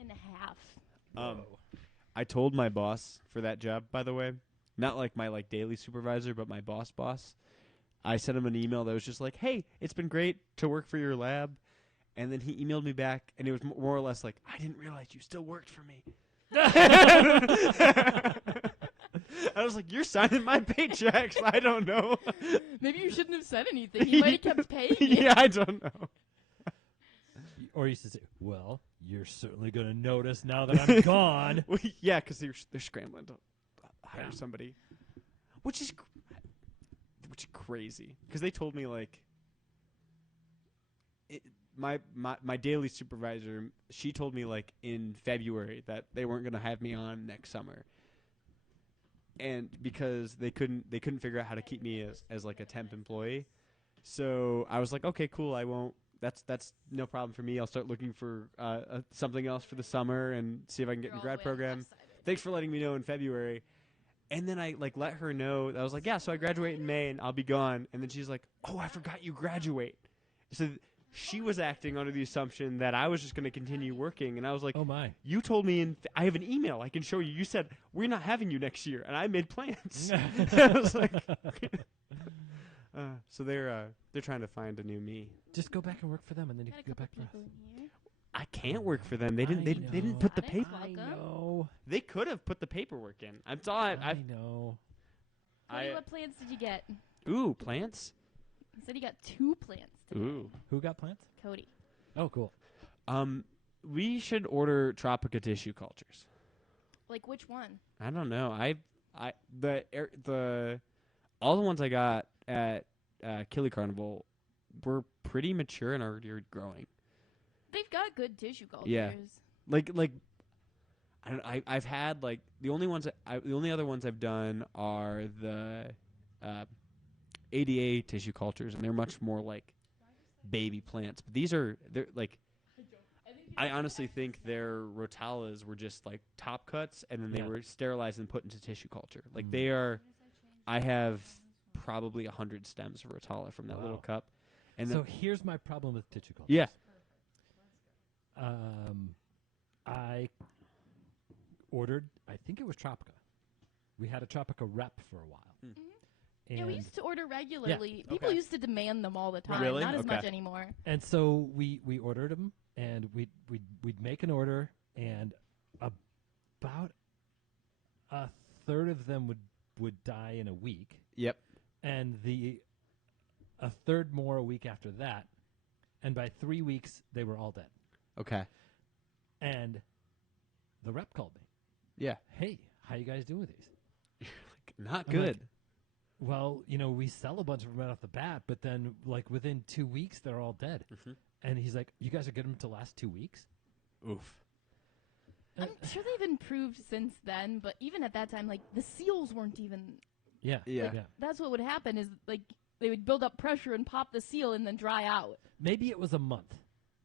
and a half. I told my boss for that job, by the way, not like my daily supervisor, but my boss. I sent him an email that was just like, "Hey, it's been great to work for your lab," and then he emailed me back, and it was more or less like, "I didn't realize you still worked for me." I was like, "You're signing my paychecks." I don't know. Maybe you shouldn't have said anything. You might have kept paying it. Yeah, I don't know. Or you used to say, "Well, you're certainly going to notice now that I'm gone." Well, yeah, because they're scrambling to hire somebody, which is crazy. Because they told me my daily supervisor, she told me in February that they weren't going to have me on next summer, and because they couldn't figure out how to keep me as a temp employee. So I was like, okay, cool. I won't. That's no problem for me. I'll start looking for something else for the summer and see if I can get in the grad program. Thanks for letting me know in February. And then I let her know that I was like, yeah, so I graduate in May and I'll be gone. And then she's like, oh, I forgot you graduate. So she was acting under the assumption that I was just going to continue working. And I was like, Oh my! you told me I have an email I can show you. You said we're not having you next year, and I made plans. I was like, so they're trying to find a new me. Just go back and work for them, and then you Got a can go couple back for us. people in here. I can't work for them. They didn't. They didn't put the Got it. paper. I Welcome. know. They could have put the paperwork in. I'm sorry. I know. Cody, what plants did you get? Ooh, plants. He said he got 2 plants today. Ooh. Who got plants? Cody. Oh, cool. We should order Tropica tissue cultures. Like which one? I don't know. All the ones I got at Killy Carnival were pretty mature and already growing. They've got good tissue cultures. Yeah. Like I don't. I've had the only other ones I've done are the ADA tissue cultures, and they're much more like baby plants. But they're I honestly think their rotalas were just top cuts, and then they were sterilized and put into tissue culture. They are. I have probably 100 stems of rotala from that little cup. And so here's my problem with tissue culture. Yeah. I ordered, I think it was Tropica. We had a Tropica rep for a while. Mm-hmm. Yeah, we used to order regularly. Yeah. People used to demand them all the time. Really? Not as Okay. much anymore. And so we ordered them, and we'd make an order, and about a third of them would die in a week, Yep. and a third more a week after that, and by 3 weeks they were all dead. Okay. And the rep called me. Yeah. Hey, how you guys doing with these? Not I'm good. like, well, we sell a bunch of them right off the bat, but then within 2 weeks they're all dead. Mhm. And he's like, you guys are getting them to last 2 weeks? Oof. Uh, I'm sure they've improved since then, but even at that time, the seals weren't even. Yeah. Yeah. That's what would happen is they would build up pressure and pop the seal and then dry out. Maybe it was a month.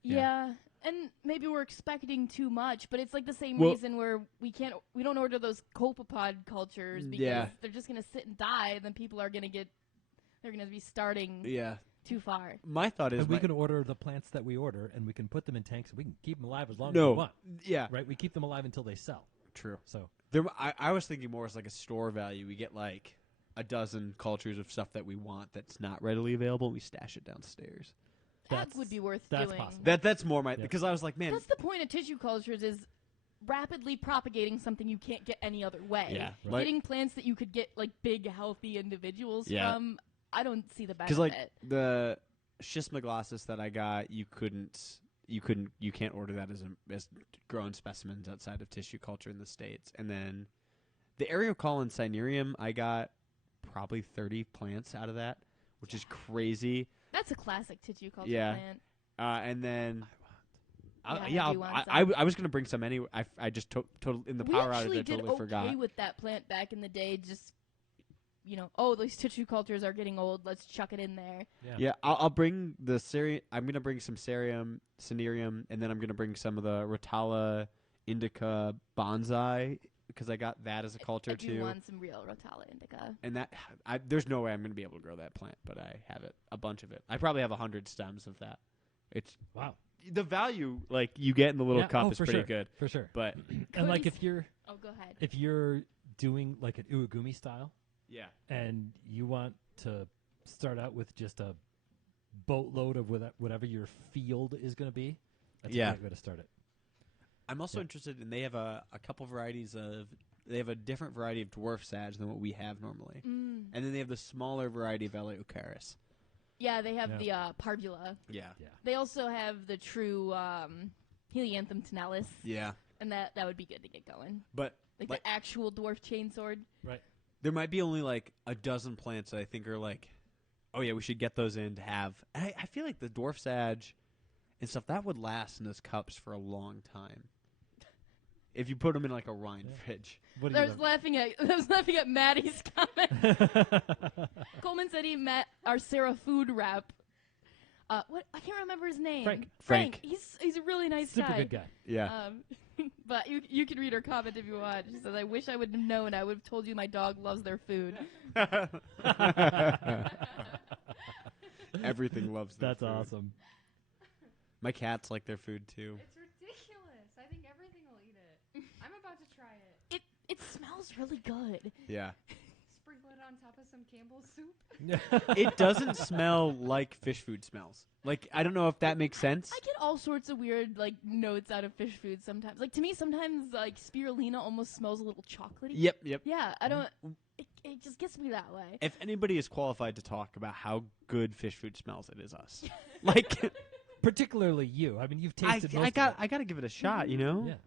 Yeah. And maybe we're expecting too much, but it's the same Well- reason where we don't order those copepod cultures because Yeah. they're just gonna sit and die, and then people are gonna be starting Yeah. too far. My thought is And we can order the plants that we order, and we can put them in tanks. We can keep them alive as long as we no. want. Yeah. Right? We keep them alive until they sell. True. So I was thinking more as a store value. We get a dozen cultures of stuff that we want that's not readily available, and we stash it downstairs. That would be worth that's doing. possible. That's more my Yeah. because I was like, man. That's the point of tissue cultures is rapidly propagating something you can't get any other way. Yeah. Right. Getting plants that you could get big, healthy individuals Yeah. from, I don't see the Because benefit. the schismoglossus that I got, you can't order that as grown specimens outside of tissue culture in the States. And then the Areocolon cinereum, I got probably 30 plants out of that, which is crazy. That's a classic tissue culture Yeah. plant. And then I yeah, do want I some. was gonna bring some anyway. I just totally in the We power outage. actually I did totally okay forgot. with that plant back in the day. Just these tissue cultures are getting old. Let's chuck it in there. Yeah, I'll bring the I'm gonna bring some cinereum, and then I'm gonna bring some of the Rotala indica bonsai because I got that as a culture I do too. want some real Rotala indica. And that there's no way I'm gonna be able to grow that plant, but I have a bunch of it. I probably have 100 stems of that. It's wow. the value like you get in the little Yeah, cup oh, is for pretty sure. good. For sure. But And like Cody's- if Oh, go ahead. you're doing like an uegumi style yeah, and you want to start out with just a boatload of whatever your field is going to be, that's Yeah. a great way to start it. I'm also Yeah. interested, and they have a couple varieties of. They have a different variety of dwarf sage than what we have normally, Mm. and then they have the smaller variety of Eleucharis. Yeah, they have Yeah. the Parvula. Yeah, They also have the true Helianthum tenalis, yeah. and that would be good to get going. But Like, Like- the actual dwarf chainsword. there might be only like a dozen plants that I think are like, oh yeah, we should get those in to have. I feel like the dwarf sage and stuff that would last in those cups for a long time. If you put them in like a wine Yeah. fridge. What do I you was laughing at Maddie's comment. love? Coleman said he met our Sarah food rep. What I can't remember his name. Frank. Frank. He's a really nice Super guy. good guy. Yeah. But you can read her comment if you want. She says, "I wish I would have known. I would have told you my dog loves their food." Everything loves their That's food. awesome. My cats like their food too. It's ridiculous. I think everything will eat it. I'm about to try it. It smells really good. Yeah. Sprinkle it on top of some Campbell's soup. It doesn't smell like fish food smells. Like I don't know if that makes sense. I get all sorts of weird like notes out of fish food sometimes. Like to me, sometimes like spirulina almost smells a little chocolatey. Yep, yep. Yeah, I don't. It just gets me that way. If anybody is qualified to talk about how good fish food smells, it is us. Like Particularly you. I mean, you've tasted most I of got to give it a shot, you know? it.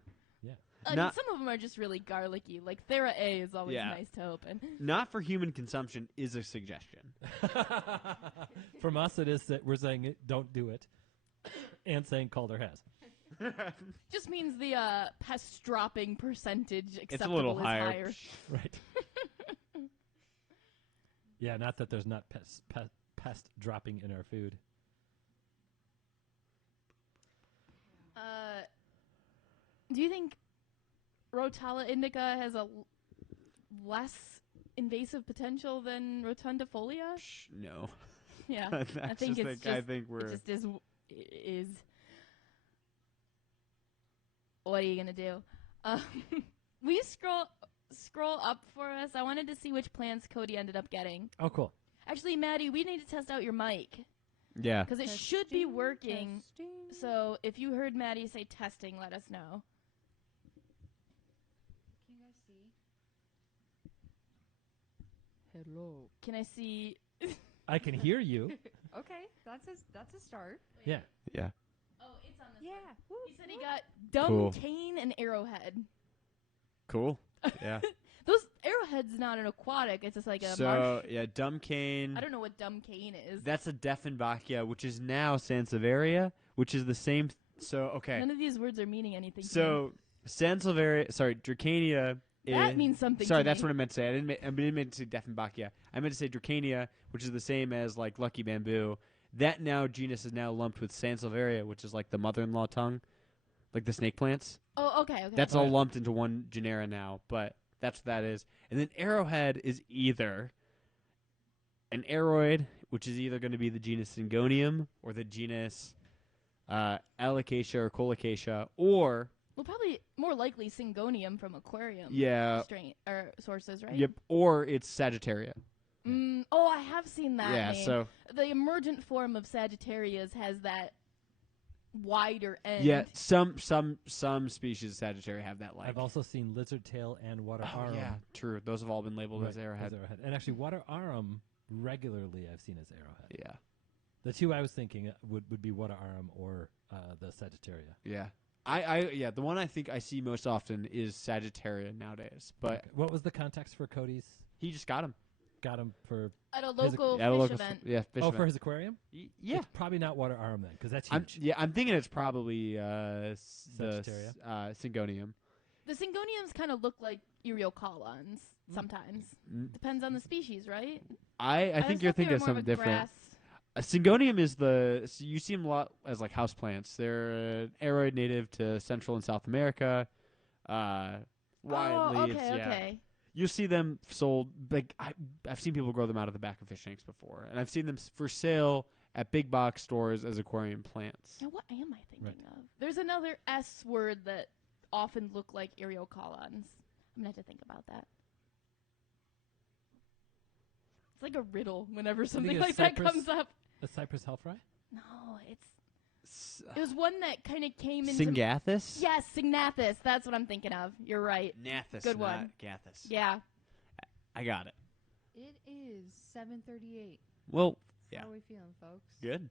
Yeah. I mean, Not- some of them are just really garlicky. Like Thera A is always Yeah. nice to open. Not for human consumption is a suggestion. From us, it is that we're saying it, don't do it, and saying Calder has. Just means the pest dropping percentage acceptable It's a little is higher. higher. Right. Yeah, not that there's not pest dropping in our food. Do you think Rotala indica has a less invasive potential than Rotundifolia? No. Yeah, I think just it's think, I just- think it we're just is. What are you gonna do? Will you scroll up for us? I wanted to see which plants Cody ended up getting. Oh, cool. Actually, Maddie, we need to test out your mic yeah. because it should be working. So if you heard Maddie say testing, let us know. Can you guys see? Hello. Can I see? I can hear you. Okay, that's a start. Yeah. Yeah. Oh, it's on this. Yeah. One. He said he got Dumb Cool. Cane and Arrowhead. Cool. Yeah. Those Arrowhead's not an aquatic. It's just like a marsh. So, yeah, Dumb Cane. I don't know what Dumb Cane is. That's a Dieffenbachia, which is now Sansevieria, which is the same. So, okay. None of these words are meaning anything. to me. So, Sansevieria, sorry, Dracania. that means something. Sorry, to that's me. what I meant to say. I didn't mean to say Dieffenbachia. I meant to say Dracania, which is the same as like Lucky Bamboo. That now genus is now lumped with Sansevieria, which is like the mother-in-law tongue, like the snake plants. Oh, okay. That's all Right. lumped into one genera now, but that's what that is. And then Arrowhead is either an aroid, which is either going to be the genus Syngonium or the genus Alocasia or Colocasia, or Well, probably more likely Syngonium from aquarium. Strain or sources, right? yep, or it's Sagittaria. Oh, I have seen that. Yeah, name. so the emergent form of Sagittarius has that wider end. yeah, some species of Sagittaria have that like. I've also seen lizard tail and water Oh arum. yeah, true. Those have all been labeled Right, as Arrowhead. And actually, water arum regularly I've seen as arrowhead. Yeah, The two I was thinking would be water arum or the Sagittaria. yeah. Yeah, the one I think I see most often is Sagittaria nowadays, but Okay. What was the context for Cody's? he just got him. Got him for At a local At a fish local event. yeah, fish for event. his aquarium. Yeah, It's probably not water arum then, because that's huge. I'm thinking it's probably the Sagittaria. Syngonium. The Syngoniums kind of look like Eriocolons sometimes. Mm. Depends on the species, right? I always think you're thought they thinking were of more something a different. grass. Syngonium is so you see them a lot as like houseplants. They're an aroid native to Central and South America. Wide Oh, leaves, okay, yeah. okay. You see them sold. Like I've seen people grow them out of the back of fish tanks before, and I've seen them for sale at big box stores as aquarium plants. Now, what am I thinking Right. of? There's another S word that often look like Eriocolons. I'm gonna have to think about that. It's like a riddle whenever something it's like that cypress. comes up. A cypress hellfry? No, it was one that kind of came into. Syngathus? Yes, Signathus. That's what I'm thinking of. You're right. Nathus, Good not one. Gathus. Yeah. I got it. It is 7:38. Well, yeah. How are we feeling, folks? Good.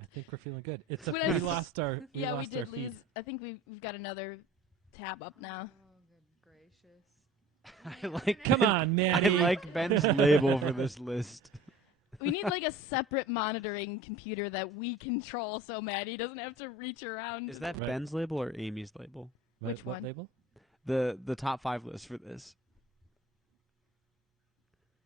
I think we're feeling good. It's When we I s- lost our we Yeah, we lost our did feed. lose. I think we've got another tab up now. Oh, good gracious. I like. Come on, I Maddie. like Ben's label for this list. We need like a separate monitoring computer that we control so Maddie doesn't have to reach around. Is that Right. Ben's label or Amy's label? Which what one? label? The top 5 list for this.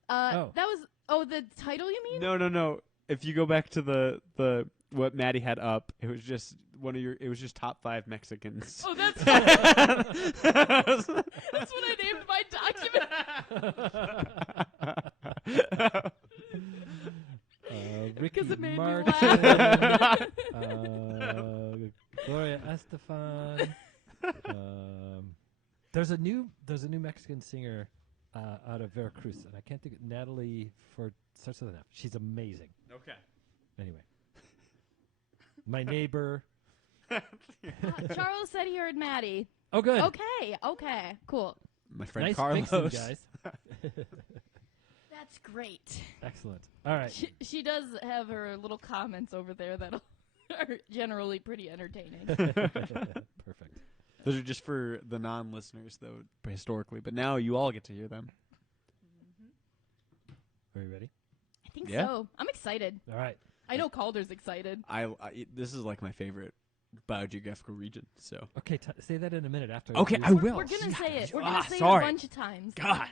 Oh. That was the title you mean? No. If you go back to the what Maddie had up, it was just it was just top 5 Mexicans. Oh, that's that's what I named my document. Ricky 'Cause it made me Martin, laugh. Gloria Estefan. There's a new Mexican singer out of Veracruz, and I can't think of Natalie for starts with an F. She's amazing. Okay. Anyway, my neighbor. Charles said he heard Maddie. Oh, good. Okay, cool. My friend Nice Carlos. fixing, guys. That's great. Excellent. All right. She does have her little comments over there that are generally pretty entertaining. Perfect. Those are just for the non-listeners, though, historically. But now you all get to hear them. Are you ready? I think Yeah. so. I'm excited. All right. I know Calder's excited. This is like my favorite biogeographical region. So Okay, say that in a minute after. okay, we- I will. We're gonna say it. We're Ah, gonna say it sorry. a bunch of times. God.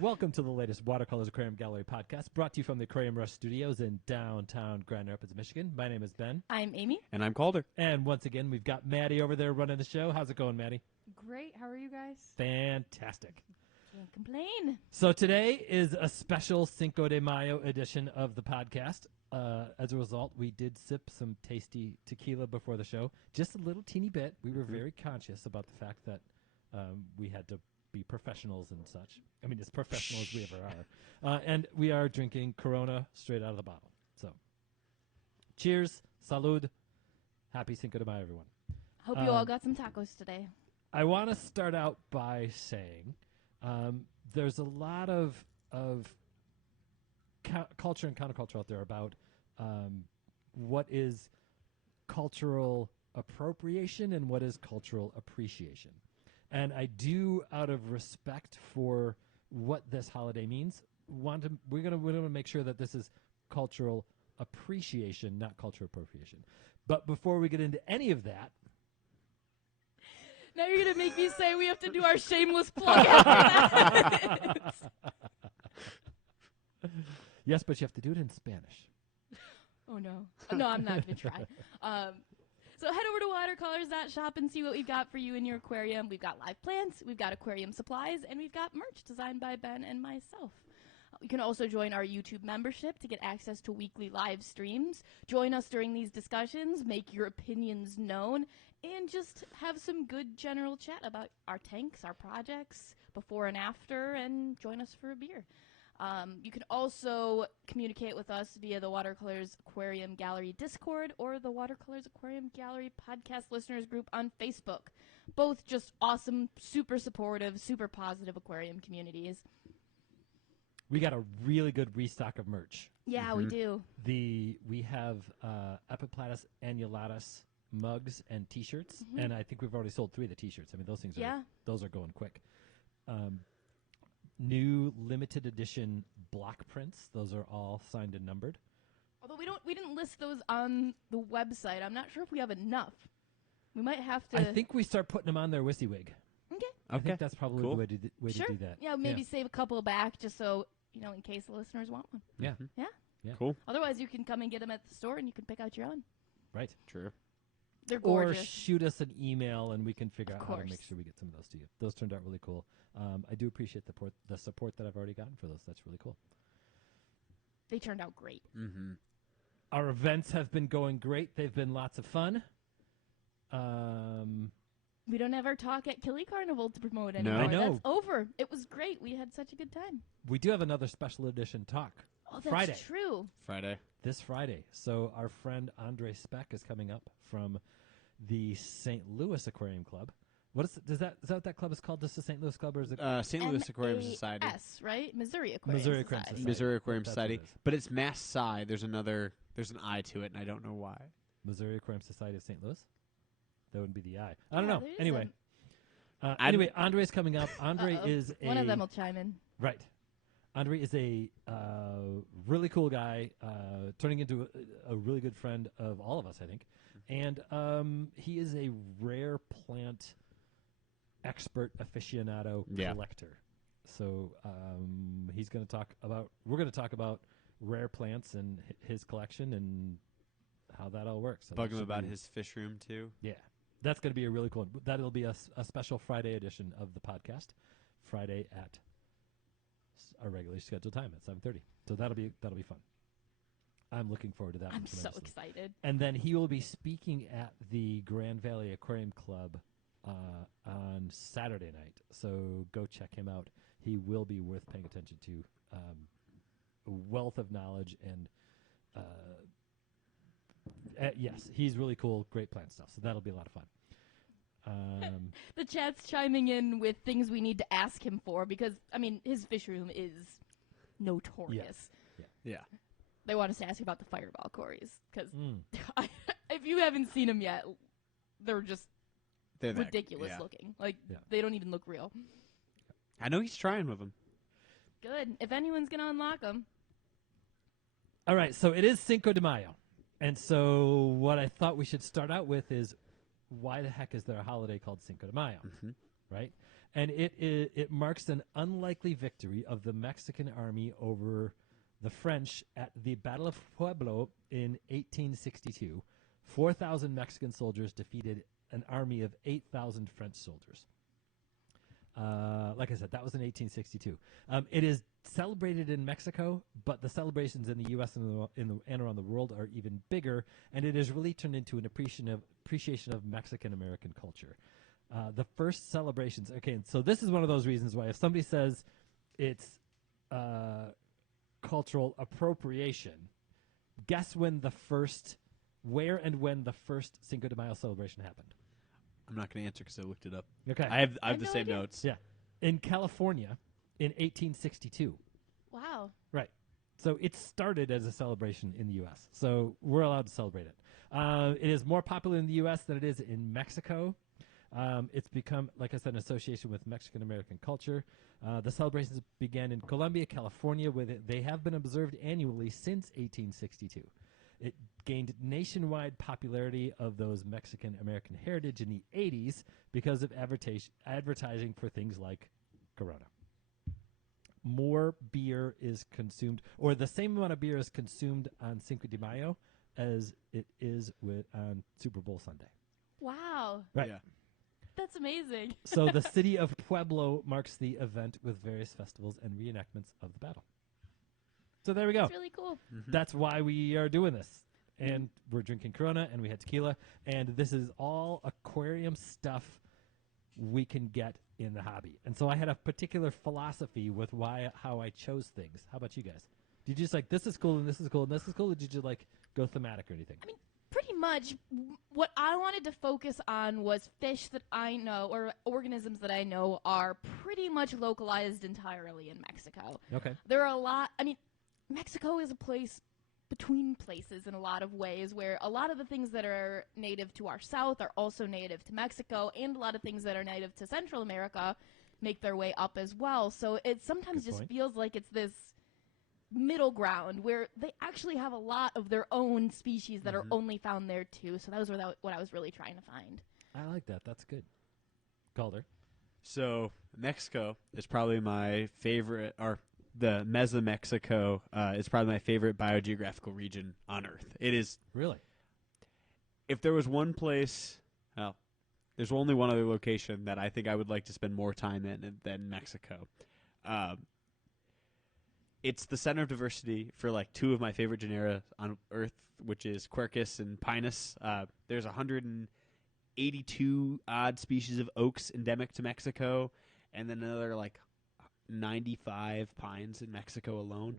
Welcome to the latest Watercolors Aquarium Gallery podcast, brought to you from the Aquarium Rush Studios in downtown Grand Rapids, Michigan. My name is Ben, I'm Amy. And I'm Calder. and once again, we've got Maddie over there running the show. How's it going, Maddie? Great. How are you guys? Fantastic. Can't complain. So today is a special Cinco de Mayo edition of the podcast. As a result, we did sip some tasty tequila before the show, just a little teeny bit. We were very conscious about the fact that we had to be professionals and such. I mean, as professional as we ever are. And we are drinking Corona straight out of the bottle. So, cheers, salud, happy Cinco de Mayo, everyone. Hope you all got some tacos today. I want to start out by saying there's a lot of culture and counterculture out there about what is cultural appropriation and what is cultural appreciation. And I do, out of respect for what this holiday means, we're gonna make sure that this is cultural appreciation, not cultural appropriation. But before we get into any of that, Now you're gonna make me say we have to do our shameless plug after that. yes, but you have to do it in Spanish. Oh no. No, I'm not gonna try. So head over to watercolors.shop and see what we've got for you in your aquarium. We've got live plants, we've got aquarium supplies, and we've got merch designed by Ben and myself. You can also join our YouTube membership to get access to weekly live streams. Join us during these discussions, make your opinions known, and just have some good general chat about our tanks, our projects, before and after, and join us for a beer. You can also communicate with us via the Watercolors Aquarium Gallery Discord or the Watercolors Aquarium Gallery Podcast Listeners Group on Facebook. Both just awesome, super supportive, super positive aquarium communities. We got a really good restock of merch. Yeah, we do. We have Epiplatus annulatus mugs and T-shirts, and I think we've already sold 3 of the T-shirts. I mean, those things those are going quick. New limited edition block prints; those are all signed and numbered. Although we didn't list those on the website. I'm not sure if we have enough. We might have to. I think we start putting them on their WYSIWYG. Okay. I think that's probably Cool. the way Sure. to do that. Yeah, maybe save a couple back just so in case the listeners want one. Yeah. Yeah. Cool. Otherwise, you can come and get them at the store and you can pick out your own. Right. True. They're or gorgeous. shoot us an email and we can figure Of out how to course. make sure we get some of those to you. Those turned out really cool. I do appreciate the support that I've already gotten for those. That's really cool. They turned out great. Mm-hmm. Our events have been going great. They've been lots of fun. We don't ever talk at Killy Carnival to promote No. anymore. I know. That's over. It was great. We had such a good time. We do have another special edition talk Oh, that's Friday. true. Friday. this Friday. So our friend Andre Speck is coming up from the St. Louis Aquarium Club. Is that what that club is called? Just the St. Louis Club, or is it St. Louis Aquarium Society. MAS, right? Missouri Aquarium Missouri Aquarium Society. Society. Missouri Aquarium That's what Society. it is. But it's Mass Sci. There's an I to it, and I don't know why. Missouri Aquarium Society of St. Louis? That wouldn't be the I. I don't Yeah, know. there is Anyway. I Anyway, Andre's coming up. Andre Uh-oh. is a One of them will chime in. right. Andre is a really cool guy, turning into a really good friend of all of us, I think. And he is a rare plant expert aficionado Yeah. collector. So he's going to talk about. We're going to talk about rare plants and his collection and how that all works. So Bug that him should about be- his fish room, too. Yeah, that's going to be a really cool one. That'll be a special Friday edition of the podcast. Friday at our regularly scheduled time at 7:30. So that'll be fun. I'm looking forward to that. I'm one so tremendously. excited. And then he will be speaking at the Grand Valley Aquarium Club on Saturday night. So go check him out. He will be worth paying attention to. A wealth of knowledge and yes, he's really cool. Great plant stuff. So that'll be a lot of fun. The chat's chiming in with things we need to ask him for because, I mean, his fish room is notorious. Yeah. They want us to ask you about the fireball cories because Mm. if you haven't seen them yet, they're just They're that- ridiculous yeah. looking. Like, Yeah. they don't even look real. I know he's trying with them. Good. If anyone's going to unlock them. All right, so it is Cinco de Mayo. And so what I thought we should start out with is why the heck is there a holiday called Cinco de Mayo, Mhm. right? And it marks an unlikely victory of the Mexican army over the French at the Battle of Pueblo in 1862. 4,000 Mexican soldiers defeated an army of 8,000 French soldiers. Like I said, that was in 1862. It is celebrated in Mexico, but the celebrations in the U.S. and around the world are even bigger, and it has really turned into an appreciation of Mexican-American culture. The first celebrations, okay, so this is one of those reasons why if somebody says it's cultural appropriation, guess when where and when the first Cinco de Mayo celebration happened. I'm not going to answer because I looked it up. Okay. I have I have the no same idea. notes. Yeah. In California in 1862. Wow. Right. So it started as a celebration in the U.S. So we're allowed to celebrate it. It is more popular in the U.S. than it is in Mexico. It's become, like I said, an association with Mexican-American culture. The celebrations began in Colombia, California, where they have been observed annually since 1862. It gained nationwide popularity of those Mexican-American heritage in the 80s because of advertising for things like Corona. More beer is consumed, or the same amount of beer is consumed on Cinco de Mayo as it is on Super Bowl Sunday. Wow. Right. Yeah. That's amazing. So the city of Pueblo marks the event with various festivals and reenactments of the battle. So there we go. That's really cool. That's why we are doing this. And we're drinking Corona, and we had tequila, and this is all aquarium stuff we can get in the hobby. And so I had a particular philosophy with how I chose things. How about you guys? Did you just like, this is cool, and this is cool, and this is cool, or did you like go thematic or anything? I mean, pretty much what I wanted to focus on was fish that I know or organisms that I know are pretty much localized entirely in Mexico. Okay. There are a lot, I mean, Mexico is a place between places in a lot of ways where a lot of the things that are native to our south are also native to Mexico, and a lot of things that are native to Central America make their way up as well. So it sometimes Good just point. feels like it's this middle ground where they actually have a lot of their own species that are only found there too. So that was what I was really trying to find. I like that. That's good. Calder. So Mexico is probably my favorite, or the Mesomexico is probably my favorite biogeographical region on Earth. It is. Really? if there was one place, well, there's only one other location that I think I would like to spend more time in than Mexico. It's the center of diversity for like two of my favorite genera on Earth, which is Quercus and Pinus. There's 182 odd species of oaks endemic to Mexico, and then another like 95 pines in Mexico alone.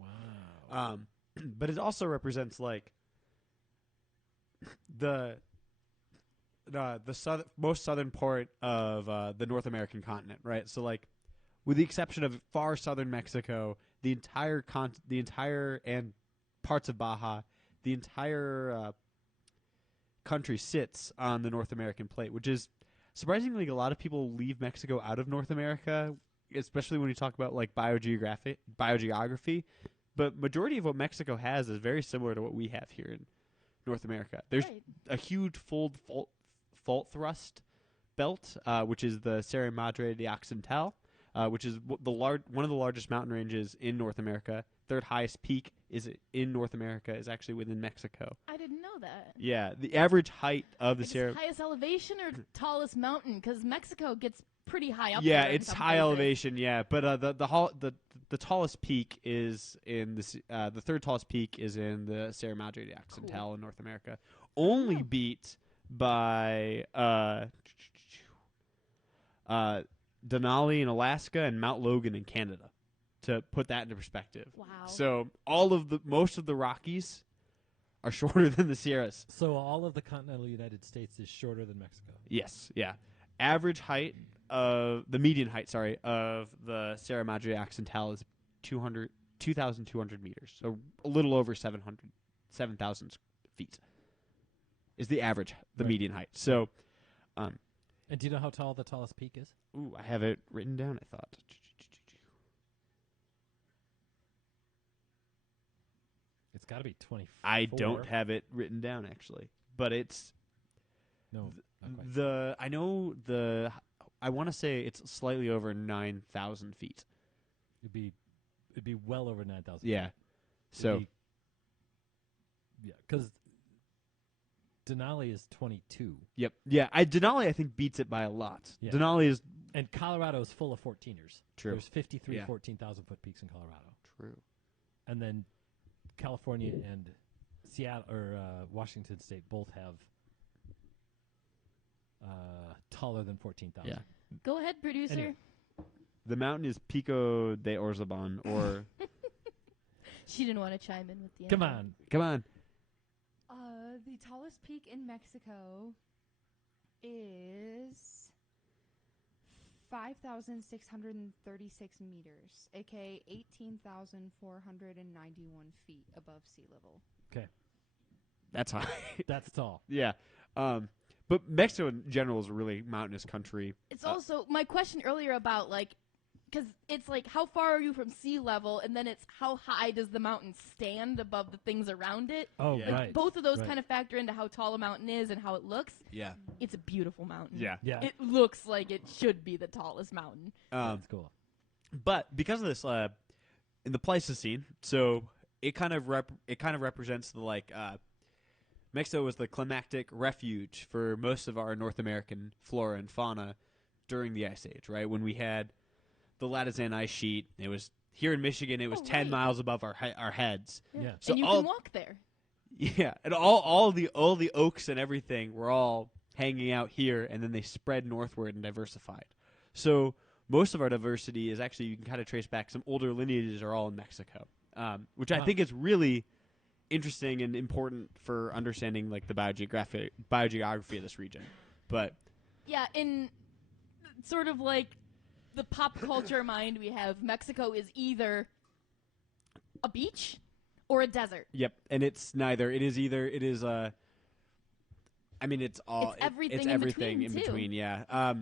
Wow. But it also represents like the most southern part of the North American continent, right? So like, with the exception of far southern Mexico, the entire and parts of Baja, the entire country sits on the North American plate, which is surprisingly a lot of people leave Mexico out of North America, especially when you talk about like biogeography. But majority of what Mexico has is very similar to what we have here in North America. There's a huge fault thrust belt, which is the Sierra Madre de Occidental, which is one of the largest mountain ranges in North America. Third highest peak in North America is actually within Mexico. I didn't know that. Yeah, the average height of the Sierra. Highest elevation or tallest mountain? Because Mexico gets pretty high up. Yeah, there in it's some high places. elevation. Yeah, but the tallest peak is in the third tallest peak is in the Sierra Madre de Occidental in North America, only beat by Denali in Alaska and Mount Logan in Canada. To put that into perspective. Wow. So most of the Rockies are shorter than the Sierras. So all of the continental United States is shorter than Mexico. Yes, yeah. Average height of the median height, of the Sierra Madre Occidental is 2,200 meters. So a little over 7,000 feet is the average, the Right. median height. So, And do you know how tall the tallest peak is? I have it written down, I thought. It's got to be 24. I don't have it written down actually, but it's No. not quite. I want to say it's slightly over 9,000 feet. It'd be well over 9,000. Yeah. So Yeah, because Denali is 22, yep. Yeah. Denali I think beats it by a lot. Yeah. Denali is and Colorado is full of 14ers. true. There's 53 Yeah. 14,000 foot peaks in Colorado, True. and then California and Seattle or Washington State both have taller than 14,000. Yeah. Go ahead, producer. Anyway. The mountain is Pico de Orzabal, or She didn't want to chime in with the Come answer. on. come on. The tallest peak in Mexico is 5,636 meters, aka 18,491 feet above sea level. That's high. That's tall. Yeah. But Mexico in general is a really mountainous country. It's also my question earlier about like, because it's like how far are you from sea level, and then it's how high does the mountain stand above the things around it. Oh, Yeah. right. Both of those right. kind of factor into how tall a mountain is and how it looks. Yeah. It's a beautiful mountain. Yeah. Yeah, It looks like it should be the tallest mountain. that's cool. But because of this, in the Pleistocene, so it kind of represents the like Mexico was the climactic refuge for most of our North American flora and fauna during the Ice Age, right? When we had the Latizan ice sheet, it was here in Michigan. It was 10 right. miles above our heads. Yeah. So and you all- can walk there. Yeah, and all the oaks and everything were all hanging out here, and then they spread northward and diversified. So most of our diversity is actually, you can kind of trace back, some older lineages are all in Mexico, which I Wow. think is really interesting and important for understanding like the biogeography of this region. But Yeah, in sort of like the pop culture mind we have, Mexico is either a beach or a desert. yep, and it's neither. It is either. It is I mean, it's all. It's everything It's in everything between, in too. between. Yeah.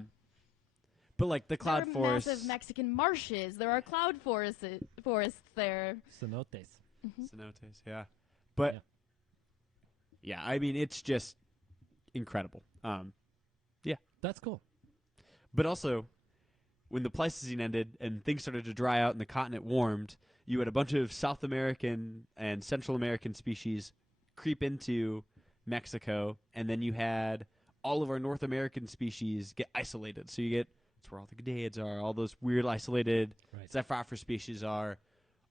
But like the cloud there are forests. massive Mexican marshes. There are cloud forests there. Cenotes. Cenotes, yeah. But yeah, I mean it's just incredible. That's cool. But also when the Pleistocene ended and things started to dry out and the continent warmed, you had a bunch of South American and Central American species creep into Mexico, and then you had all of our North American species get isolated. So you get that's where all the Gadaeids are, all those weird isolated Right. Zephyrophora species are.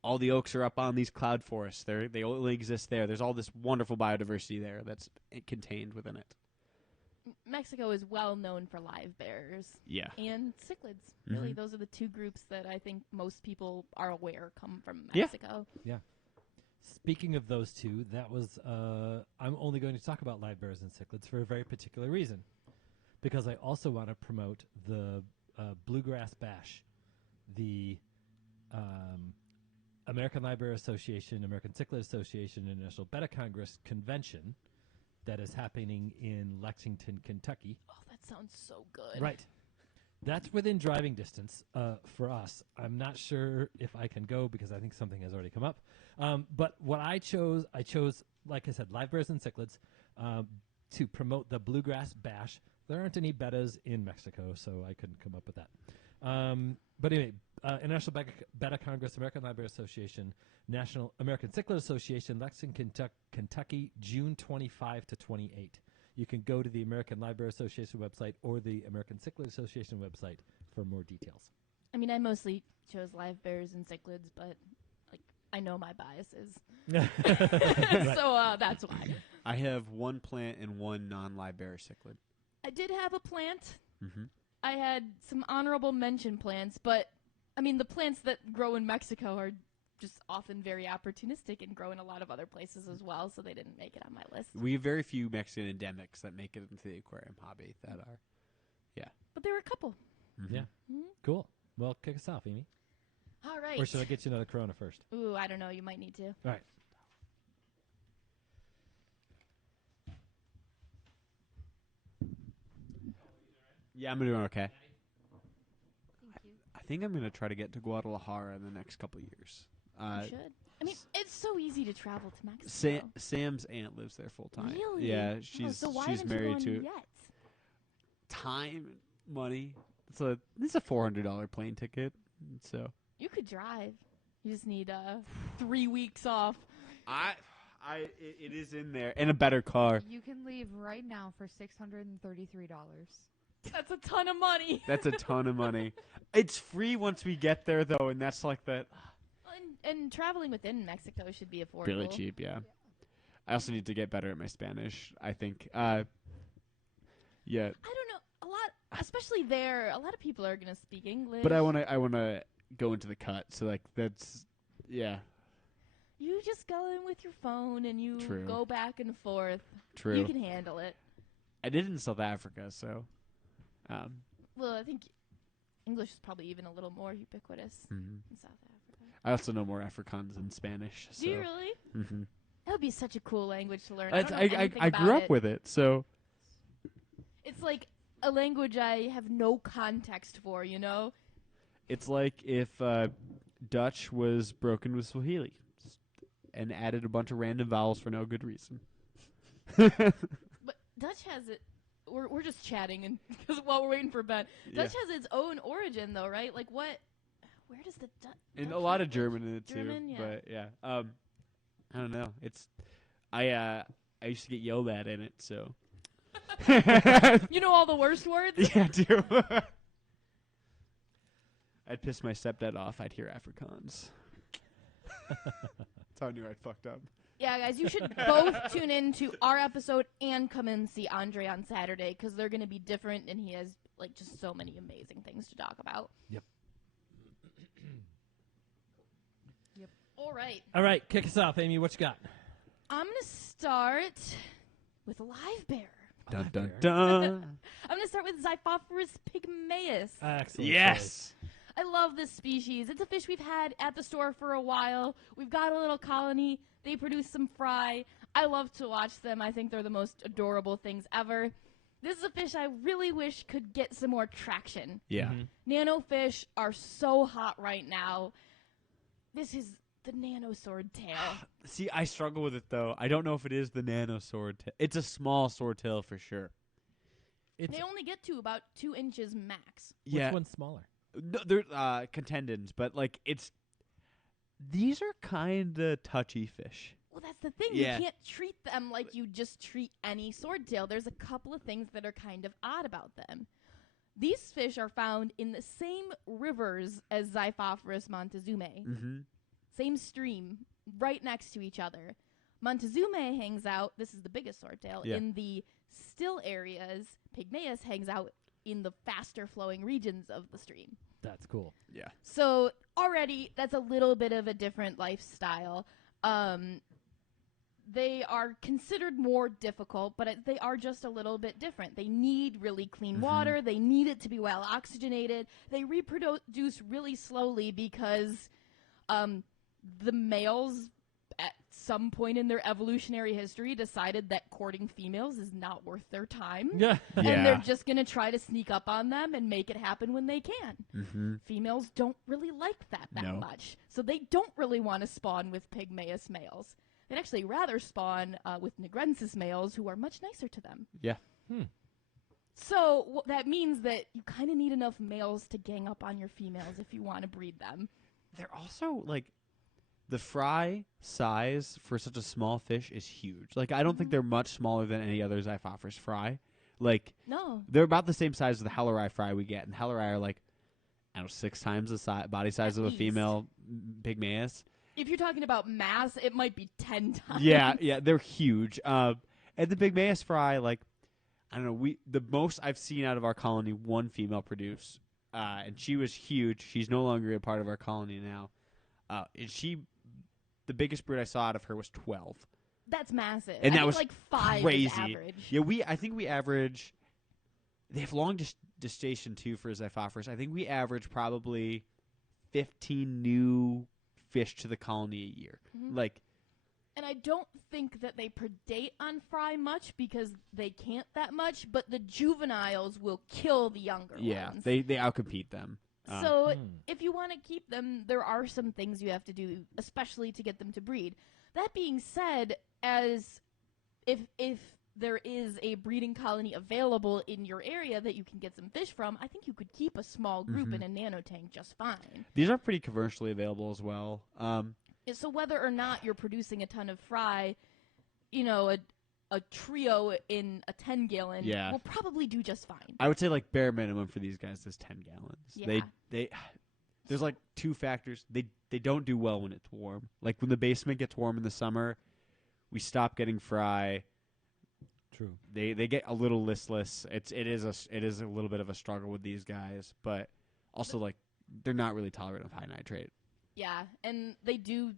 All the oaks are up on these cloud forests. They only exist there. There's all this wonderful biodiversity there that's contained within it. Mexico is well known for live bears Yeah. and cichlids. Really, Mhm. those are the two groups that I think most people are aware come from Yeah. Mexico. Speaking of those two, that was I'm only going to talk about live bears and cichlids for a very particular reason, because I also want to promote the Bluegrass Bash, the American Live Bear Association, American Cichlid Association, International Betta Congress convention that is happening in Lexington, Kentucky. Oh, that sounds so good. Right. That's within driving distance for us. I'm not sure if I can go because I think something has already come up. But what I chose, like I said, live bears and cichlids to promote the Bluegrass Bash. There aren't any bettas in Mexico, so I couldn't come up with that. But anyway, International Betta Congress, American Live Bear Association, National American Cichlid Association, Lexington, Kentucky, June 25 to 28. You can go to the American Live Bear Association website or the American Cichlid Association website for more details. I mean, I mostly chose live bears and cichlids, but like I know my biases, Right. so that's why. I have one plant and one non-live bear cichlid. I did have a plant. Mm-hmm. I had some honorable mention plants, but I mean, the plants that grow in Mexico are just often very opportunistic and grow in a lot of other places as well, so they didn't make it on my list. We have very few Mexican endemics that make it into the aquarium hobby that are. But there were a couple. Mhm. Yeah. Mhm. Cool. Well, kick us off, Amy. All right. Or should I get you another Corona first? Ooh, I don't know. You might need to. All right. Yeah, I'm doing okay. Thank you. I think I'm gonna try to get to Guadalajara in the next couple years. You should. I mean, it's so easy to travel to Mexico. Sam's aunt lives there full time. Really? Yeah, Oh, she's so why she's haven't you married gone to yet? time, money. This is a $400 plane ticket. So You could drive. You just need 3 weeks off. it is in there and a better car. You can leave right now for $633. That's a ton of money. That's a ton of money. It's free once we get there though, and that's like that And traveling within Mexico should be affordable. really cheap. Yeah. I also need to get better at my Spanish. I think. Yeah. I don't know. A lot, especially there, a lot of people are gonna speak English. But I wanna go into the cut. So like that's yeah. You just go in with your phone and you True. go back and forth. True. You can handle it. I did in South Africa, so. Well, I think English is probably even a little more ubiquitous Mhm. in South Africa. I also know more Afrikaans than Spanish. So. Do you really? Mm-hmm. That would be such a cool language to learn. I, I, don't know anything I grew about up it. with it, so It's like a language I have no context for, you know? it's like if Dutch was broken with Swahili and added a bunch of random vowels for no good reason. But Dutch has it. We're just chatting and because while we're waiting for Ben, Dutch has its own origin though, right? Like what? Where does the And Dutch a lot of language- German in it too. German, yeah. But yeah, I don't know. It's I used to get yelled at in it, so You know all the worst words. yeah, I do. I'd piss my stepdad off. I'd hear Afrikaans. That's how I knew I'd fucked up. Yeah, guys, you should both tune in to our episode and come and see Andre on Saturday because they're going to be different and he has like just so many amazing things to talk about. Yep. All right. All right, kick us off, Amy. What you got? I'm going to start with a live bear. Dun Live dun bear. dun. I'm going to start with Xiphophorus pygmaeus. Excellent. Yes. I love this species. It's a fish we've had at the store for a while. We've got a little colony. They produce some fry. I love to watch them. I think they're the most adorable things ever. This is a fish I really wish could get some more traction. Yeah. Mhm. Nano fish are so hot right now. This is the nano sword tail. See, I struggle with it though. I don't know if it is the nano swordtail. It's a small swordtail for sure. It's, They only get to about 2 inches max. which Yeah, one's smaller? no, they're contendons, but like it's these are kind of touchy fish. Well, that's the thing. Yeah. You can't treat them like you just treat any swordtail. There's a couple of things that are kind of odd about them. These fish are found in the same rivers as Xiphophorus montezumae. Mm-hmm. Same stream, right next to each other. Montezumae hangs out, this is the biggest swordtail, Yeah. in the still areas. Pygmaeus hangs out in the faster flowing regions of the stream. That's cool. Yeah. So already that's a little bit of a different lifestyle. They are considered more difficult, but they are just a little bit different. They need really clean water. They need it to be well oxygenated. They reproduce really slowly because the males at some point in their evolutionary history decided that courting females is not worth their time. Yeah. And Yeah. they're just going to try to sneak up on them and make it happen when they can. Mm-hmm. Females don't really like that No. much. So they don't really want to spawn with Pygmaeus males. They'd actually rather spawn with Nigrensis males who are much nicer to them. Yeah. So that means that you kind of need enough males to gang up on your females if you want to breed them. They're also like the fry size for such a small fish is huge. Like I don't think they're much smaller than any other Xiphophorus fry. Like No. they're about the same size as the Hellerai fry we get, and Hellerai are like I don't know 6 times the body size At of a least. female Pygmaeus. If you're talking about mass, it might be 10 times. Yeah, they're huge. And the Pygmaeus fry, like I don't know, the most I've seen out of our colony, one female produce, and she was huge. She's no longer a part of our colony now. And the biggest brood I saw out of her was 12. That's massive. And I that think was like 5 crazy. is average. Yeah, I think we average. They have long gestation too for Xiphophorus. I think we average probably 15 new fish to the colony a year. Mhm. Like, And I don't think that they predate on fry much because they can't that much, but the juveniles will kill the younger yeah, ones. they outcompete them. So Hmm. if you want to keep them, there are some things you have to do, especially to get them to breed. That being said, as if there is a breeding colony available in your area that you can get some fish from, I think you could keep a small group Mhm. in a nanotank just fine. These are pretty commercially available as well. So whether or not you're producing a ton of fry, a trio in a 10-gallon Yeah. will probably do just fine. I would say like bare minimum for these guys is 10 gallons. Yeah. They there's like 2 factors. They don't do well when it's warm. Like when the basement gets warm in the summer, we stop getting fry. True. They get a little listless. It is a little bit of a struggle with these guys, but also like they're not really tolerant of high nitrate. Yeah, and they do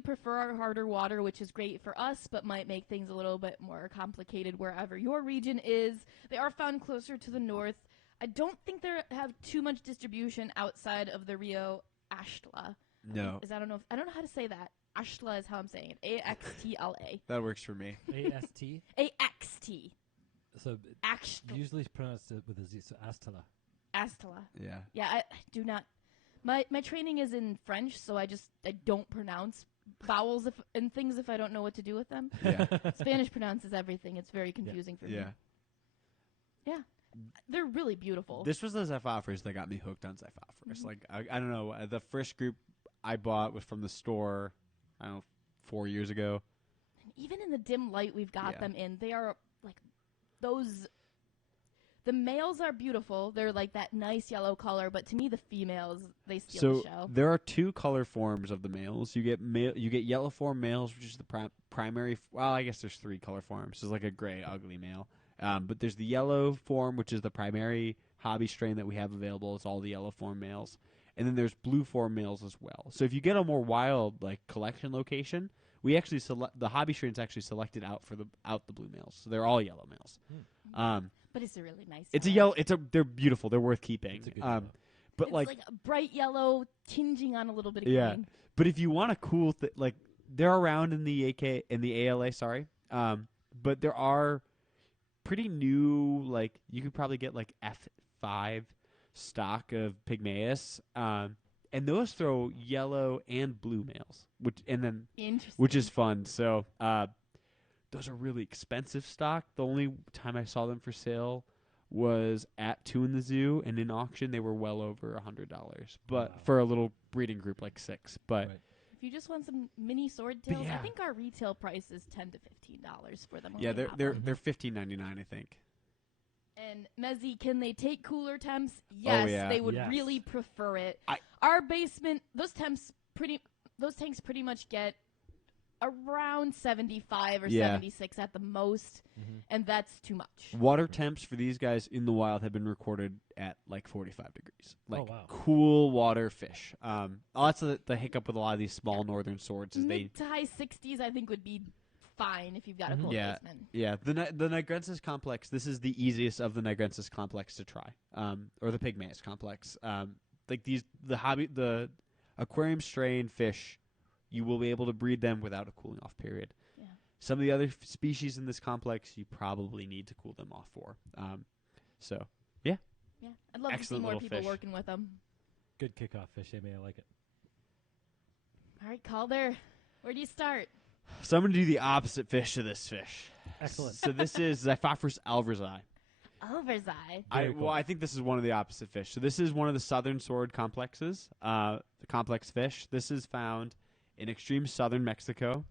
prefer our harder water, which is great for us, but might make things a little bit more complicated wherever your region is. They are found closer to the north. I don't think they have too much distribution outside of the Rio Axtla. No, I don't know how to say that. Axtla is how I'm saying it. AXTLA. that works for me. AST. AXT. So Axtla. usually pronounced it with a Z. So Astala. Astla. Yeah. Yeah, I do not. My training is in French, so I don't pronounce vowels and things if I don't know what to do with them. Yeah. Spanish pronounces everything. It's very confusing for me. Yeah. Yeah. They're really beautiful. This was the Xiphophorus that got me hooked on Xiphophorus. Mhm. Like I don't know. The first group I bought was from the store. I don't know, 4 years ago. And even in the dim light we've got Yeah. them in, they are like those. The males are beautiful. They're like that nice yellow color, but to me the females they steal So the show. there are 2 color forms of the males. You get yellow form males, which is the primary. Well, I guess there's 3 color forms. There's like a gray, ugly male. But there's the yellow form, which is the primary hobby strain that we have available. It's all the yellow form males, and then there's blue form males as well. So if you get a more wild like collection location, we actually select the hobby strains actually selected out the blue males. So they're all yellow males. But it's a really nice. It's a yellow. yellow. They're beautiful. They're worth keeping. It's a good yellow. But It's like a bright yellow, tinging on a little bit of Yeah. green. But if you want a cool like they're around in the ALA, sorry. But there are pretty new, like you could probably get like F5 stock of Pygmaeus. And those throw yellow and blue males, Interesting. which is fun. So those are really expensive stock. The only time I saw them for sale was at 2 in the zoo, and in auction they were well over $100. But Wow. for a little breeding group like 6, but Right. If you just want some mini swordtails, yeah. I think our retail price is $10 to $15 for them. when Yeah, we have they're them. they're $15.99, I think. And Mezzy, can they take cooler temps? Yes, yeah. they would Yes. really prefer it. I- Our basement, those tanks pretty much get around 75 or Yeah. 76 at the most, and that's too much. Water temps for these guys in the wild have been recorded at like 45 degrees. Like wow. cool water fish. That's the hiccup with a lot of these small northern swords is they Mid to high 60s, I think, would be fine if you've got a cool Yeah. basement. Yeah, the Nigrensis complex. This is the easiest of the Nigrensis complex to try, or the Pygmaeus complex. Like the aquarium strain fish, you will be able to breed them without a cooling off period. Yeah. Some of the other species in this complex, you probably need to cool them off for. So Yeah, I'd love to see Excellent more little people fish. working with them. Good kickoff fish, Amy. I like it. All right, Calder, where do you start? I'm going to do the opposite fish to this fish. Excellent. So this is Xiphophorus alvarezi. Alverzai. Very cool. Well, I think this is one of the opposite fish. So this is one of the southern sword complexes, the complex fish. This is found in extreme southern Mexico.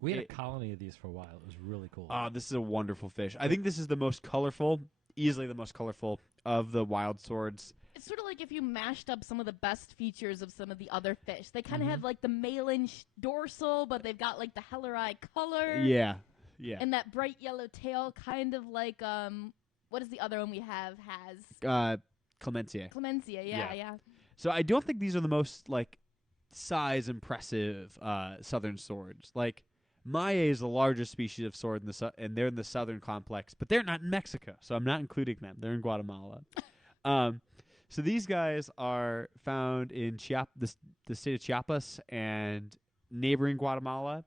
We had It- a colony of these for a while. It was really cool. This is a wonderful fish. I think this is the most colorful, easily the most colorful of the wild swords. It's sort of like if you mashed up some of the best features of some of the other fish. They kind of Mm-hmm. have like the malin dorsal, but they've got like the Hellerai color. Yeah, yeah. And that bright yellow tail, kind of like what is the other one we have has? Clemencia. Clemencia, Yeah. yeah. So I don't think these are the most like size impressive southern swords. Like Maye is the largest species of sword in the and they're in the southern complex, but they're not in Mexico, so I'm not including them. They're in Guatemala. So these guys are found in the state of Chiapas and neighboring Guatemala.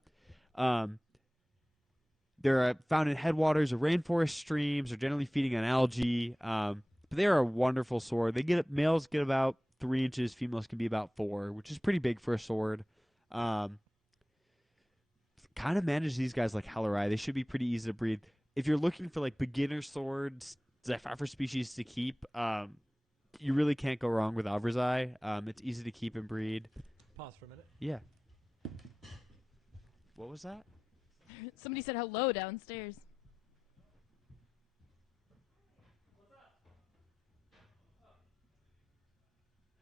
They're found in headwaters of rainforest streams. They're generally feeding on algae. But they are a wonderful sword. Males get about 3 inches. Females can be about 4, which is pretty big for a sword. Kind of manage these guys like Hellerai. They should be pretty easy to breed. If you're looking for like beginner swords, Xiphophorus species to keep, you really can't go wrong with Alverzai. It's easy to keep and breed. Pause for a minute. Yeah. What was that? Somebody said hello downstairs.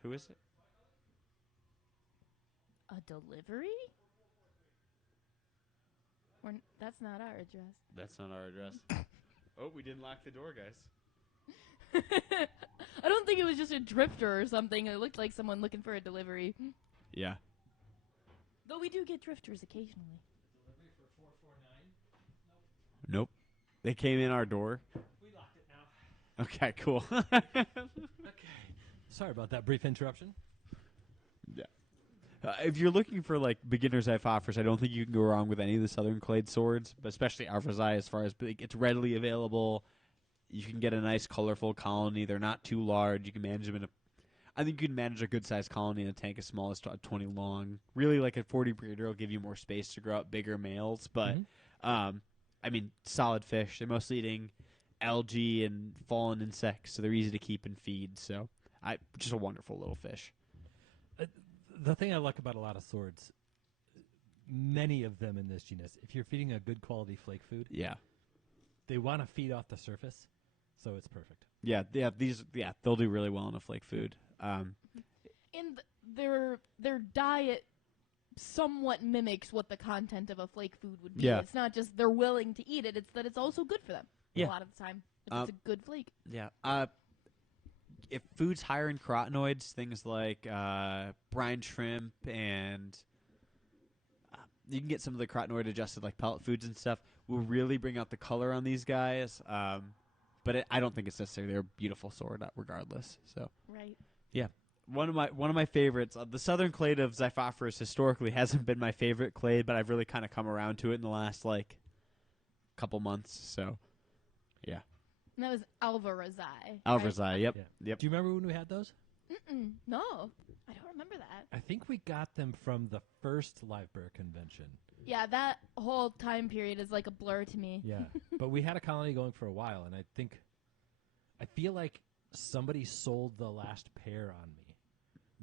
Who is it? A delivery? That's not our address. That's not our address. Oh, we didn't lock the door, guys. I don't think it was just a drifter or something. It looked like someone looking for a delivery. Yeah. Though we do get drifters occasionally. Nope. They came in our door. We locked it now. Okay, cool. Sorry about that brief interruption. If you're looking for like beginners Xiphophorus, I don't think you can go wrong with any of the southern clade swords, but especially Alverzai as far as it's readily available. You can get a nice colorful colony. They're not too large. You can manage them I think you can manage a good sized colony in a tank as small as 20 long. Really, like a 40 breeder will give you more space to grow out bigger males, but I mean, solid fish. They're mostly eating algae and fallen insects, so they're easy to keep and feed. So, just a wonderful little fish. The thing I like about a lot of swords, many of them in this genus, if you're feeding a good quality flake food, Yeah. they want to feed off the surface, so it's perfect. Yeah, they'll do really well in a flake food. And their diet somewhat mimics what the content of a flake food would be. Yeah. It's not just they're willing to eat it, it's that it's also good for them Yeah. a lot of the time. If it's a good flake. Yeah. If food's higher in carotenoids, things like brine shrimp and you can get some of the carotenoid adjusted like pellet foods and stuff will really bring out the color on these guys. But I don't think it's necessarily they're a beautiful sword regardless. So Right. yeah, one of my favorites. The southern clade of Xiphophorus historically hasn't been my favorite clade, but I've really kind of come around to it in the last like couple months. So yeah, And that was Alvarezai. Alverzai. Yep, Yeah. yep. Do you remember when we had those? No, I don't remember that. I think we got them from the first Live Bear convention. Yeah, that whole time period is like a blur to me. Yeah. But we had a colony going for a while, and I feel like somebody sold the last pair on me.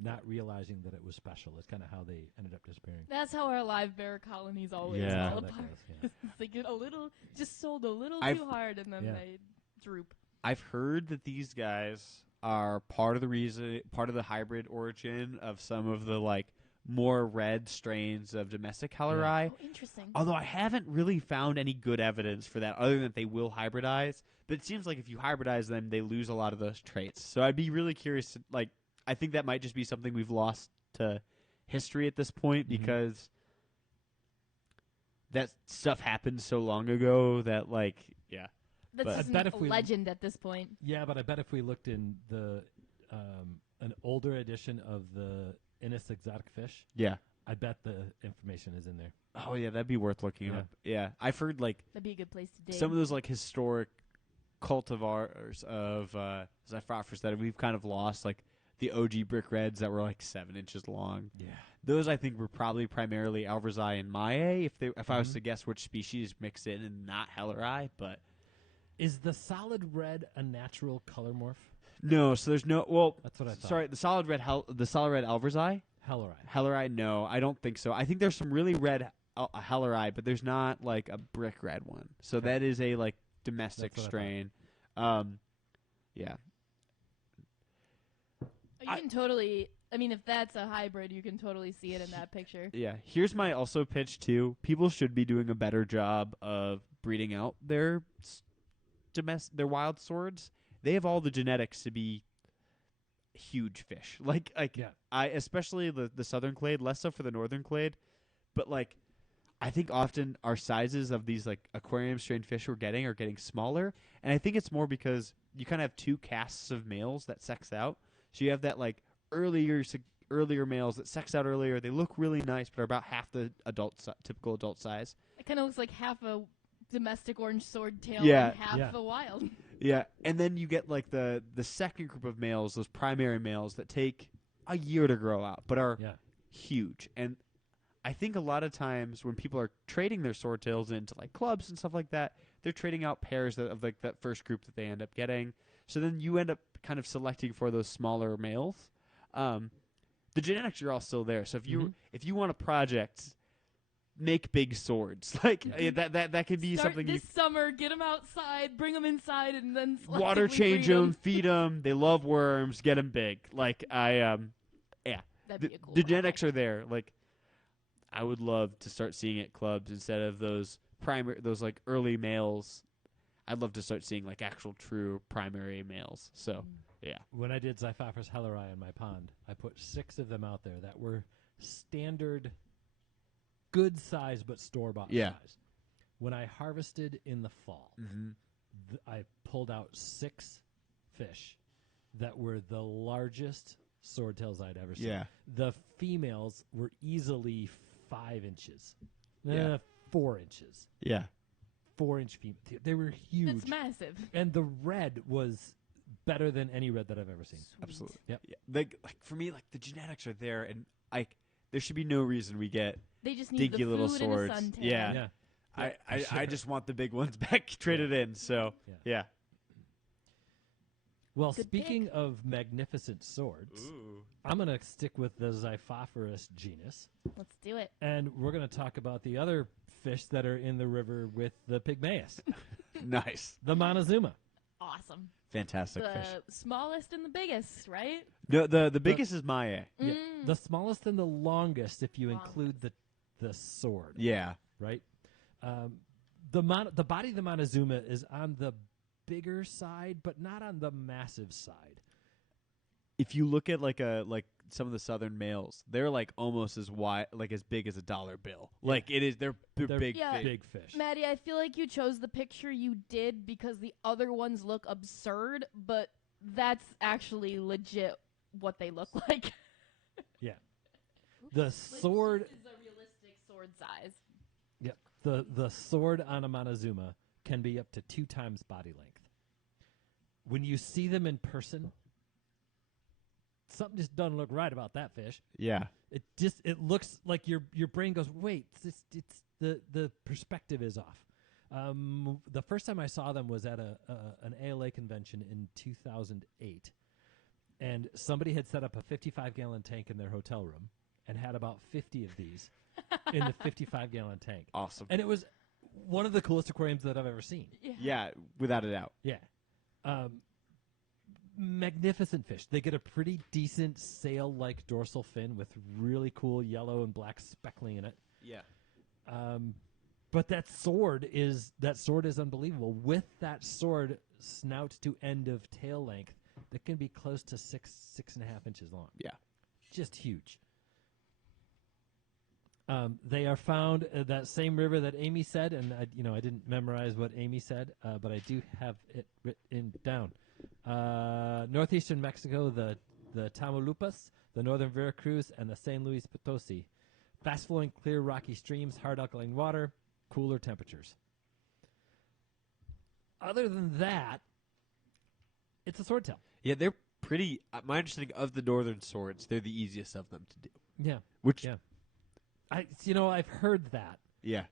not realizing that it was special. It's kind of how they ended up disappearing. That's how our live bear colonies always Yeah. fall How that apart. goes, yeah. They get a little, just sold a little I've- too hard, and then Yeah. they droop. I've heard that these guys are part of the hybrid origin of some of the like more red strains of domestic Hellerai. Oh, interesting. Although I haven't really found any good evidence for that, other than that they will hybridize. But it seems like if you hybridize them, they lose a lot of those traits. So I'd be really curious. I think that might just be something we've lost to history at this point Mhm. because that stuff happened so long ago that That's but- just I bet a if we- legend at this point. Yeah, but I bet if we looked in the an older edition of the Innis Exotic Fish, yeah. I bet the information is in there. Oh yeah, that'd be worth looking Yeah. up. Yeah, I've heard like That'd be a good place to dig. some of those like historic cultivars of Xiphophorus that we've kind of lost, like the OG brick reds that were like 7 inches long. Yeah. Those I think were probably primarily Alvarezi and Maie, if I was Mhm. to guess which species mixed in and not Hellerai. But Is the solid red a natural color morph? no, so there's no. Well, That's what I thought. sorry, the solid red Alvarezi, Hellerai. Hellerai. No, I don't think so. I think there's some really red Hellerai, but there's not like a brick red one. So Okay. that is a like domestic That's what I strain. Yeah. You can totally. I mean, if that's a hybrid, you can totally see it in that picture. Yeah. Here's my also pitch too. People should be doing a better job of breeding out their their wild swords. They have all the genetics to be huge fish. Like Yeah. I especially the southern clade, less so for the northern clade, but like I think often our sizes of these like aquarium strain fish are getting smaller, and I think it's more because you kind of have two castes of males that sex out. So you have that like earlier males that sex out earlier. They look really nice, but are about half the typical adult size. It kind of looks like half a domestic orange sword tail Yeah. and half Yeah. a wild. Yeah, and then you get like the second group of males, those primary males that take a year to grow out, but are Yeah. huge. And I think a lot of times when people are trading their swordtails into like clubs and stuff like that, they're trading out pairs of like that first group that they end up getting. So then you end up kind of selecting for those smaller males. The genetics are all still there. So if you want a project, make big swords. Like that could be Start something this summer. Get them outside. Bring them inside, and then water selectively change breed them, feed them. They love worms. Get them big. Like That'd the, be a cool the project. genetics are there. Like I would love to start seeing at clubs instead of those like early males. I'd love to start seeing like actual true primary males. So yeah, When I did Xiphophorus hellerai in my pond, I put 6 of them out there that were standard, good size but store-bought Yeah. size. When I harvested in the fall, I pulled out 6 fish that were the largest swordtails I'd ever seen. Yeah. The females were easily 5 inches. Yeah. 4 inches. yeah, 4-inch female. They were huge. It's massive. And the red was better than any red that I've ever seen. Sweet. absolutely. Yep. Yeah. Like for me, like the genetics are there, and like there should be no reason we get. They just need Dinky the little food swords. and a suntan. Yeah. Yeah. I sure. just want the big ones back traded in. So Yeah. yeah. Well, Good speaking pick. of magnificent swords, I'm going to stick with the Xiphophorus genus, Let's do it. and we're going to talk about the other fish that are in the river with the pygmaeus, Nice. the Montezuma. Awesome. Fantastic The fish. smallest and the biggest, right? No, the biggest is Maya. Yeah, Mm. the smallest and the longest if you Longest. include the sword, Yeah. right? The body of the Montezuma is on the bigger side, but not on the massive side. If you look at like some of the southern males, they're like almost as wide, like as big as a dollar bill. Like it is, they're big. Yeah. fish. Big fish. Maddie, I feel like you chose the picture you did because the other ones look absurd, but that's actually legit what they look like. Yeah. The sword. This is a realistic sword size. Yep. The sword on a Montezuma can be up to 2 times body length. When you see them in person, something just doesn't look right about that fish. Yeah. It looks like your brain goes, wait, it's the perspective is off. The first time I saw them was at an ALA convention in 2008, and somebody had set up a 55-gallon tank in their hotel room and had about 50 of these in the 55-gallon tank. Awesome. And it was one of the coolest aquariums that I've ever seen. Yeah, without a doubt. Yeah. Magnificent fish. They get a pretty decent sail-like dorsal fin with really cool yellow and black speckling in it. Yeah. But that sword is unbelievable. With that sword, snout to end of tail length, that can be close to 6.5 inches long. Yeah. Just huge. They are found that same river that Amy said, and I didn't memorize what Amy said, but I do have it written down. Northeastern Mexico, the Tamaulipas, the northern Veracruz, and the San Luis Potosi. Fast-flowing, clear, rocky streams, hard alkaline water, cooler temperatures. Other than that, it's a swordtail. Yeah, they're pretty. My understanding of the northern swords, they're the easiest of them to do. Yeah, Which, yeah. I've heard that. yeah,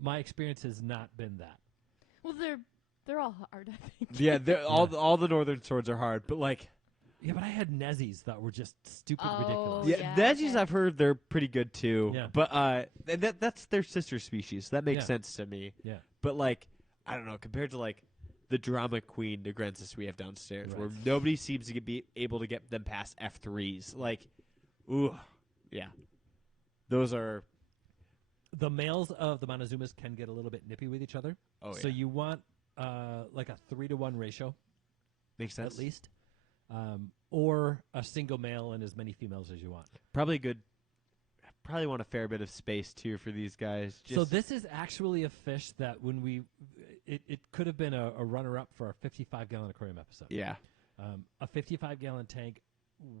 My experience has not been that. Well, they're all hard, I think. yeah. All the northern swords are hard, but like, Yeah, but I had Nezzies that were just stupid Oh, ridiculous. yeah, yeah, Nezis okay. I've heard they're pretty good too. Yeah. But that's their sister species. That makes Yeah. sense to me. Yeah. But like, I don't know, compared to like the drama queen Negrensis we have downstairs, Right. where nobody seems to be able to get them past F3s. Like, ooh, yeah, those are. The males of the Montezumas can get a little bit nippy with each other. Oh So yeah, you want like a 3-to-1 ratio makes sense. at least, or a single male and as many females as you want. Probably good. Probably want a fair bit of space too for these guys. Just, So this is actually a fish that when it could have been a runner-up for our 55-gallon aquarium episode. yeah, A 55-gallon tank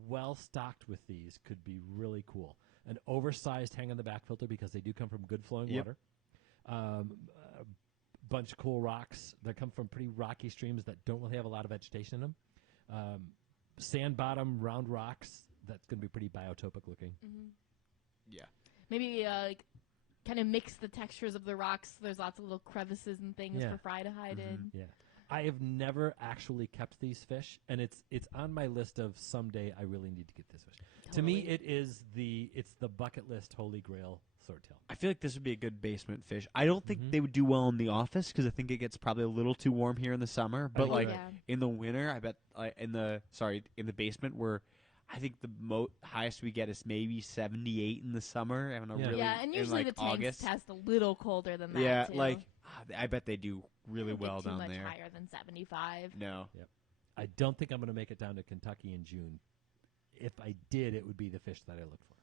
well stocked with these could be really cool. An oversized hang on the back filter because they do come from good flowing Yep. water. A bunch of cool rocks that come from pretty rocky streams that don't really have a lot of vegetation in them. Sand bottom round rocks that's going to be pretty biotopic looking. yeah. Maybe like kind of mix the textures of the rocks. There's lots of little crevices and things Yeah. for fry to hide in. Yeah. I have never actually kept these fish, and it's on my list of someday I really need to get this fish. To me, Totally. it's the bucket list holy grail swordtail. I feel like this would be a good basement fish. I don't think Mhm. they would do well in the office because I think it gets probably a little too warm here in the summer. But think like you're yeah. in the winter, I bet in the basement where I think the highest we get is maybe 78 in the summer. And Yeah. really, Yeah, and in, usually like, the tanks August. test a little colder than that. Yeah, too. like I bet they do really Don't get well too down much there. higher than 75. No, I don't think I'm going to make it down to Kentucky in June. If I did, it would be the fish that I look for.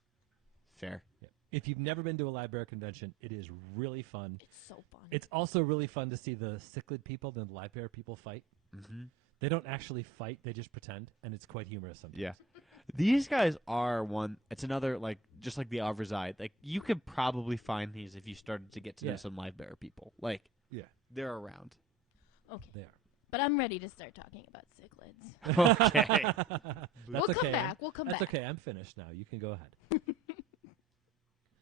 fair. Yeah. If you've never been to a live bear convention, it is really fun. It's so fun. It's also really fun to see the cichlid people, the live bear people fight. Mm-hmm. They don't actually fight; they just pretend, and it's quite humorous sometimes. Yeah. These guys are one. It's another like just like the Avrazide. Like you could probably find these if you started to get to know Yeah. some live bear people. Like Yeah. they're around. Okay. They are. But I'm ready to start talking about cichlids. Okay. That's We'll okay. come back. We'll come That's back. okay. I'm finished now. You can go ahead.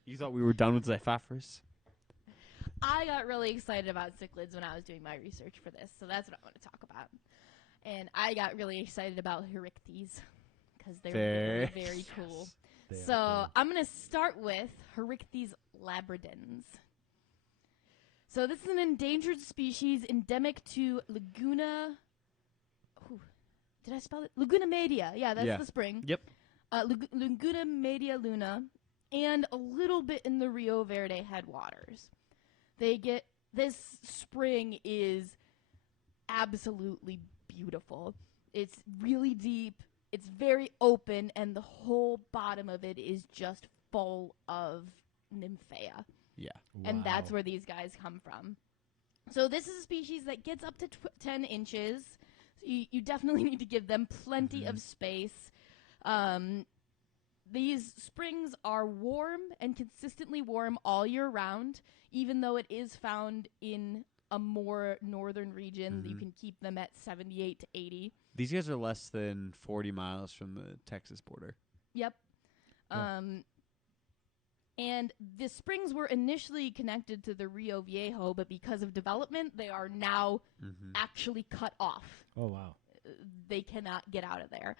You thought we were done with Xiphophorus? I got really excited about cichlids when I was doing my research for this, so that's what I want to talk about. And I got really excited about Herichthys because they're Fair. very, very cool. They are So cool. I'm going to start with Herichthys labradens. So this is an endangered species endemic to Laguna. Ooh, did I spell it? Laguna Media. Yeah, that's Yeah. the spring. Yep. Laguna Media Luna, and a little bit in the Rio Verde headwaters. This spring is absolutely beautiful. It's really deep. It's very open, and the whole bottom of it is just full of nymphea. Yeah. And that's Wow. where these guys come from. So this is a species that gets up to 10 inches. So you definitely need to give them plenty of space. These springs are warm and consistently warm all year round, even though it is found in a more northern region. You can keep them at 78 to 80. These guys are less than 40 miles from the Texas border. Yep. Yeah. And the springs were initially connected to the Rio Viejo, but because of development, they are now Mm-hmm. actually cut off. Oh wow. They cannot get out of there.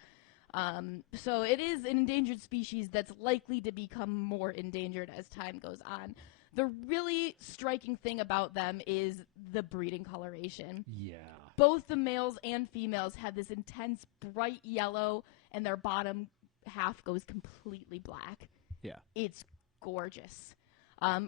So it is an endangered species that's likely to become more endangered as time goes on. The really striking thing about them is the breeding coloration. Yeah. Both the males and females have this intense bright yellow, and their bottom half goes completely black. Yeah. It's gorgeous.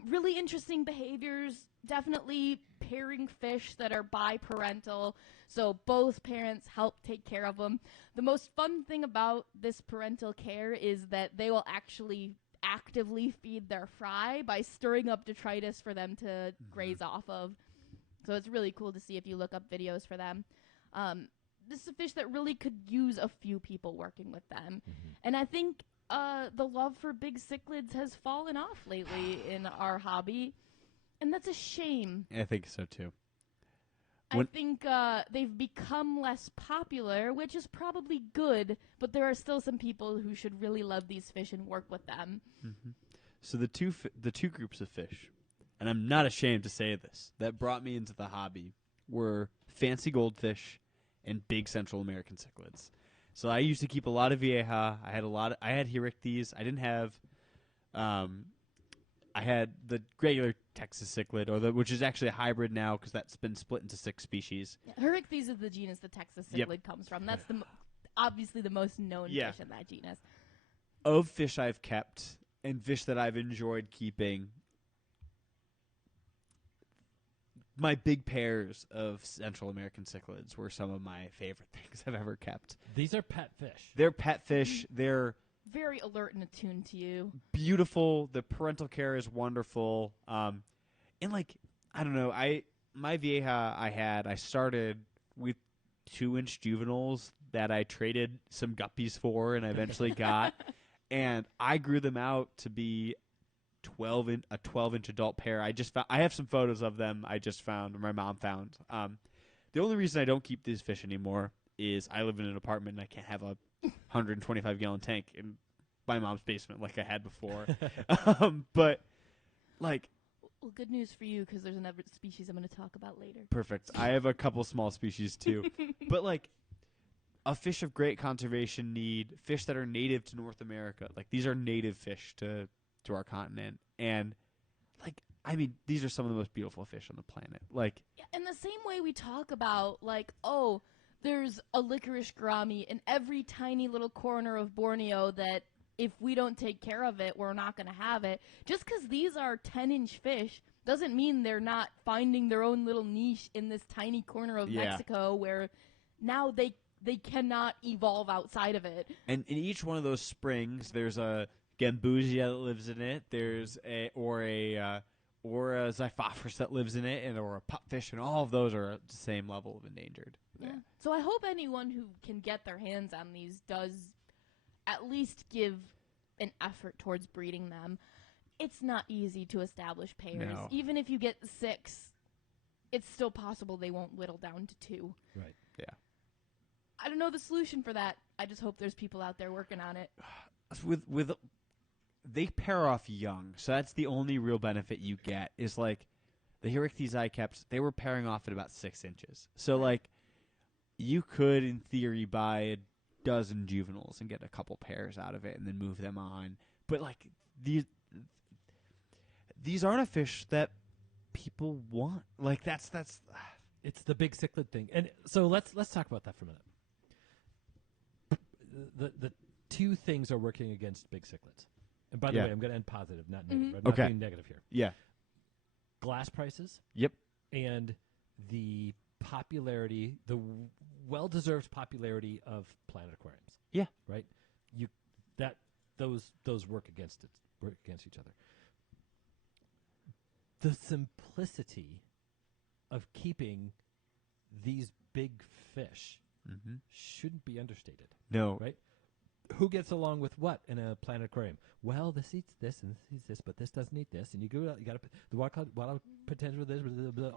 Really interesting behaviors. Definitely pairing fish that are biparental, so both parents help take care of them. The most fun thing about this parental care is that they will actually actively feed their fry by stirring up detritus for them to graze off of. So it's really cool to see if you look up videos for them. This is a fish that really could use a few people working with them. And I think the love for big cichlids has fallen off lately in our hobby. And that's a shame. I think so too. I think they've become less popular, which is probably good, but there are still some people who should really love these fish and work with them. So the two groups of fish, and I'm not ashamed to say this, that brought me into the hobby were fancy goldfish and big Central American cichlids. So I used to keep a lot of vieja. I had Herichthys. I didn't have. I had the regular Texas cichlid, which is actually a hybrid now because that's been split into 6 species. Herichthys is the genus the Texas cichlid comes from. That's obviously the most known fish in that genus. Of fish I've kept and fish that I've enjoyed keeping, my big pairs of Central American cichlids were some of my favorite things I've ever kept. These are pet fish. They're pet fish. They're very alert and attuned to you. Beautiful. The parental care is wonderful. And like, I don't know, my vieja I started with 2-inch juveniles that I traded some guppies for and I eventually got. And I grew them out to be a 12-inch adult pair. I have some photos of them I just found, or my mom found. The only reason I don't keep these fish anymore is I live in an apartment and I can't have a 125-gallon tank in my mom's basement like I had before. But like, well, good news for you because there's another species I'm going to talk about later. Perfect. I have a couple small species too. But like, a fish of great conservation need, fish that are native to North America. Like, these are native fish to our continent. And like, I mean, these are some of the most beautiful fish on the planet. Like, yeah, in the same way we talk about like, oh, there's a licorice gourami in every tiny little corner of Borneo that if we don't take care of it, we're not going to have it. Just because these are 10-inch fish doesn't mean they're not finding their own little niche in this tiny corner of Mexico where now they cannot evolve outside of it. And in each one of those springs, there's a gambusia that lives in it. There's a xiphophorus that lives in it, or a pupfish, and all of those are at the same level of endangered. Yeah. So I hope anyone who can get their hands on these does at least give an effort towards breeding them. It's not easy to establish pairs. No. Even if you get 6, it's still possible they won't whittle down to 2. Right. Yeah. I don't know the solution for that. I just hope there's people out there working on it. With they pair off young, so that's the only real benefit you get. Is like the Herichthys I kept, they were pairing off at about 6 inches. So like, you could in theory buy a dozen juveniles and get a couple pairs out of it, and then move them on. But like these aren't a fish that people want. Like that's it's the big cichlid thing. And so let's talk about that for a minute. The two things are working against big cichlids. And by the way, I'm going to end positive, not negative. I'm not being negative here. Yeah. Glass prices. Yep. And the popularity, the well-deserved popularity of Planet Aquariums. Yeah. Right? Those work against each other. The simplicity of keeping these big fish shouldn't be understated. No. Right? Who gets along with what in a Planet Aquarium? Well, this eats this and this eats this, but this doesn't eat this. And you got to the water potential of this. If you don't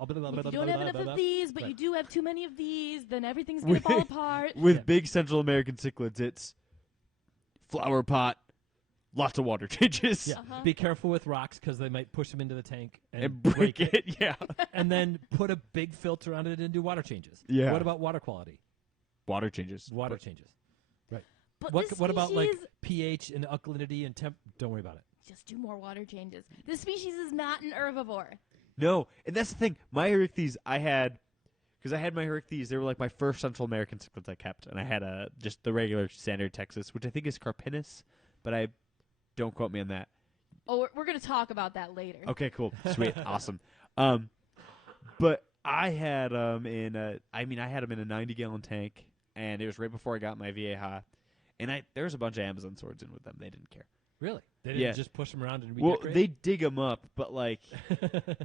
have enough of these, but you do have too many of these, then everything's going to fall apart. With big Central American cichlids, it's flower pot, lots of water changes. Yeah. Be careful with rocks because they might push them into the tank and break it. Yeah. And then put a big filter on it and do water changes. Yeah. What about water quality? Water changes. Water changes. Right. But What this what about like species- pH and alkalinity and temp? Don't worry about it. Just do more water changes. This species is not an herbivore. No, and that's the thing. My Herichthes, I had, because I had my Herichthes, they were like my first Central American cichlids I kept, and I had just the regular standard Texas, which I think is Carpinus, but I don't quote me on that. Oh, we're going to talk about that later. Okay, cool, sweet, awesome. But I had in I had them in a 90-gallon tank, and it was right before I got my Vieja, and there was a bunch of Amazon swords in with them. They didn't care. Really? They didn't Yeah. just push them around and Well, redecorate? they dig them up, but like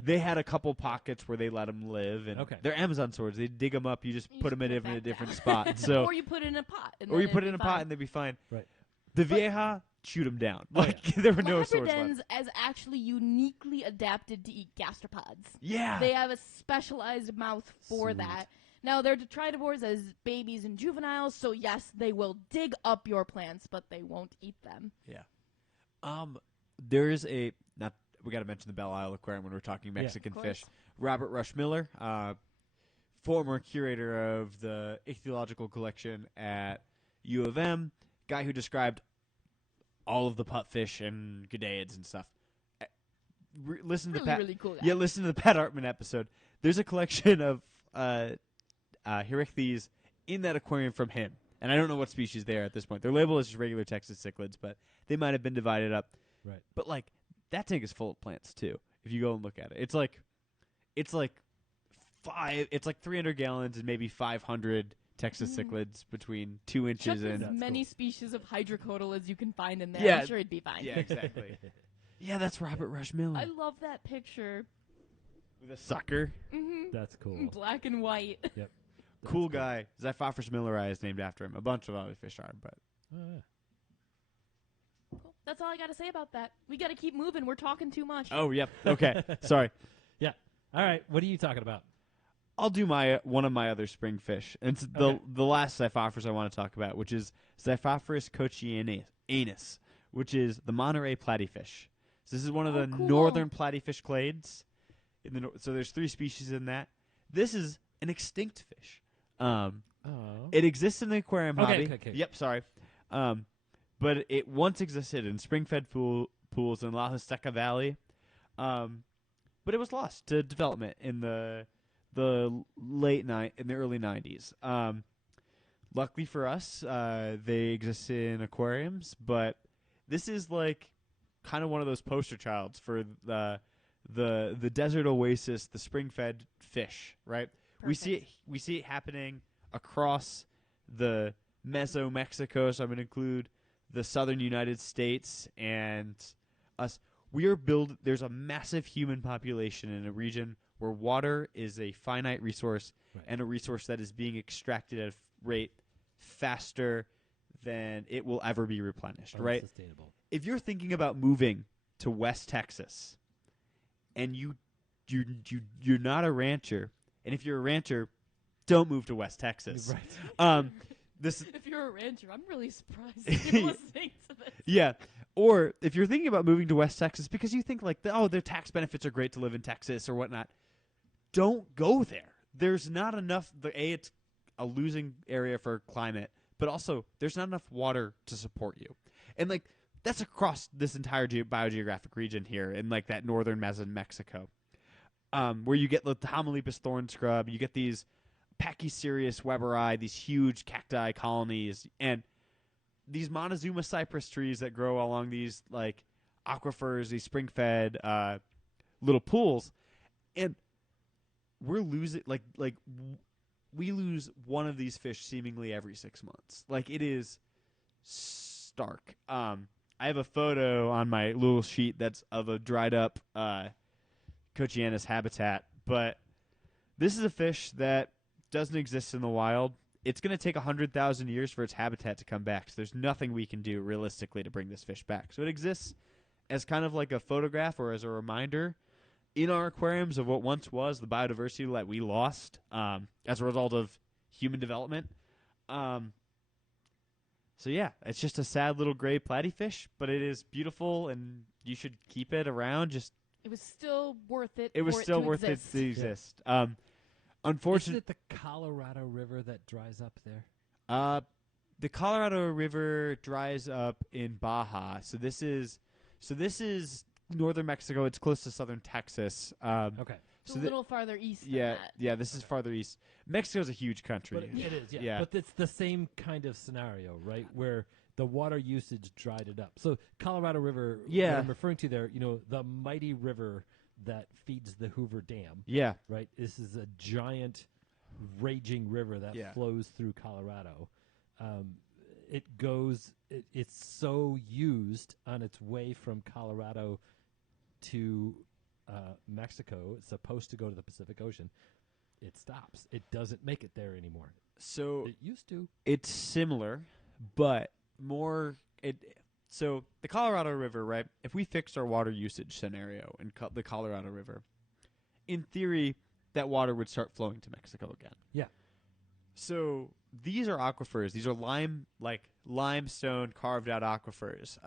they had a couple pockets where they let them live, and Okay. they're Amazon swords. They dig them up. You just You put just them put it in a back different down. spot. So, or you put it in a pot. And or then you put it it'd in a be pot fine. and they'd be fine. Right. The Vieja, shoot them down. Oh, Like there were no swords Labradens left. is actually uniquely adapted to eat gastropods. Yeah. They have a specialized mouth for Sweet. that. Now, they're detritivores as babies and juveniles, so yes, they will dig up your plants, but they won't eat them. There is we got to mention the Belle Isle Aquarium when we're talking Mexican Of fish. course. Robert Rush Miller, former curator of the ichthyological collection at U of M, guy who described all of the putfish and Gudeids and stuff. Listen to Really, Pat. really cool guy. Yeah, listen to the Pat Artman episode. There's a collection of Herichthes in that aquarium from him. And I don't know what species they are at this point. They're labeled as just regular Texas cichlids, but they might have been divided up. Right. But like that tank is full of plants too. If you go and look at it, it's like 300 gallons and maybe 500 Texas cichlids between 2 Chuck inches as and That's many cool. species of hydrocodal as you can find in there. Yeah. I'm sure he'd be fine. yeah, exactly. Yeah, that's Robert Rush Miller I love that picture. with a sucker. Mm-hmm. That's cool. Black and white. Yep. Cool guy. Xiphophorus milleri is named after him. A bunch of other fish are, but Oh, yeah. Cool. That's all I got to say about that. We got to keep moving. We're talking too much. oh yep. Okay, sorry. All right. What are you talking about? I'll do one of my other spring fish. And it's Okay. the last Xiphophorus I want to talk about, which is Xiphophorus cochianus, which is the Monterey platyfish. So this is one of Oh, the cool. northern platyfish clades. So there's 3 species in that. This is an extinct fish. Oh. It exists in the aquarium Okay, hobby. okay. Yep, sorry. But it once existed in spring-fed pools in La Huasteca Valley. But it was lost to development in the early 90s. Luckily for us, they exist in aquariums, but this is like kind of one of those poster childs for the desert oasis, the spring-fed fish, right? We see it happening across the Meso-Mexico, so I'm going to include the southern United States and us. There's a massive human population in a region where water is a finite resource Right. and a resource that is being extracted at a rate faster than it will ever be replenished, right? Unsustainable. If you're thinking about moving to West Texas and you're not a rancher, and if you're a rancher, don't move to West Texas. Right. This If you're a rancher, I'm really surprised people listening to this. Yeah. Or if you're thinking about moving to West Texas because you think like, their tax benefits are great to live in Texas or whatnot, don't go there. There's not enough. It's a losing area for climate, but also there's not enough water to support you. And like that's across this entire biogeographic region here in like that northern Mexico, where you get the Tamaulipas thorn scrub, you get these Pachycereus weberi, these huge cacti colonies, and these Montezuma cypress trees that grow along these like aquifers, these spring-fed little pools, and we're losing we lose one of these fish seemingly every 6 months. Like it is stark. I have a photo on my little sheet that's of a dried up Cochianus habitat, but this is a fish that doesn't exist in the wild. It's going to take 100,000 years for its habitat to come back. So there's nothing we can do realistically to bring this fish back. So it exists as kind of like a photograph or as a reminder in our aquariums of what once was the biodiversity that we lost as a result of human development. So yeah, it's just a sad little gray platyfish, but it is beautiful and you should keep it around. It was still worth it. It was for still to worth exist. it to exist. Isn't Unfortunately, it the Colorado River that dries up there? the Colorado River dries up in Baja. So this is northern Mexico. It's close to southern Texas. Okay. It's So a little farther east than yeah, that. yeah. This is farther east. Mexico's a huge country. But it is, yeah. Yeah. But it's the same kind of scenario, right? Where the water usage dried it up. So Colorado River, Yeah. what I'm referring to there, the mighty river that feeds the Hoover Dam, Yeah, right? This is a giant raging river that Yeah. flows through Colorado. It's so used on its way from Colorado to Mexico. It's supposed to go to the Pacific Ocean. It stops. It doesn't make it there anymore. so It used to. it's similar, but more. So the Colorado River, right? If we fixed our water usage scenario in the Colorado River, in theory, that water would start flowing to Mexico again. Yeah. So these are aquifers. These are limestone carved out aquifers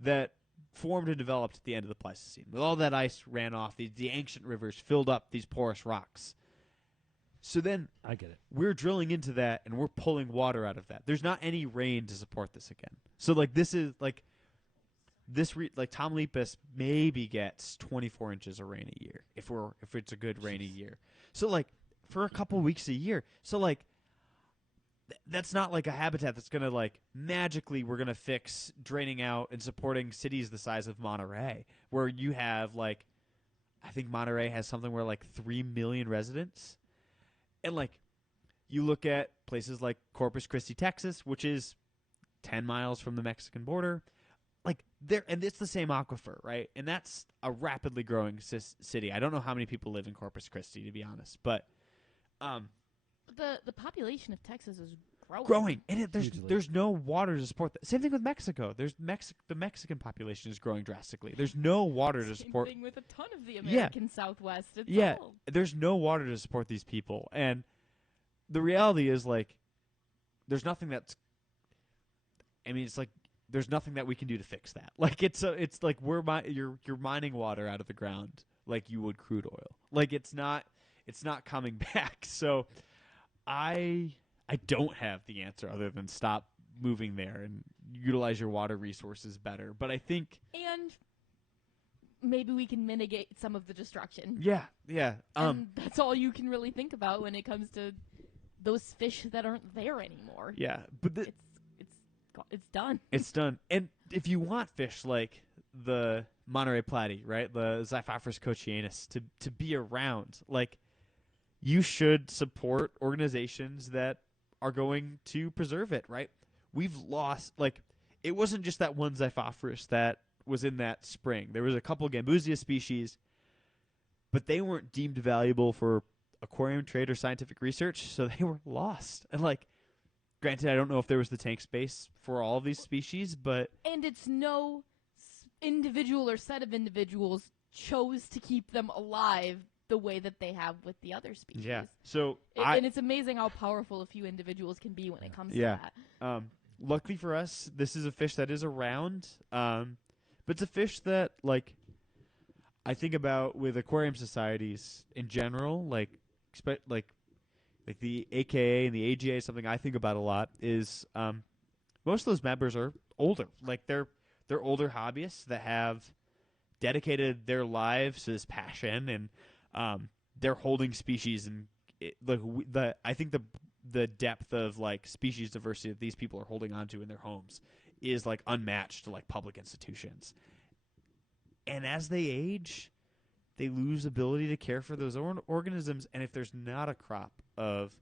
that formed and developed at the end of the Pleistocene. With all that ice ran off, the ancient rivers filled up these porous rocks. So then I get it. we're drilling into that and we're pulling water out of that. There's not any rain to support this again. So like this is like Tamaulipas maybe gets 24 inches of rain a year if it's a good rainy year. So like for a couple weeks a year. So like that's not like a habitat that's going to like magically we're going to fix draining out and supporting cities the size of Monterey, where you have like I think Monterey has something where like 3 million residents. And like you look at places like Corpus Christi, Texas, which is 10 miles from the Mexican border, like there, and it's the same aquifer, right? And that's a rapidly growing city. I don't know how many people live in Corpus Christi, to be honest, but The population of Texas is growing, and Hugely. there's no water to support that. Same thing with Mexico. The Mexican population is growing drastically. There's no water to Same support. thing with a ton of the American Southwest. It's Yeah, all there's no water to support these people, and the reality is like there's nothing that's. I mean, it's like there's nothing that we can do to fix that. Like it's like you're mining water out of the ground like you would crude oil. Like it's not coming back. So I don't have the answer other than stop moving there and utilize your water resources better. But I think and maybe we can mitigate some of the destruction. yeah. And that's all you can really think about when it comes to those fish that aren't there anymore. Yeah, but It's done. it's done. And if you want fish like the Monterey platy, right, the Xiphophorus cochianus to be around, like you should support organizations that are going to preserve it, right? We've lost, like, it wasn't just that one Xiphophorus that was in that spring. There was a couple Gambusia species, but they weren't deemed valuable for aquarium trade or scientific research, so they were lost. And, like, granted, I don't know if there was the tank space for all of these species, but And it's no individual or set of individuals chose to keep them alive the way that they have with the other species. yeah. So And it's amazing how powerful a few individuals can be when it comes Yeah. to that. Luckily for us, this is a fish that is around, but it's a fish that, like, I think about with aquarium societies in general, like the AKA and the AGA. Something I think about a lot is most of those members are older. Like they're older hobbyists that have dedicated their lives to this passion, and they're holding species and I think the depth of like species diversity that these people are holding onto in their homes is like unmatched to like public institutions. And as they age, they lose ability to care for those organisms. And if there's not a crop of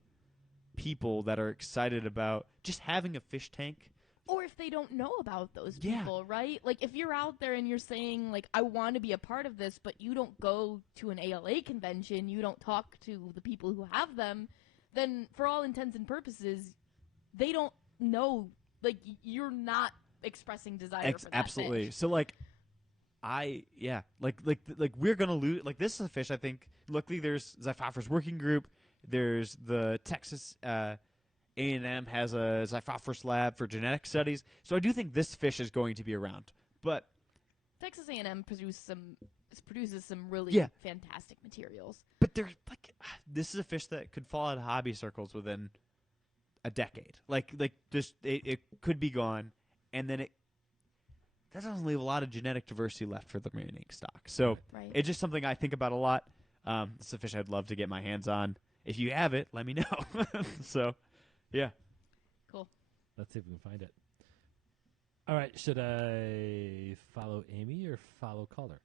people that are excited about just having a fish tank, Or if they don't know about those Yeah. people, right? Like if you're out there and you're saying like I want to be a part of this, but you don't go to an ALA convention, you don't talk to the people who have them, then for all intents and purposes, they don't know, like you're not expressing desire for that absolutely. fish. So like like we're gonna lose. Like this is a fish. I think. Luckily, there's Xiphophorus Working Group. There's the Texas A&M has a Xiphophorus lab for genetic studies. So I do think this fish is going to be around. But Texas A&M produces some really Yeah. fantastic materials. they're like this is a fish that could fall out of hobby circles within a decade. Like just it could be gone, and then that doesn't leave a lot of genetic diversity left for the remaining stock. So Right. it's just something I think about a lot. It's a fish I'd love to get my hands on. If you have it, let me know. So, yeah. Cool. Let's see if we can find it. All right, should I follow Amy or follow Calder?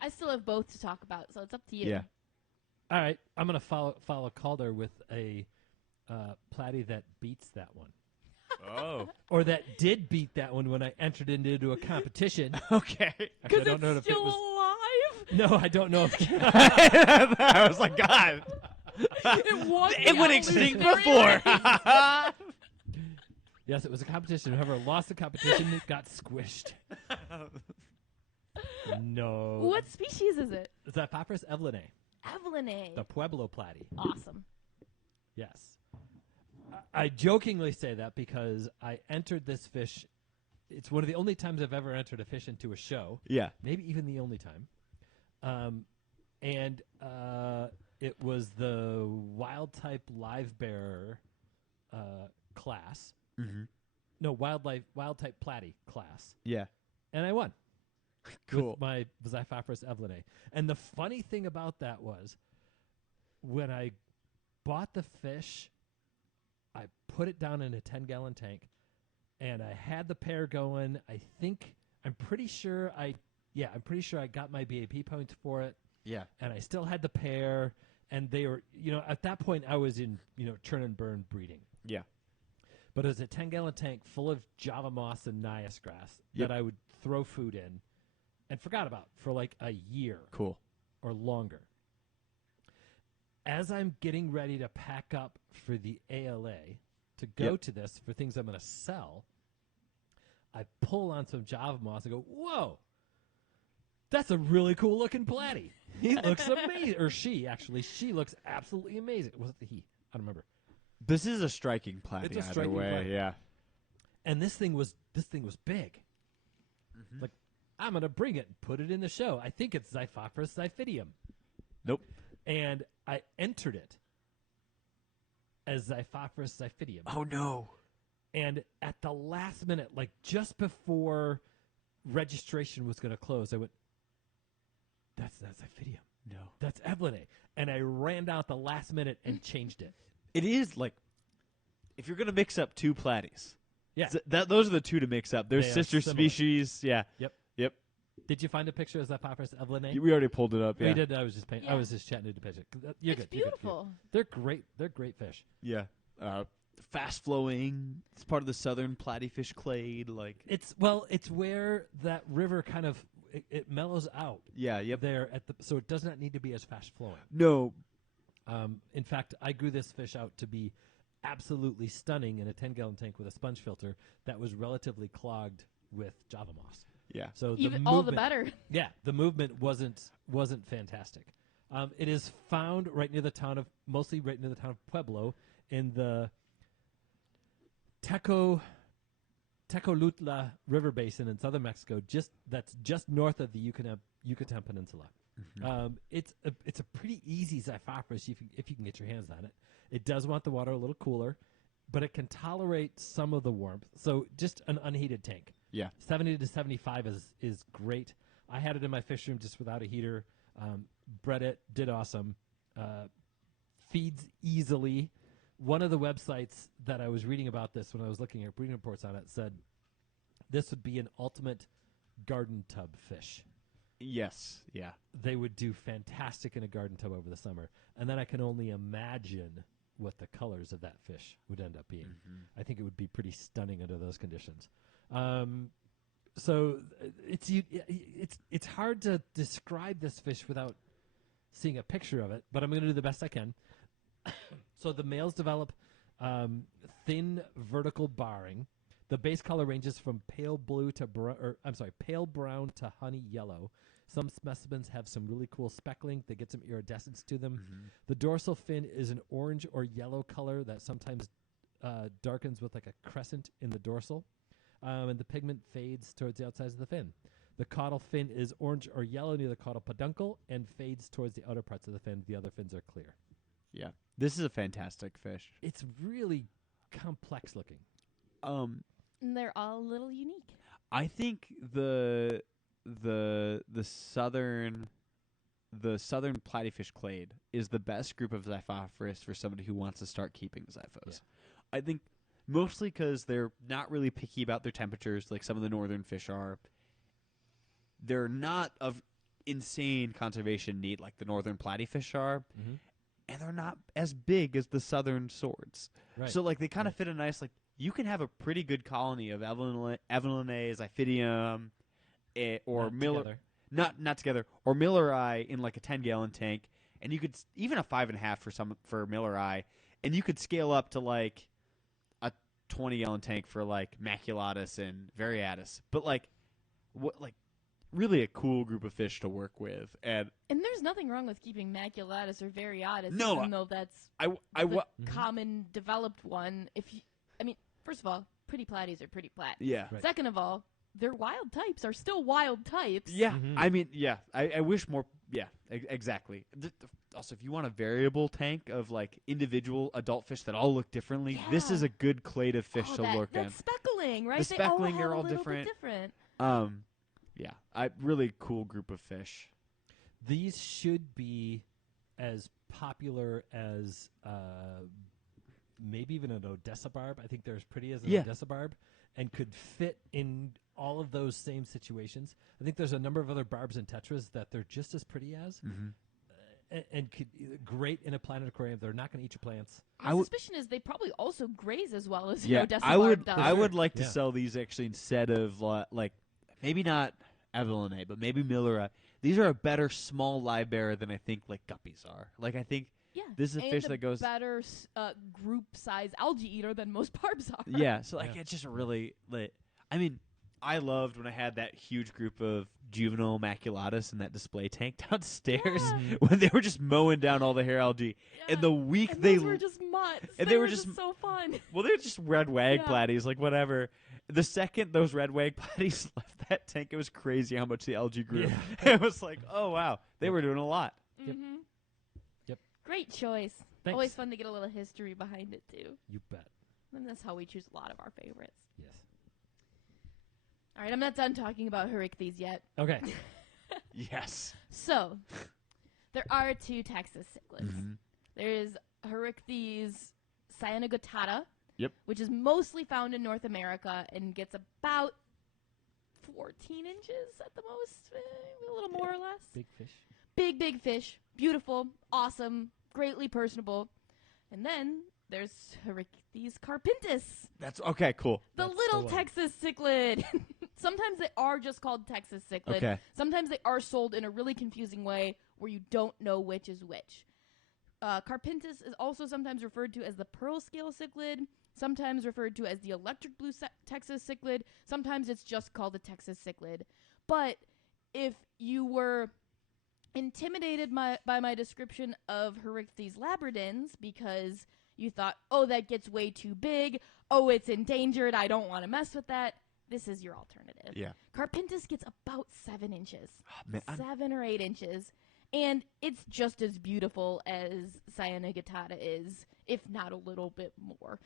I still have both to talk about, so it's up to you. Yeah. All right, I'm gonna follow Calder with a platy that beats that one, Oh. or that did beat that one when I entered into a competition. Okay. I Because don't know it's if it still was. alive. No, I don't know if. I was like, God. It won It the went evolutionary extinct before. race. Yes, it was a competition. Whoever lost the competition got squished. No. What species is it? Xiphophorus evelinae, Evelyn. the Pueblo platy. Awesome. Yes. I jokingly say that because I entered this fish. It's one of the only times I've ever entered a fish into a show. Yeah. Maybe even the only time. And it was the wild type live bearer class. Mm-hmm. No, wild type platy class. Yeah. And I won. Cool. With my Xiphophorus evelinae. And the funny thing about that was when I bought the fish, I put it down in a 10-gallon tank, and I had the pair going. I'm pretty sure I got my BAP points for it, Yeah. and I still had the pair, and they were, at that point I was in, churn and burn breeding. Yeah. But it was a 10-gallon tank full of Java moss and Nias grass Yep. that I would throw food in and forgot about for like a year Cool. or longer. As I'm getting ready to pack up for the ALA to go Yep. to this for things I'm going to sell, I pull on some Java moss and go, whoa, that's a really cool looking platy. He looks amazing. Or she looks absolutely amazing. Was it the he? I don't remember. This is a striking platy It's a either striking way. platy. Yeah. And this thing was big. Mm-hmm. Like, I'm going to bring it and put it in the show. I think it's Xiphophorus xiphidium. Nope. And I entered it as Xiphophorus xiphidium. Oh no. And at the last minute, like just before registration was going to close, I went, that's xiphidium. No. That's evelinae. And I ran down at the last minute and changed it. It is like if you're gonna mix up two platies. Yeah. Those are the two to mix up. They're They are sister similar. species. Yeah. Yep. Yep. Did you find a picture of Xiphophorus evelinae? We already pulled it up. We Yeah. did. I was just Yeah. I was just chatting to the picture. You're It's good. You're good, you're good. beautiful. They're great. They're great fish. Yeah. Fast flowing. It's part of the southern platyfish clade. Like. It's where that river kind of it mellows out Yeah. Yep. there so it does not need to be as fast flowing. No. In fact, I grew this fish out to be absolutely stunning in a 10-gallon tank with a sponge filter that was relatively clogged with Java moss. Yeah. So Even the all the movement- better. Yeah, the movement wasn't fantastic. It is found mostly right near the town of Pueblo in the Tecolutla River Basin in southern Mexico. That's just north of the Yucatan Peninsula. It's a pretty easy Xiphophorus if you can get your hands on it. It does want the water a little cooler, but it can tolerate some of the warmth. So just an unheated tank. Yeah. 70 to 75 is great. I had it in my fish room just without a heater. Bred it, did awesome. Feeds easily. One of the websites that I was reading about this when I was looking at breeding reports on it said this would be an ultimate garden tub fish. Yes. Yeah. They would do fantastic in a garden tub over the summer. And then I can only imagine what the colors of that fish would end up being. I think it would be pretty stunning under those conditions. So it's hard to describe this fish without seeing a picture of it, but I'm going to do the best I can. So the males develop thin vertical barring. The base color ranges from pale brown to honey yellow. Some specimens have some really cool speckling. They get some iridescence to them. The dorsal fin is an orange or yellow color that sometimes darkens with like a crescent in the dorsal. And the pigment fades towards the outsides of the fin. The caudal fin is orange or yellow near the caudal peduncle and fades towards the outer parts of the fin. The other fins are clear. Yeah. This is a fantastic fish. It's really complex looking. Um, And they're all a little unique. I think the southern platyfish clade is the best group of Xiphophorus for somebody who wants to start keeping Xiphos. Yeah. I think mostly because they're not really picky about their temperatures like some of the northern fish are. They're not of insane conservation need like the northern platyfish are, Mm-hmm. and they're not as big as the southern swords. Right. So like they kind of fit a nice like you can have a pretty good colony of Evelinae, Xiphidium, or Not Miller. together. Not together, or Milleri in like a 10-gallon tank, and you could even a 5.5 for Milleri, and you could scale up to like a 20-gallon tank for like Maculatus and Variatus. But like, what like really a cool group of fish to work with, and And there's nothing wrong with keeping Maculatus or Variatus, No, even though that's I the Mhm. common developed one. First of all, pretty platies are pretty plat. yeah. Right. Second of all, their wild types are still wild types. Yeah, Mhm. I mean, yeah, I wish more. Yeah, exactly. Also, if you want a variable tank of like individual adult fish that all look differently, this is Yeah. a good clade of fish Oh, to that, look that at. speckling, right? The They all speckling, have they're a all little different. Bit different. Yeah, really cool group of fish. These should be as popular as maybe even an Odessa barb. I think they're as pretty as an Yeah. Odessa barb and could fit in all of those same situations. I think there's a number of other barbs and tetras that they're just as pretty as and could great in a planet aquarium. They're not going to eat your plants. My I would- suspicion is they probably also graze as well as Yeah, Odessa I would. barb does. I would like to Yeah. sell these actually instead of like maybe not Evelinae, but maybe Millera. These are a better small live bearer than I think like guppies are. Like I think Yeah, this is a and fish that goes- better group size algae eater than most barbs are. yeah. So like Yeah. it's just really lit. I mean, I loved when I had that huge group of juvenile maculatus in that display tank downstairs Yeah. when they were just mowing down all the hair algae. Yeah. And the week And they those were just mutts. and they they were were just just- so fun. well, they're just red wag Yeah. platies, like whatever. The second those red wag platies left that tank, it was crazy how much the algae grew. Yeah. It was like, oh wow, they were doing a lot. Yep. Mm-hmm. Yep. Great choice. Thanks. Always fun to get a little history behind it too. You bet. And that's how we choose a lot of our favorites. Yes. All right, I'm not done talking about Herichthes yet. Okay. Yes. So, there are two Texas cichlids. Mhm. There's Herichthes cyanogotata, Yep. which is mostly found in North America and gets about 14 inches at the most, a little more or less. Big fish. Big fish, beautiful, awesome, greatly personable. And then there's Herichthes carpintis, That's okay. Cool. the That's little the one. Texas cichlid. Sometimes they are just called Texas cichlid. Okay. Sometimes they are sold in a really confusing way where you don't know which is which. Carpintis is also sometimes referred to as the pearl scale cichlid, sometimes referred to as the electric blue Texas cichlid, sometimes it's just called the Texas cichlid. But if you were intimidated by my description of Herichthes labradens because you thought, oh, that gets way too big, oh, it's endangered, I don't want to mess with that, this is your alternative. Yeah. Carpintis gets about 7 inches. Man, 7 or 8 inches. And it's just as beautiful as Cyanogotata is, if not a little bit more.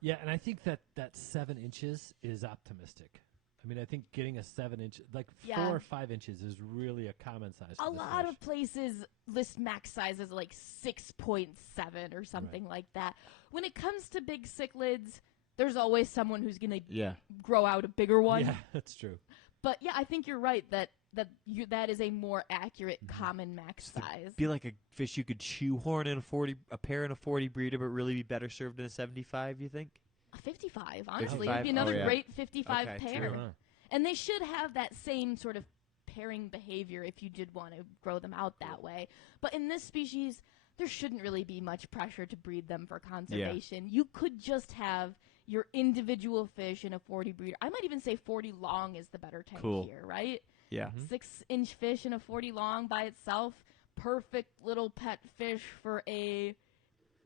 Yeah, and I think that 7 inches is optimistic. I mean, I think getting a 7-inch, like Yeah. 4 or 5 inches, is really a common size. For A this lot fish. of places list max sizes like 6.7 or something like that. When it comes to big cichlids, there's always someone who's going to Yeah. grow out a bigger one. Yeah, that's true. But yeah, I think you're right that that is a more accurate common max size. Be like a fish you could shoehorn in a pair in a 40 breeder, but really be better served in a 75. You think? A 55, honestly. 55? It'd be another Oh, yeah. great 55 Okay, pair. true. Huh. And they should have that same sort of pairing behavior if you did want to grow them out that way. But in this species, there shouldn't really be much pressure to breed them for conservation. You could just have your individual fish in a 40 breeder. I might even say 40 long is the better tank Cool. here, right? Yeah. 6-inch fish in a 40 long by itself. Perfect little pet fish for a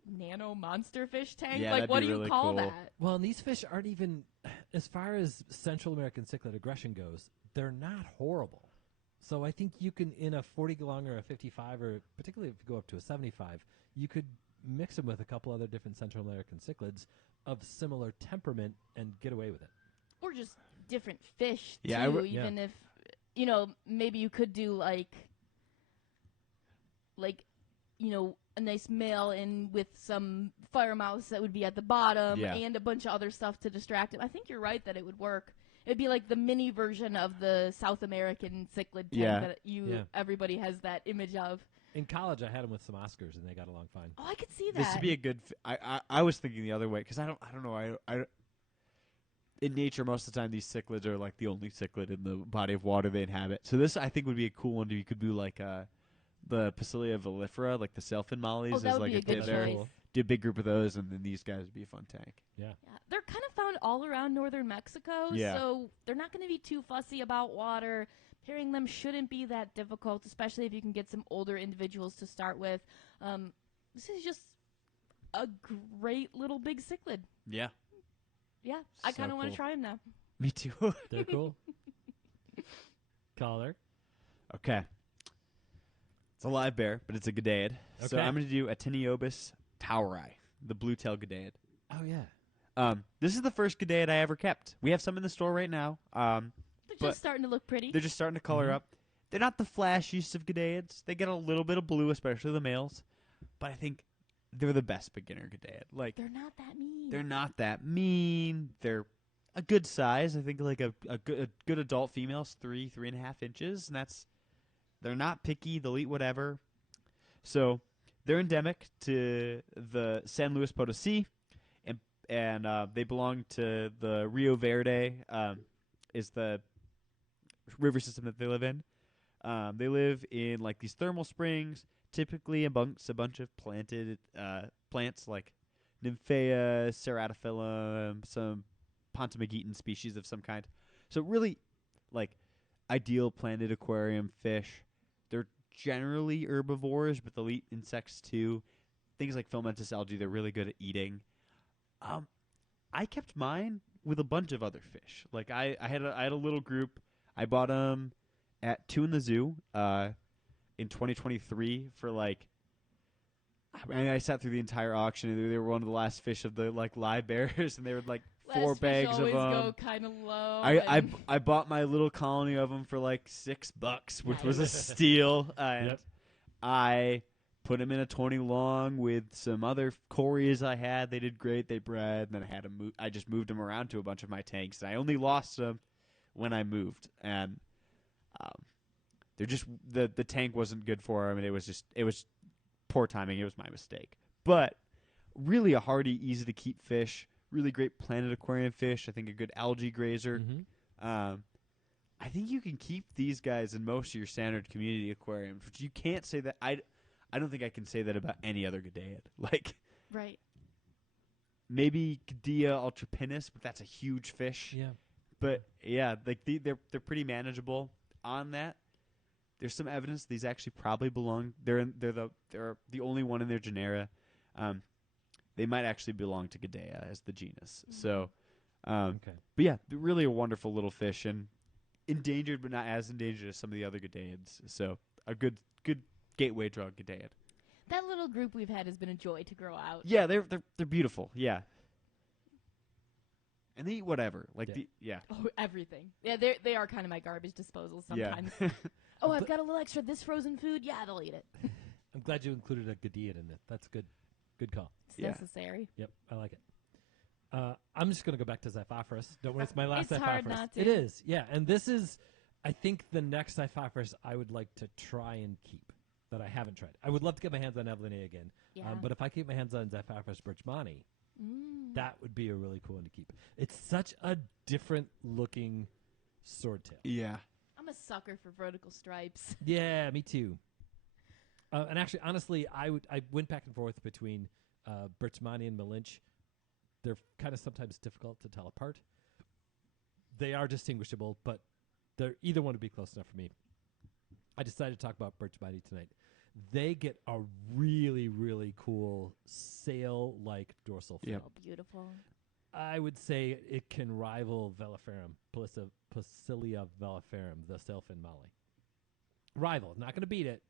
nano monster fish tank. Yeah, like, that'd what be do you really call cool. that? Well, and these fish aren't even, as far as Central American cichlid aggression goes, they're not horrible. So I think you can, in a 40 long or a 55, or particularly if you go up to a 75, you could mix them with a couple other different Central American cichlids of similar temperament and get away with it. Or just different fish, Yeah, I too, w- even if, maybe you could do, a nice male in with some fire mouse that would be at the bottom Yeah. and a bunch of other stuff to distract it. I think you're right that it would work. It'd be like the mini version of the South American cichlid tank Yeah. that everybody has that image of. In college, I had them with some Oscars, and they got along fine. Oh, I could see that. This would be a good. I was thinking the other way because I don't know. I in nature most of the time these cichlids are like the only cichlid in the body of water they inhabit. So this I think would be a cool one. You could do like the Pasilia volifera, like the sailfin mollies. Oh, that as would like be a good tip there. choice. Do a big group of those, and then these guys would be a fun tank. Yeah. Yeah, they're kind of found all around northern Mexico, Yeah. so they're not going to be too fussy about water. Pairing them shouldn't be that difficult, especially if you can get some older individuals to start with. This is just a great little big cichlid. Yeah, Yeah, I So kind of want to cool. try them now. me too. They're cool. Caller. Okay. It's a live bear, but it's a Gadaid. So Okay. I'm going to do a Tiniobus toweri, the blue-tailed Gadaid. Oh, yeah. This is the first Gadaid I ever kept. We have some in the store right now. They're But just starting to look pretty. They're just starting to color Mhm. up. They're not the flashiest of Gadaids. They get a little bit of blue, especially the males. But I think they're the best beginner Gadaid. Like, They're not that mean. they're not that mean. They're a good size. I think like a good adult female's 3.5 inches, and they're not picky. They'll eat whatever. So they're endemic to the San Luis Potosi, and they belong to the Rio Verde. Is the river system that they live in. They live in like these thermal springs, typically amongst a bunch of planted plants like Nymphea, Ceratophyllum, some Pontomegaton species of some kind. So really, like, ideal planted aquarium fish. They're generally herbivores, but they'll eat insects too. Things like filamentous algae, they're really good at eating. I kept mine with a bunch of other fish. Like I had a little group. I bought them at 2 in the Zoo in 2023 for like. I sat through the entire auction, and they were one of the last fish of the like live bears, and they were like Last 4 fish bags of always them. go kind of low. I bought my little colony of them for like $6, which was a steal, and Yep. I put them in a 20 long with some other cories I had. They did great. They bred, and then I had them. I just moved them around to a bunch of my tanks, and I only lost them when I moved, and they're just the tank wasn't good for them, and it was poor timing. It was my mistake, but really a hardy, easy to keep fish. Really great planted aquarium fish. I think a good algae grazer. Mm-hmm. I think you can keep these guys in most of your standard community aquariums, but you can't say that. I don't think I can say that about any other Gadaid. Like right. maybe Gadea ultrapinus, but that's a huge fish. Yeah. But yeah, like they're pretty manageable on that. There's some evidence these actually probably belong. They're the only one in their genera. They might actually belong to Gadea as the genus. So, Okay. but yeah, really a wonderful little fish and endangered, but not as endangered as some of the other Gadeids. So a good gateway drug Gadaid. That little group we've had has been a joy to grow out. Yeah, they're beautiful. Yeah, and they eat whatever. Like Yeah. Oh, everything. Yeah, they are kind of my garbage disposal sometimes. Yeah. Oh, I've got a little extra this frozen food. Yeah, they'll eat it. I'm glad you included a Gadiad in it. That's good. Good call. It's Yeah. necessary. Yep, I like it. I'm just going to go back to Xiphophorus. Don't worry, it's my last It's Xiphophorus. hard not to. It is, yeah. And this is, I think, the next Xiphophorus I would like to try and keep that I haven't tried. I would love to get my hands on Evelinae again. Yeah. But if I keep my hands on Xiphophorus birchmani, that would be a really cool one to keep. It's such a different looking swordtail. Yeah. I'm a sucker for vertical stripes. Yeah, me too. And actually, honestly, I went back and forth between Birchmani and Malinche. They're kind of sometimes difficult to tell apart. They are distinguishable, but either one would be close enough for me. I decided to talk about Birchmani tonight. They get a really, really cool sail-like dorsal fin. Yep. Oh, beautiful. I would say it can rival Veliferum, Pasilia veliferum, the sailfin molly. Rival, not going to beat it,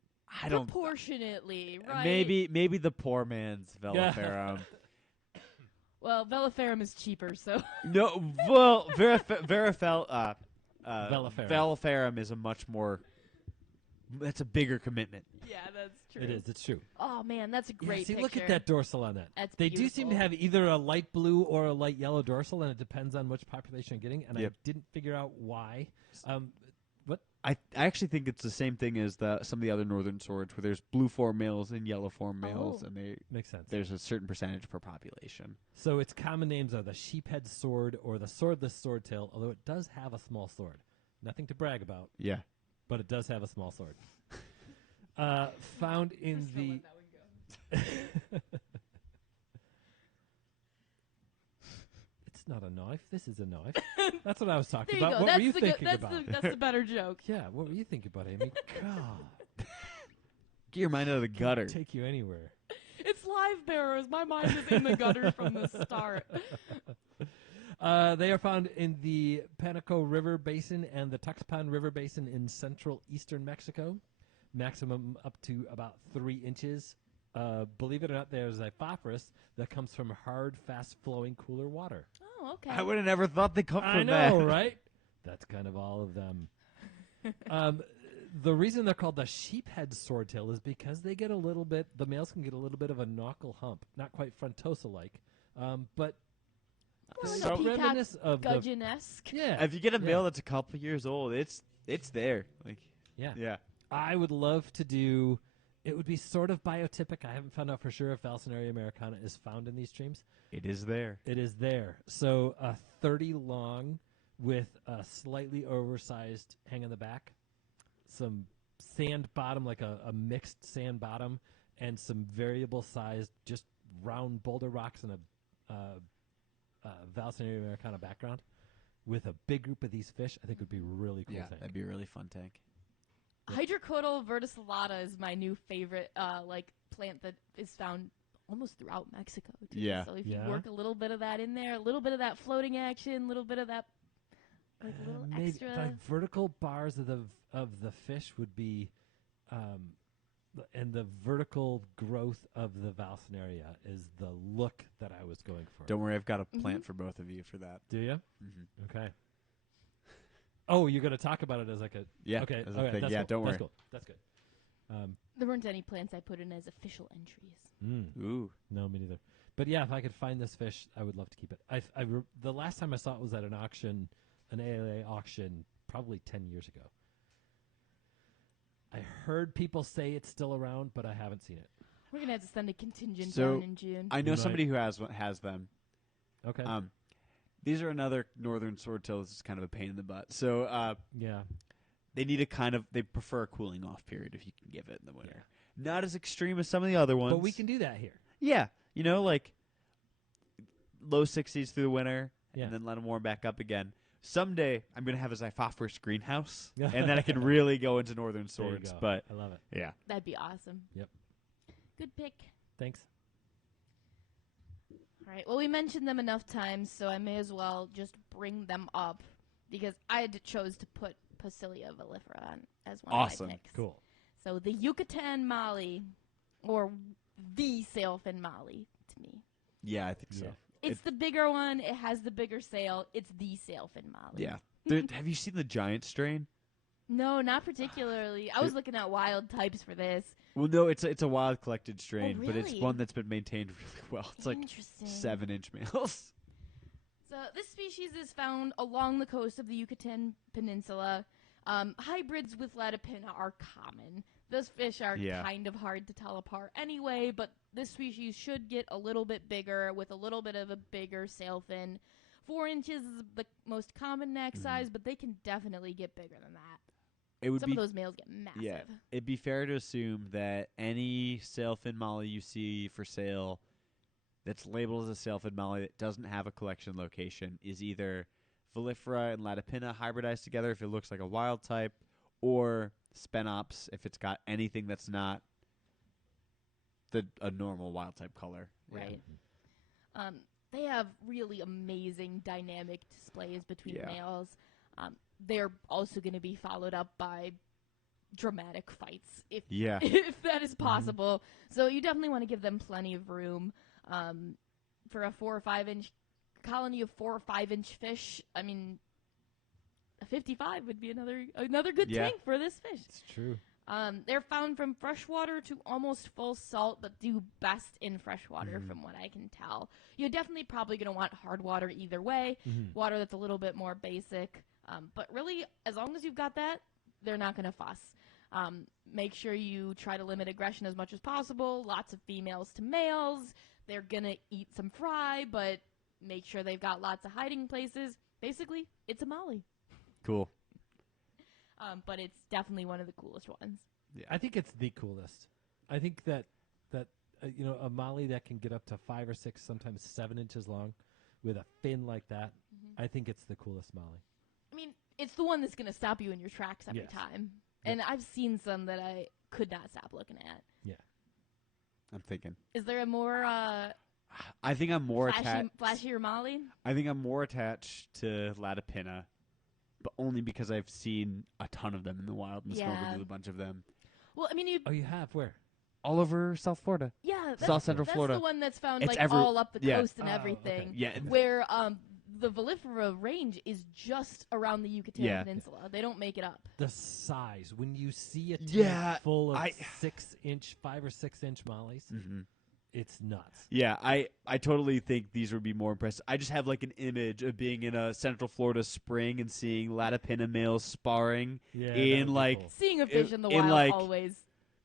I don't. Proportionately, right? Maybe the poor man's Veliferum. Well, Veliferum is cheaper, so. No, well, Veliferum. Veliferum is a much more. That's a bigger commitment. Yeah, that's true. It is. It's true. Oh man, that's a great See, picture. look at that dorsal on that. That's They do seem to beautiful. have either a light blue or a light yellow dorsal, and it depends on which population you're getting. And Yep. I didn't figure out why. I actually think it's the same thing as some of the other northern swords, where there's blue form males and yellow form males, Oh. and Makes sense. there's a certain percentage per population. So its common names are the sheephead sword or the swordless swordtail, although it does have a small sword. Nothing to brag about, Yeah. but it does have a small sword. Found in Just gonna the. let that one go. It's not a knife. This is a knife. That's what I was There talking you about. go. What That's were you the thinking good, about? that's the better joke. Yeah, what were you thinking about, Amy? God, Get your mind out of the gutter. take you anywhere. It's live bearers. My mind is in the gutter from the start. They are found in the Panaco River Basin and the Tuxpan River Basin in central eastern Mexico. Maximum up to about 3 inches. Believe it or not, there's a phosphorus that comes from hard, fast-flowing, cooler water. Oh, okay. I would have never thought they come I from know, that. right? That's kind of all of them. The reason they're called the sheephead swordtail is because they get a little bit, the males can get a little bit of a knuckle hump. Not quite frontosa-like, but Well, So- peacock reminisce of the... gudgeon-esque. Yeah, If you get a Yeah. male that's a couple years old, it's there. Like, yeah. yeah. I would love to do. It would be sort of biotypic. I haven't found out for sure if Valsinaria americana is found in these streams. It is there. It is there. So a 30 long with a slightly oversized hang on the back, some sand bottom, like a mixed sand bottom, and some variable sized, just round boulder rocks and a Valsinaria americana background with a big group of these fish. I think would be a really cool Yeah, thing. that'd be a really fun tank. Hydrocodal verticillata is my new favorite plant that is found almost throughout Mexico. Too. Yeah. So if Yeah. you work a little bit of that in there, a little bit of that floating action, a little bit of that, like a little Maybe extra. like vertical bars of the fish would be, and the vertical growth of the Valsinaria is the look that I was going for. Don't worry, I've got a Mm-hmm. plant for both of you for that. Do you? Mm-hmm. Okay. Oh, you're gonna talk about it as like a Yeah, Okay. as a Okay. thing. That's Yeah, cool. don't That's worry. cool. That's good. There weren't any plants I put in as official entries. Ooh. No, me neither. But yeah, if I could find this fish, I would love to keep it. The last time I saw it was at an auction, an ALA auction, probably 10 years ago. I heard people say it's still around, but I haven't seen it. We're gonna have to send a contingent So, down in June. I know Right. somebody who has them. Okay. These are another northern swordtail. This is kind of a pain in the butt. So yeah. they need they prefer a cooling off period if you can give it in the winter. Not as extreme as some of the other ones. But we can do that here. Yeah, like low 60s through the winter, Yeah. and then let them warm back up again. Someday I'm gonna have a Xiphophorus greenhouse, Yeah. and then I can really go into northern There you swords. go. But I love it. yeah, That'd be awesome. Yep. Good pick. Thanks. All right. Well, we mentioned them enough times, so I may as well just bring them up because I chose to put Pasilia volifera on as one Awesome. of my picks. Cool. So the Yucatan Molly, or the sailfin Molly to me. yeah, I think so. Yeah. It's the bigger one. It has the bigger sail. It's the sailfin Molly. Yeah. Have you seen the giant strain? No, not particularly. I was looking at wild types for this. Well, no, it's a wild collected strain, but it's really? one that's been maintained really well. It's like Interesting. 7-inch males. So this species is found along the coast of the Yucatan Peninsula. Hybrids with Latipina are common. Those fish are Yeah. kind of hard to tell apart anyway, but this species should get a little bit bigger with a little bit of a bigger sail fin. 4 inches is the most common neck size, but they can definitely get bigger than that. It would Some be of those males get massive. yeah. It'd be fair to assume that any sailfin molly you see for sale that's labeled as a sailfin molly that doesn't have a collection location is either Volifera and Latipina hybridized together if it looks like a wild type, or Spenops if it's got anything that's not a normal wild type color. Right. They have really amazing dynamic displays between Yeah. males. They're also going to be followed up by dramatic fights if Yeah. if that is possible. So you definitely want to give them plenty of room. For a 4 or 5 inch colony of 4 or 5 inch fish, I mean, a 55 would be another good Yeah. tank for this fish. It's true. They're found from freshwater to almost full salt, but do best in freshwater, from what I can tell. You're definitely probably going to want hard water either way, water that's a little bit more basic. But really, as long as you've got that, they're not going to fuss. Make sure you try to limit aggression as much as possible. Lots of females to males. They're going to eat some fry, but make sure they've got lots of hiding places. Basically, it's a molly. Cool. But it's definitely one of the coolest ones. I think it's the coolest. I think that a molly that can get up to 5 or 6, sometimes 7 inches long, with a fin like that. I think it's the coolest molly. I mean, it's the one that's going to stop you in your tracks every Yes. time. And I've seen some that I could not stop looking at. Yeah. I'm thinking. Is there a more I think I'm more attached. flashier molly? I think I'm more attached to Latipina, but only because I've seen a ton of them in the wild and snorkeled Yeah. with a bunch of them Well, I mean, Oh, you have? Where? all over South Florida. yeah, South Central that's Florida. the one that's found It's like all up the yeah. coast and Oh, everything. okay. Yeah. Where the Volifera range is just around the Yucatan Yeah. Peninsula. They don't make it up. The size. When you see a tank Yeah, full of I- 6-inch, 5 or 6-inch mollies, it's nuts. Yeah, I totally think these would be more impressive. I just have like an image of being in a Central Florida spring and seeing Latipina males sparring Yeah, that in would be like cool. Seeing a fish in the in, wild like, always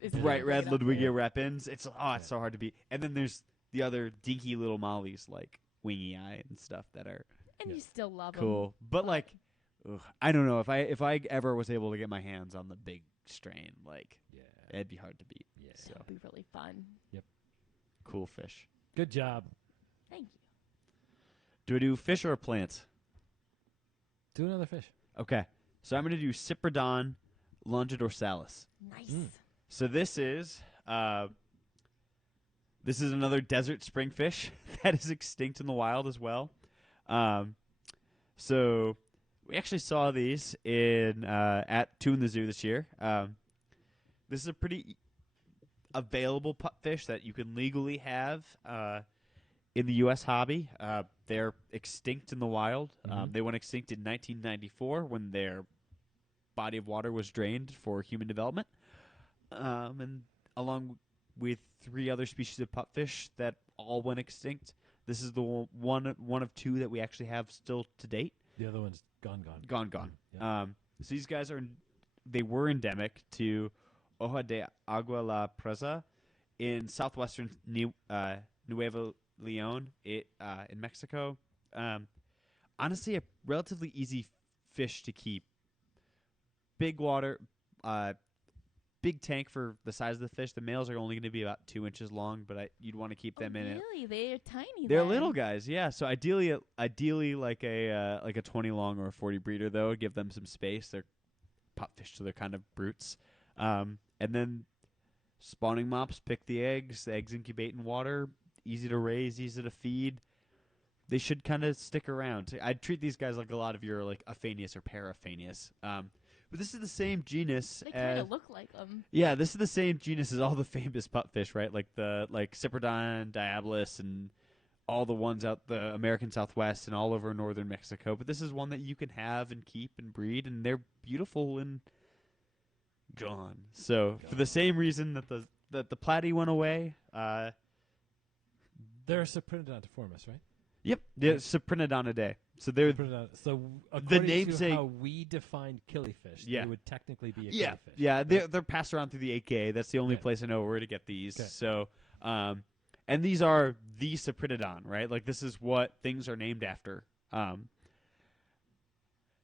is bright red really good. Ludwigia repens. It's so hard to beat. And then there's the other dinky little mollies like Wingy Eye and stuff that are And you still love them. cool. But like, I don't know if I ever was able to get my hands on the big strain, like Yeah. it'd be hard to beat. Yeah. So That would be really fun. cool fish. Good job. Thank you. Do I do fish or plants? Do another fish. Okay, so I'm gonna do Cyprinodon longidorsalis. Nice. So this is another desert spring fish that is extinct in the wild as well. So we actually saw these at Two in the Zoo this year. This is a pretty available fish that you can legally have in the U.S. hobby. They're extinct in the wild. They went extinct in 1994 when their body of water was drained for human development. And along with 3 other species of pupfish that all went extinct, this is the one of 2 that we actually have still to date. The other one's gone. Gone. Yeah. So these guys they were endemic to Hoja de Agua la Presa in southwestern Nuevo Leon, in Mexico. Honestly, a relatively easy fish to keep. Big water, big tank for the size of the fish. The males are only going to be about 2 inches long, but you'd want to keep them in it. Really? They're tiny. They're then. little guys, yeah. So ideally like a 20 long or a 40 breeder though, give them some space. They're pupfish, so they're kind of brutes. And then spawning mops pick the eggs. The eggs incubate in water. Easy to raise, easy to feed. They should kind of stick around. I'd treat these guys like a lot of your like Aphanius or Paraphanius. But this is the same genus They kind as of look like them. yeah, this is the same genus as all the famous pupfish, right? Like Cyprinodon, Diabolus, and all the ones out the American Southwest and all over northern Mexico. But this is one that you can have and keep and breed, and they're beautiful and gone. So for the same reason that the platy went away, They're Cyprinodontiformis, right? yep, yeah, Cyprinodonidae. So they're So according to namesake- how we define killifish, Yeah. they would technically be a yeah, killifish. yeah. They're passed around through the AKA. That's the only Okay. place I know where to get these. Okay. So, and these are the Cyprinodon, right? Like this is what things are named after.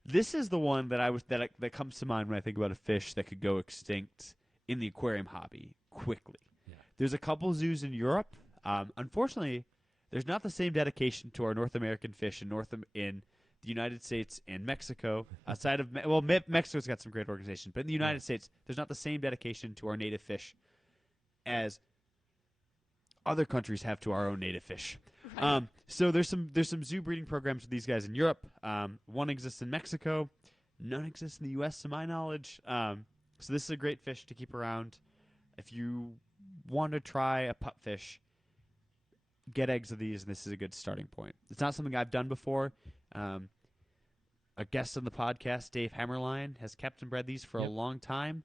This is the one that comes to mind when I think about a fish that could go extinct in the aquarium hobby quickly. Yeah. There's a couple zoos in Europe. Unfortunately, there's not the same dedication to our North American fish in the United States and Mexico. Outside of Mexico's got some great organizations, but in the United States, there's not the same dedication to our native fish as other countries have to our own native fish. Right. So there's some zoo breeding programs with these guys in Europe. One exists in Mexico, none exists in the U.S. to my knowledge. So this is a great fish to keep around. If you want to try a pupfish, get eggs of these, and this is a good starting point. It's not something I've done before. A guest on the podcast, Dave Hammerline, has kept and bred these for a Yep. long time.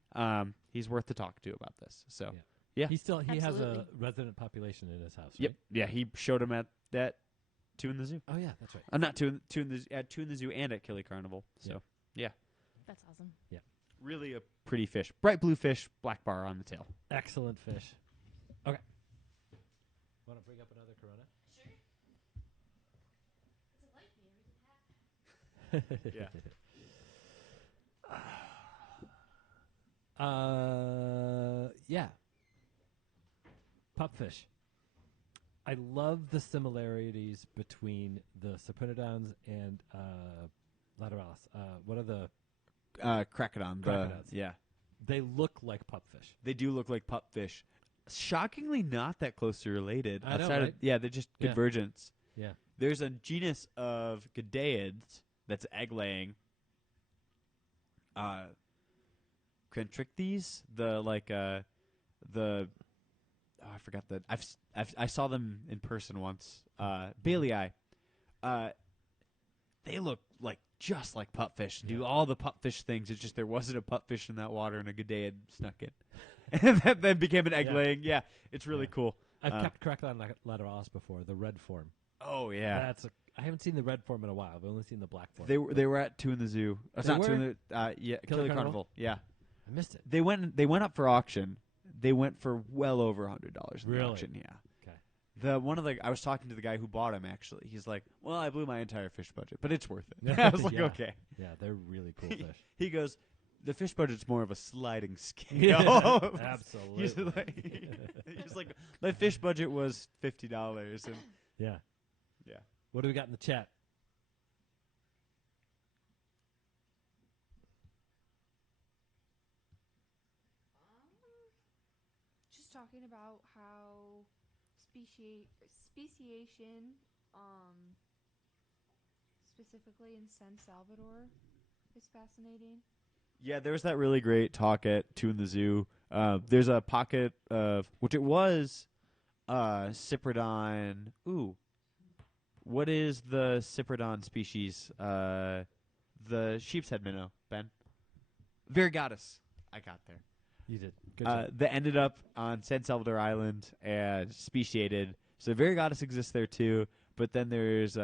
He's worth to talk to about this. So, Yeah. yeah. He has a Absolutely. resident population in his house. Yep. Right? Yeah, he showed him at that Two in the Zoo. Oh yeah, that's right. Not two in the Zoo and at Killy Carnival. So, That's awesome. really a pretty fish. Bright blue fish, black bar on the tail. Excellent fish. Okay. Want to bring up another Corona? Yeah. Yeah. Pupfish. I love the similarities between the Sapronodons and Lateralis. What are the? Crocodon. Crocodons. Yeah. They look like pupfish. They do look like pupfish. Shockingly not that closely related. I know, outside right? of, yeah, they're just Yeah. convergence. Yeah. There's a genus of Gadeids that's egg laying. Crantrichthys, I forgot that. I saw them in person once. Bailey. They look like just like pupfish. Do Yeah. all the pupfish things. It's just there wasn't a pupfish in that water, and a Gadeid snuck in, and that then became an egg Yeah. laying. Yeah, it's really Yeah. cool. I've Uh, kept Crocodon Lateralis before, the red form. Oh yeah. I haven't seen the red form in a while. I've only seen the black form. They were at Two in the Zoo. It's They not Two in were? the Killer Carnival. Yeah, I missed it. they went up for auction. They went for well over $100 in the Really? auction. Yeah. Okay. I was talking to the guy who bought him. Actually, he's like, "Well, I blew my entire fish budget, but it's worth it." I was like, Yeah. "Okay." Yeah, they're really cool fish. He goes, "The fish budget's more of a sliding scale." Yeah, absolutely. He's like, "My fish budget was $50, and Yeah. Yeah. What do we got in the chat? Just talking about how speciation, specifically in San Salvador, is fascinating. yeah." There was that really great talk at Two in the Zoo. There's a pocket of which it was Cyprinodon. Ooh, what is the Cyprinodon species? The sheep's head minnow, Ben. Variegatus. I got there. You did. Good job. That ended up on San Salvador Island and speciated. So Variegatus exists there too, but then there's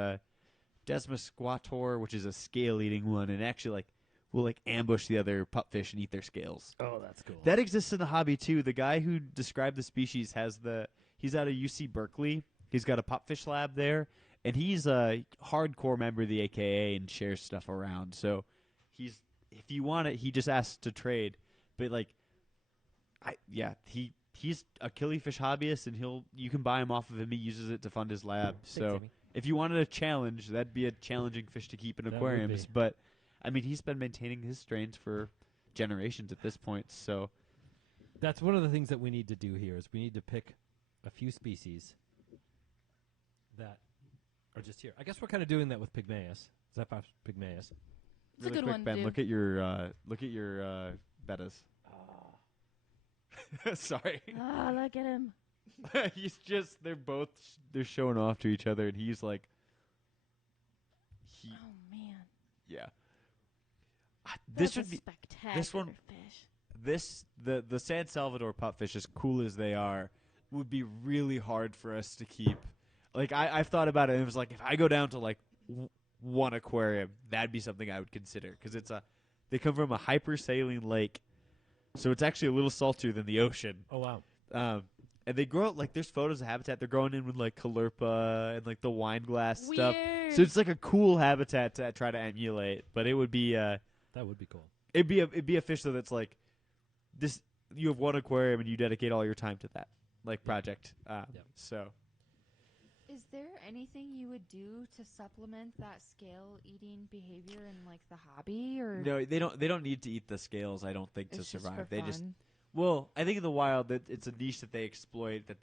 Desmosquator, which is a scale-eating one, and actually will ambush the other pupfish and eat their scales. Oh, that's cool. That exists in the hobby too. The guy who described the species he's out of UC Berkeley. He's got a pupfish lab there, and he's a hardcore member of the AKA and shares stuff around. So if you want it, he just asks to trade. But he's a killifish hobbyist, and you can buy him off of him. He uses it to fund his lab. So Amy. if you wanted a challenge, that'd be a challenging fish to keep in That would aquariums. be. But I mean, he's been maintaining his strains for generations at this point. So That's one of the things that we need to do here is we need to pick a few species that are just here. I guess we're kind of doing that with Pygmaeus. Xephos pygmaeus. It's really a good quick, one Ben, to do. look at your bettas. Sorry. Look at him. He's just they're showing off to each other, and he's like Oh man. yeah. That's This a would be spectacular fish. the San Salvador pupfish, as cool as they are, would be really hard for us to keep. Like I've thought about it, and it was like if I go down to one aquarium, that'd be something I would consider because they come from a hypersaline lake, so it's actually a little saltier than the ocean. Oh wow. And they grow there's photos of habitat. They're growing in with caulerpa and the wine glass stuff. Weird. So it's a cool habitat to try to emulate. But it would be That would be cool. it'd be a fish though that's this. You have one aquarium and you dedicate all your time to that project. So Is there anything you would do to supplement that scale eating behavior in the hobby, or no, they don't need to eat the scales. I don't think to it's just survive. for They fun? just I think in the wild that it's a niche that they exploit. That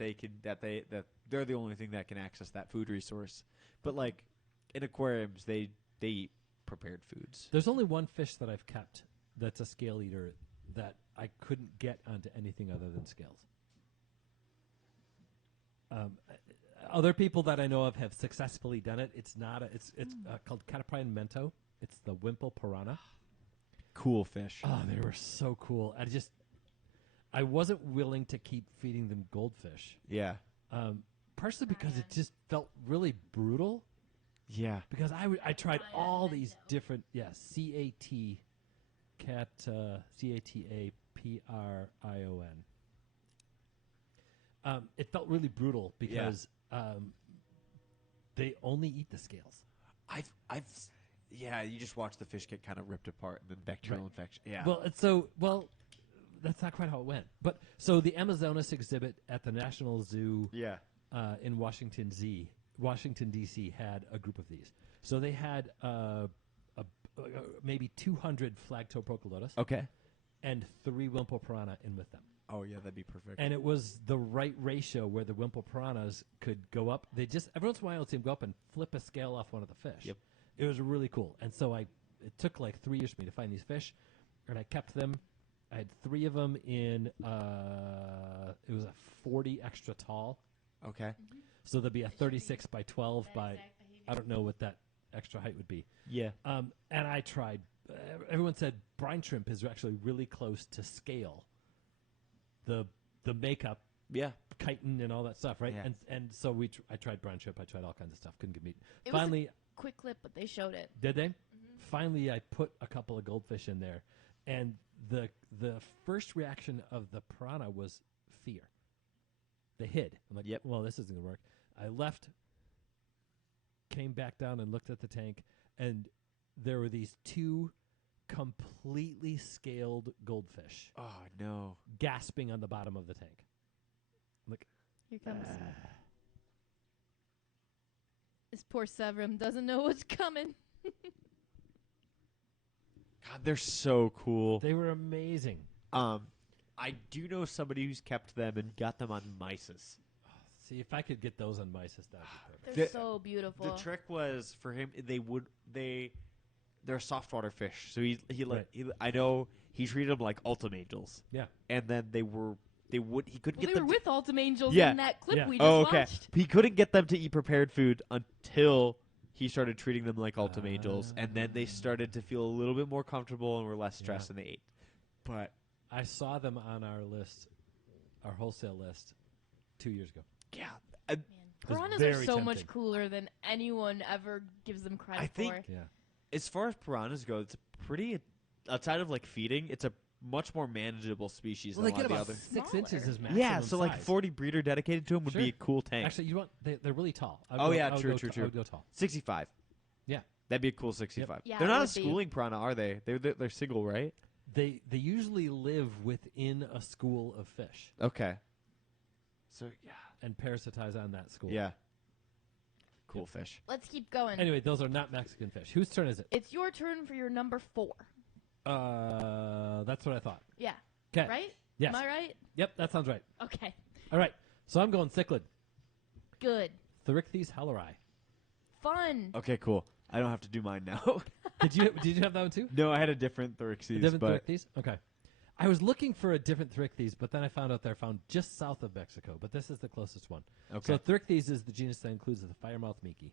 they're the only thing that can access that food resource. But in aquariums, they eat prepared foods. There's only one fish that I've kept that's a scale eater that I couldn't get onto anything other than scales. Other people that I know of have successfully done it. It's not. It's called Cataprine mento. It's the Wimple piranha. Cool fish. Oh, they were so cool. I wasn't willing to keep feeding them goldfish. Yeah. Partially because it just felt really brutal. Yeah. Because I tried all these different Cataprion. It felt really brutal because they only eat the scales. You just watch the fish get kind of ripped apart and then bacterial infection. Yeah. Well, that's not quite how it went. But so the Amazonas exhibit at the National Zoo yeah. in Washington D.C. had a group of these. So they had maybe 200 flag-toe procolotus Okay. and 3 Wimple piranha in with them. Oh yeah, that'd be perfect. And it was the right ratio where the Wimple piranhas could go up. They just every once in a while, I would see them go up and flip a scale off one of the fish. Yep. It was really cool. And so it took like 3 years for me to find these fish, and I kept them. I had 3 of them in. It was a 40 extra tall. Okay. So there'd be a 36 by 12 by. I don't know what that extra height would be. Yeah. And I tried. Everyone said brine shrimp is actually really close to scale. The makeup, Yeah. chitin and all that stuff, right? Yeah. And so I tried brine shrimp. I tried all kinds of stuff. Couldn't get meat. It was Finally, quick clip, but they showed it. did they? Finally, I put a couple of goldfish in there, and the first reaction of the piranha was fear. They hid. I'm like, Yep. well, this isn't gonna work. I left, came back down and looked at the tank, and there were these 2 completely scaled goldfish Oh no. gasping on the bottom of the tank. I'm like, Here comes. This poor Severum doesn't know what's coming. God, they're so cool. they were amazing. I do know somebody who's kept them and got them on mysis. See, if I could get those on mysis, that'd be perfect. They're The- so beautiful. The trick was for him. They're softwater fish. So Right. I know he treated them like Ultim Angels. Yeah. And then he couldn't Well, get they them. were with Ultim Angels Yeah. in that clip Yeah. we just Oh, okay. watched. He couldn't get them to eat prepared food until he started treating them like Ultim Angels, and then they started to feel a little bit more comfortable and were less stressed, and they ate. But I saw them on our list, our wholesale list, 2 years ago. yeah, Man, was piranhas are very so much tempting. cooler than anyone ever gives them credit I think- for. Yeah. as far as piranhas go, it's a pretty outside of like feeding, it's a much more manageable species Well, than they a lot get of the about other. 6 Smaller. inches as maximum Yeah, so like size. 40 breeder dedicated to them would be Sure. a cool tank. Actually, you want they're really tall. Oh, yeah, I would true, go true, I true. would go tall. 65. Yeah. That'd be a cool 65. Yeah, They're it not a would be. schooling piranha, are they? They're single, right? They usually live within a school of fish Okay. So yeah, and parasitize on that school. yeah. Cool fish. Let's keep going. Anyway, those are not Mexican fish. Whose turn is it? It's your turn for your number 4. That's what I thought. Yeah. 'Kay. Right? Yes. Am I right? Yep, that sounds right. Okay. All right. So I'm going cichlid. Good. Therichthes helleri. Fun. Okay, cool. I don't have to do mine now. Did you have that one too? No, I had a different Therichthes, Different but Therichthes? Okay. I was looking for a different Therichthes, but then I found out they're found just south of Mexico, but this is the closest one. okay. So Therichthes is the genus that includes the firemouth miki.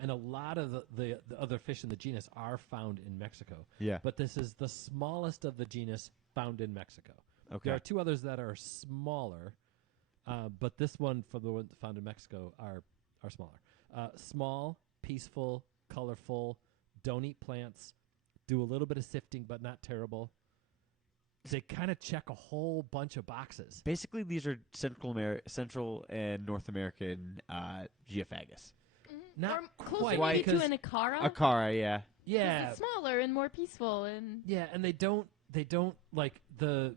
And a lot of the other fish in the genus are found in Mexico. Yeah. But this is the smallest of the genus found in Mexico. Okay. There are 2 others that are smaller, but this one for the ones found in Mexico are smaller. Small, peaceful, colorful, don't eat plants, do a little bit of sifting, but not terrible. They kind of check a whole bunch of boxes. Basically, these are Central and North American Geophagus. Not or closer quite, maybe to because- an Akara. Akara, yeah. 'Cause Yeah, It's smaller and more peaceful and yeah, and they don't like the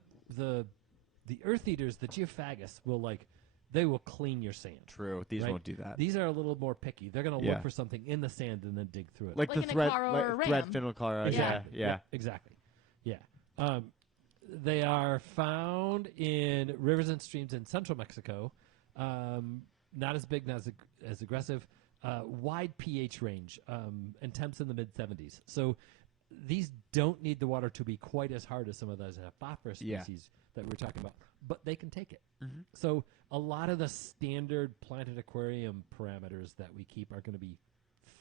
earth eaters, the Geophagus they will clean your sand. True. These Right. won't do that. These are a little more picky. They're going to Yeah. look for something in the sand and then dig through it. like Like the an thread, Akara like or a ram. threadfin Akara. Exactly. Yeah. Exactly. Yeah. They are found in rivers and streams in central Mexico. Not as big, not as aggressive. Wide pH range and temps in the mid 70s. So these don't need the water to be quite as hard as some of those Aphophora Yeah. species that we're talking about, but they can take it. Mhm. So a lot of the standard planted aquarium parameters that we keep are going to be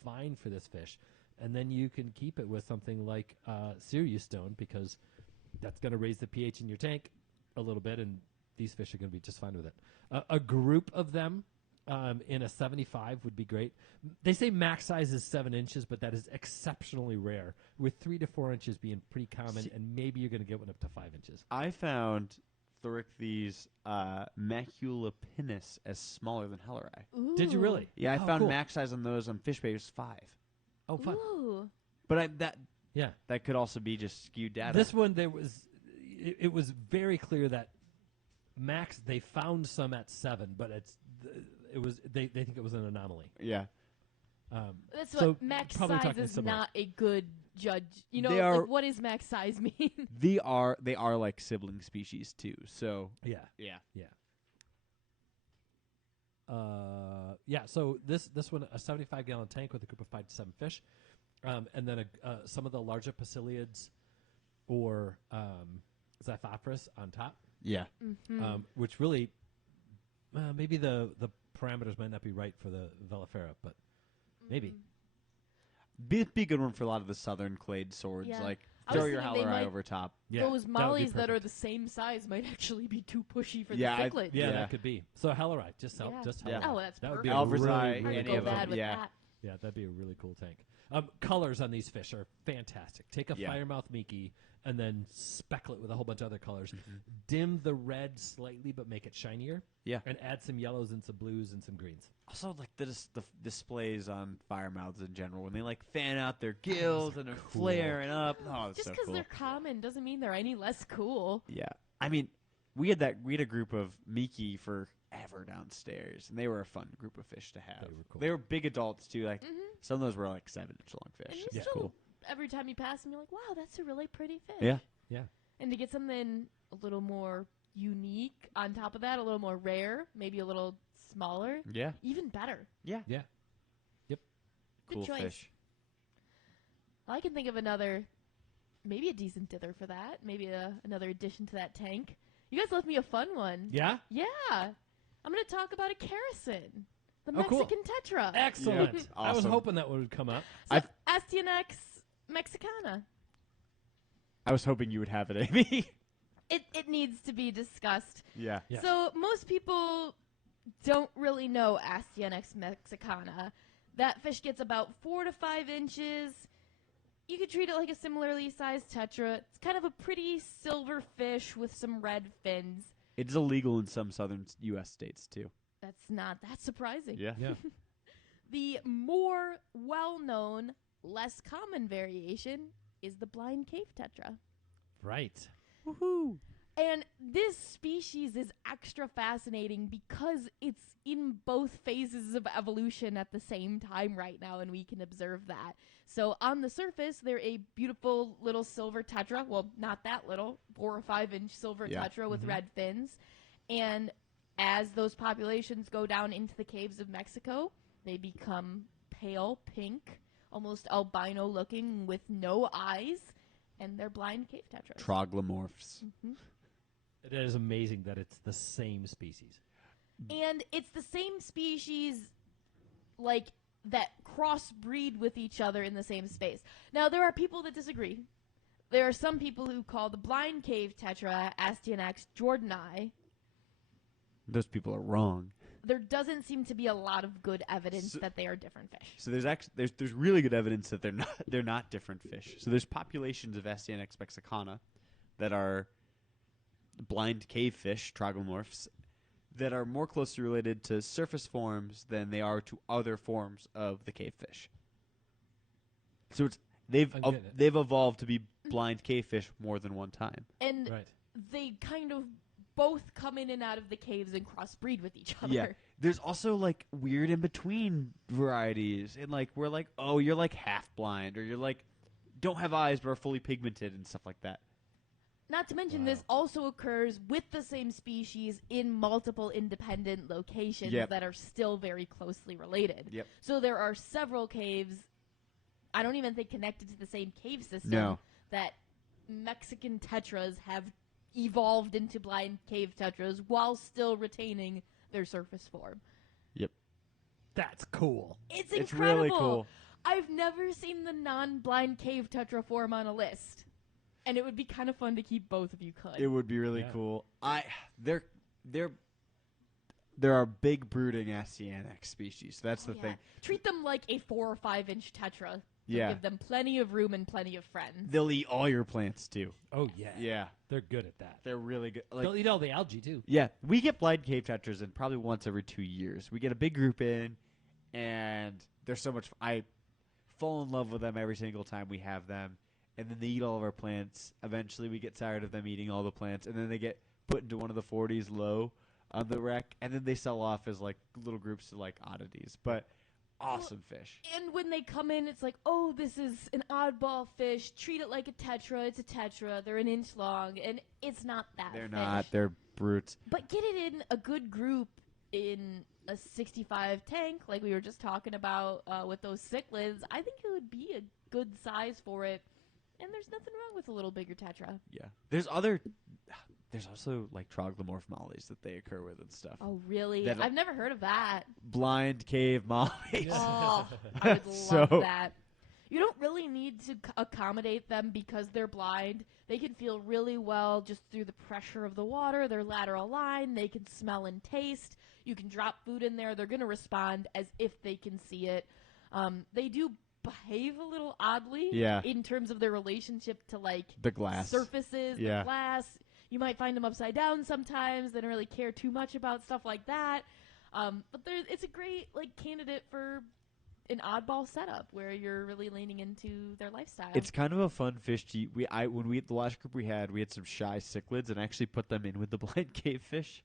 fine for this fish. And then you can keep it with something like Sirius stone, because that's going to raise the pH in your tank a little bit, and these fish are going to be just fine with it. A group of them in a 75 would be great. They say max size is 7 inches, but that is exceptionally rare, with 3 to 4 inches being pretty common, and maybe you're going to get one up to 5 inches. I found Thoricthes maculopinus as smaller than Helleri. Did you Ooh. really? Yeah, I Oh, found cool. max size on those on fish bait was 5. Oh, fun. Ooh. But Yeah. that could also be just skewed data. This one, it was very clear that max, they found some at 7, but they think it was an anomaly. yeah. That's So what max probably size talking is similar. not a good judge. You know, They are- like, what does max size mean? They are like sibling species too. So Yeah. yeah. Yeah. So this one, a 75-gallon tank with a group of 5 to 7 fish, and then some of the larger Pasiliids or Xiphophorus on top, Yeah. which really maybe the parameters might not be right for the Velifera, but maybe. Be a good one for a lot of the southern clade swords. Yeah. Like I throw was your thinking they Hallorai might- over top. Yeah, Those that would be mollies that are perfect. the same size might actually be too pushy for Yeah, the I- cichlid. Yeah, Yeah. that could be. So Helleri, just Yeah. just Yeah. Helleri. Oh, that's that would be perfect. a Alvarez really, Eye, I'm really gonna any go of them, bad with yeah. that. Yeah, that'd be a really cool tank. Colors on these fish are fantastic. Take a Yeah. Firemouth Miki and then speckle it with a whole bunch of other colors. Dim the red slightly, but make it shinier. Yeah. And add some yellows and some blues and some greens. Also, like the displays on firemouths in general when they like fan out their gills and they're cool. flaring up. Oh, it's Just so because cool. they're common doesn't mean they're any less cool. Yeah, I mean, we had a group of Miki forever downstairs, and they were a fun group of fish to have. They were cool. They were big adults too. Like Mhm. some of those were like 7-inch long And fish. you It's still, cool. every time you pass them, you're like, wow, that's a really pretty fish. Yeah. Yeah. And to get something a little more unique on top of that, a little more rare, maybe a little smaller, Yeah, even better. Yeah. Yep. Good cool choice. fish. I can think of another, maybe a decent dither for that. Maybe another addition to that tank. You guys left me a fun one. Yeah? Yeah. I'm going to talk about a Kerosene. The Oh, cool. Mexican tetra. Excellent. Yeah. I was Awesome. hoping that one would come up. So, Astyanax mexicana. I was hoping you would have it, Amy. It needs to be discussed. Yeah. Yes. So most people don't really know Astyanax mexicana. That fish gets about 4 to 5 inches. You could treat it like a similarly sized tetra. It's kind of a pretty silver fish with some red fins. It's illegal in some southern U.S. states too. That's not that surprising. Yeah. Yeah. The more well-known, less common variation is the blind cave tetra. Right. Woohoo! And this species is extra fascinating because it's in both phases of evolution at the same time right now, and we can observe that. So on the surface, they're a beautiful little silver tetra. Well, not that little, 4 or 5 inch silver Yeah. tetra with red fins. And as those populations go down into the caves of Mexico, they become pale pink, almost albino looking with no eyes, and they're blind cave tetras. Troglomorphs. It is amazing that it's the same species. And it's the same species, like, that crossbreed with each other in the same space. Now, there are people that disagree. There are some people who call the blind cave tetra Astyanax jordani. Those people are wrong. There doesn't seem to be a lot of good evidence that they are different fish. So there's really good evidence that they're not different fish. So there's populations of Astyanax mexicana that are blind cave fish, troglomorphs, that are more closely related to surface forms than they are to other forms of the cave fish. So they've I'm getting it. they've evolved to be blind cave fish more than one time. And Right. they kind of both come in and out of the caves and crossbreed with each other. Yeah. There's also like weird in between varieties, and like we're like, oh, you're like half blind, or you're like don't have eyes but are fully pigmented and stuff like that. Not to mention, Wow. this also occurs with the same species in multiple independent locations Yep. that are still very closely related. Yep. So there are several caves I don't even think connected to the same cave system. No. That Mexican tetras have evolved into blind cave tetras while still retaining their surface form. That's cool. It's It's incredible. really cool. I've never seen the non-blind cave tetra form on a list, and it would be kind of fun to keep both if you could. It would be really Yeah. cool. There are big brooding Asianic species. That's the Yeah. thing. Treat them like a 4 or 5 inch tetra. Yeah. Give them plenty of room and plenty of friends. They'll eat all your plants too. Oh yeah. Yeah, They're good at that. they're really good. They'll eat all the algae too. Yeah, we get blind cave tetras in probably once every 2 years. We get a big group in, and they're so much. I fall in love with them every single time we have them, and then they eat all of our plants. Eventually, we get tired of them eating all the plants, and then they get put into one of the 40s low on the wreck, and then they sell off as like little groups of like oddities. But awesome fish. And when they come in, it's like, oh, this is an oddball fish. Treat it like a tetra. It's a tetra. They're an inch long, and it's not that They're fish. not. They're brutes. But get it in a good group in a 65 tank, like we were just talking about with those cichlids. I think it would be a good size for it. And there's nothing wrong with a little bigger tetra. Yeah. There's also like troglodomorph mollies that they occur with and stuff. Oh, really? That'll- I've never heard of that. Blind cave mollies. Oh, I would love So- that. You don't really need to accommodate them because they're blind. They can feel really well just through the pressure of the water, their lateral line. They can smell and taste. You can drop food in there. They're going to respond as if they can see it. They do behave a little oddly Yeah. in terms of their relationship to, like, The glass. surfaces, Yeah. the glass. You might find them upside down sometimes. They don't really care too much about stuff like that. But it's a great like candidate for an oddball setup where you're really leaning into their lifestyle. It's kind of a fun fish to eat. The last group we had some shy cichlids and actually put them in with the blind cave fish.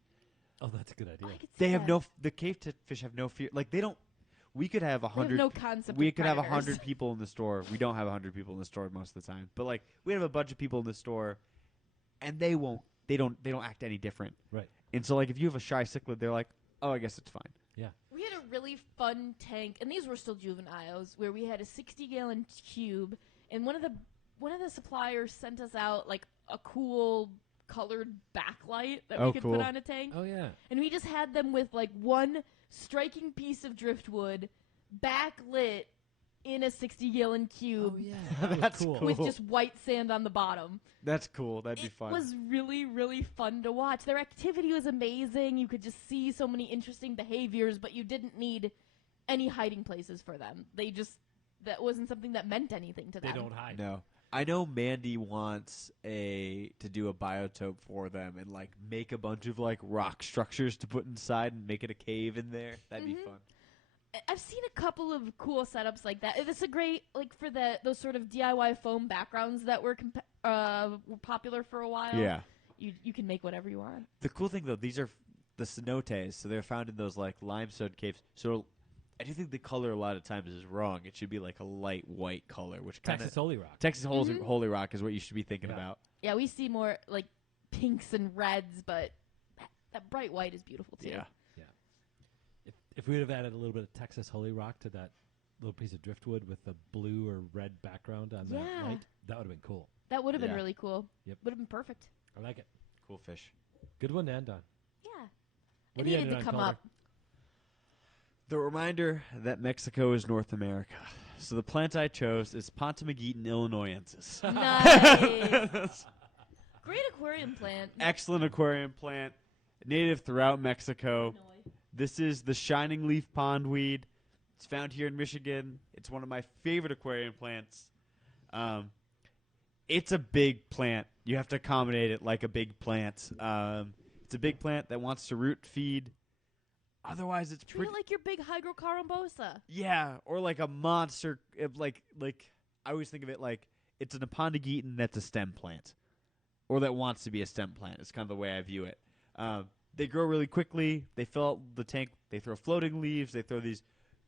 Oh, that's a good Oh, idea. I could see They have that. the cave fish have no fear. Like they don't. We could have They have 100. no concept. We of could have predators. 100 people in the store. We don't have 100 people in the store most of the time. But like we have a bunch of people in the store, and they won't. They don't act any different. Right. And so like if you have a shy cichlid, they're like, oh, I guess it's fine. We had a really fun tank, and these were still juveniles, where we had a 60-gallon cube, and one of the suppliers sent us out like a cool colored backlight that Oh, we could cool. put on a tank. Oh yeah. And we just had them with like one striking piece of driftwood backlit in a 60-gallon cube Oh yeah. That's cool. cool. with just white sand on the bottom. That's cool. That'd be It fun. was really, really fun to watch. Their activity was amazing. You could just see so many interesting behaviors, but you didn't need any hiding places for them. That wasn't something that meant anything to They them. don't hide. No. I know Mandy wants to do a biotope for them and like make a bunch of like rock structures to put inside and make it a cave in there. That'd be Mhm. fun. I've seen a couple of cool setups like that. It's a great like for those sort of DIY foam backgrounds that were were popular for a while. Yeah. You can make whatever you want. The cool thing though, these are the cenotes, so they're found in those like limestone caves. So I do think the color a lot of times is wrong. It should be like a light white color, which kind Texas of Holy Rock. Texas Mhm. Holy Rock is what you should be thinking Yeah. about. Yeah, we see more like pinks and reds, but that bright white is beautiful too. Yeah. If we would have added a little bit of Texas Holy Rock to that little piece of driftwood with the blue or red background on Yeah. that light, that would have been cool. That would have been Yeah. really cool. Yep. Would have been perfect. I like it. Cool fish. Good one to end on. Yeah. What It do you needed end to on, come Calder? up. The reminder that Mexico is North America. So the plant I chose is Pontomageton illinoisensis. Nice. Great aquarium plant. Excellent aquarium plant, native throughout Mexico. Illinois. This is the shining leaf pondweed. It's found here in Michigan. It's one of my favorite aquarium plants. It's a big plant. You have to accommodate it like a big plant. It's a big plant that wants to root feed. Otherwise, it's Treat pretty. it like your big Hygrocarombosa. Yeah, or like a monster. Like I always think of it like it's an Apondageton that's a stem plant, or that wants to be a stem plant. It's kind of the way I view it. They grow really quickly. They fill out the tank. They throw floating leaves. They throw these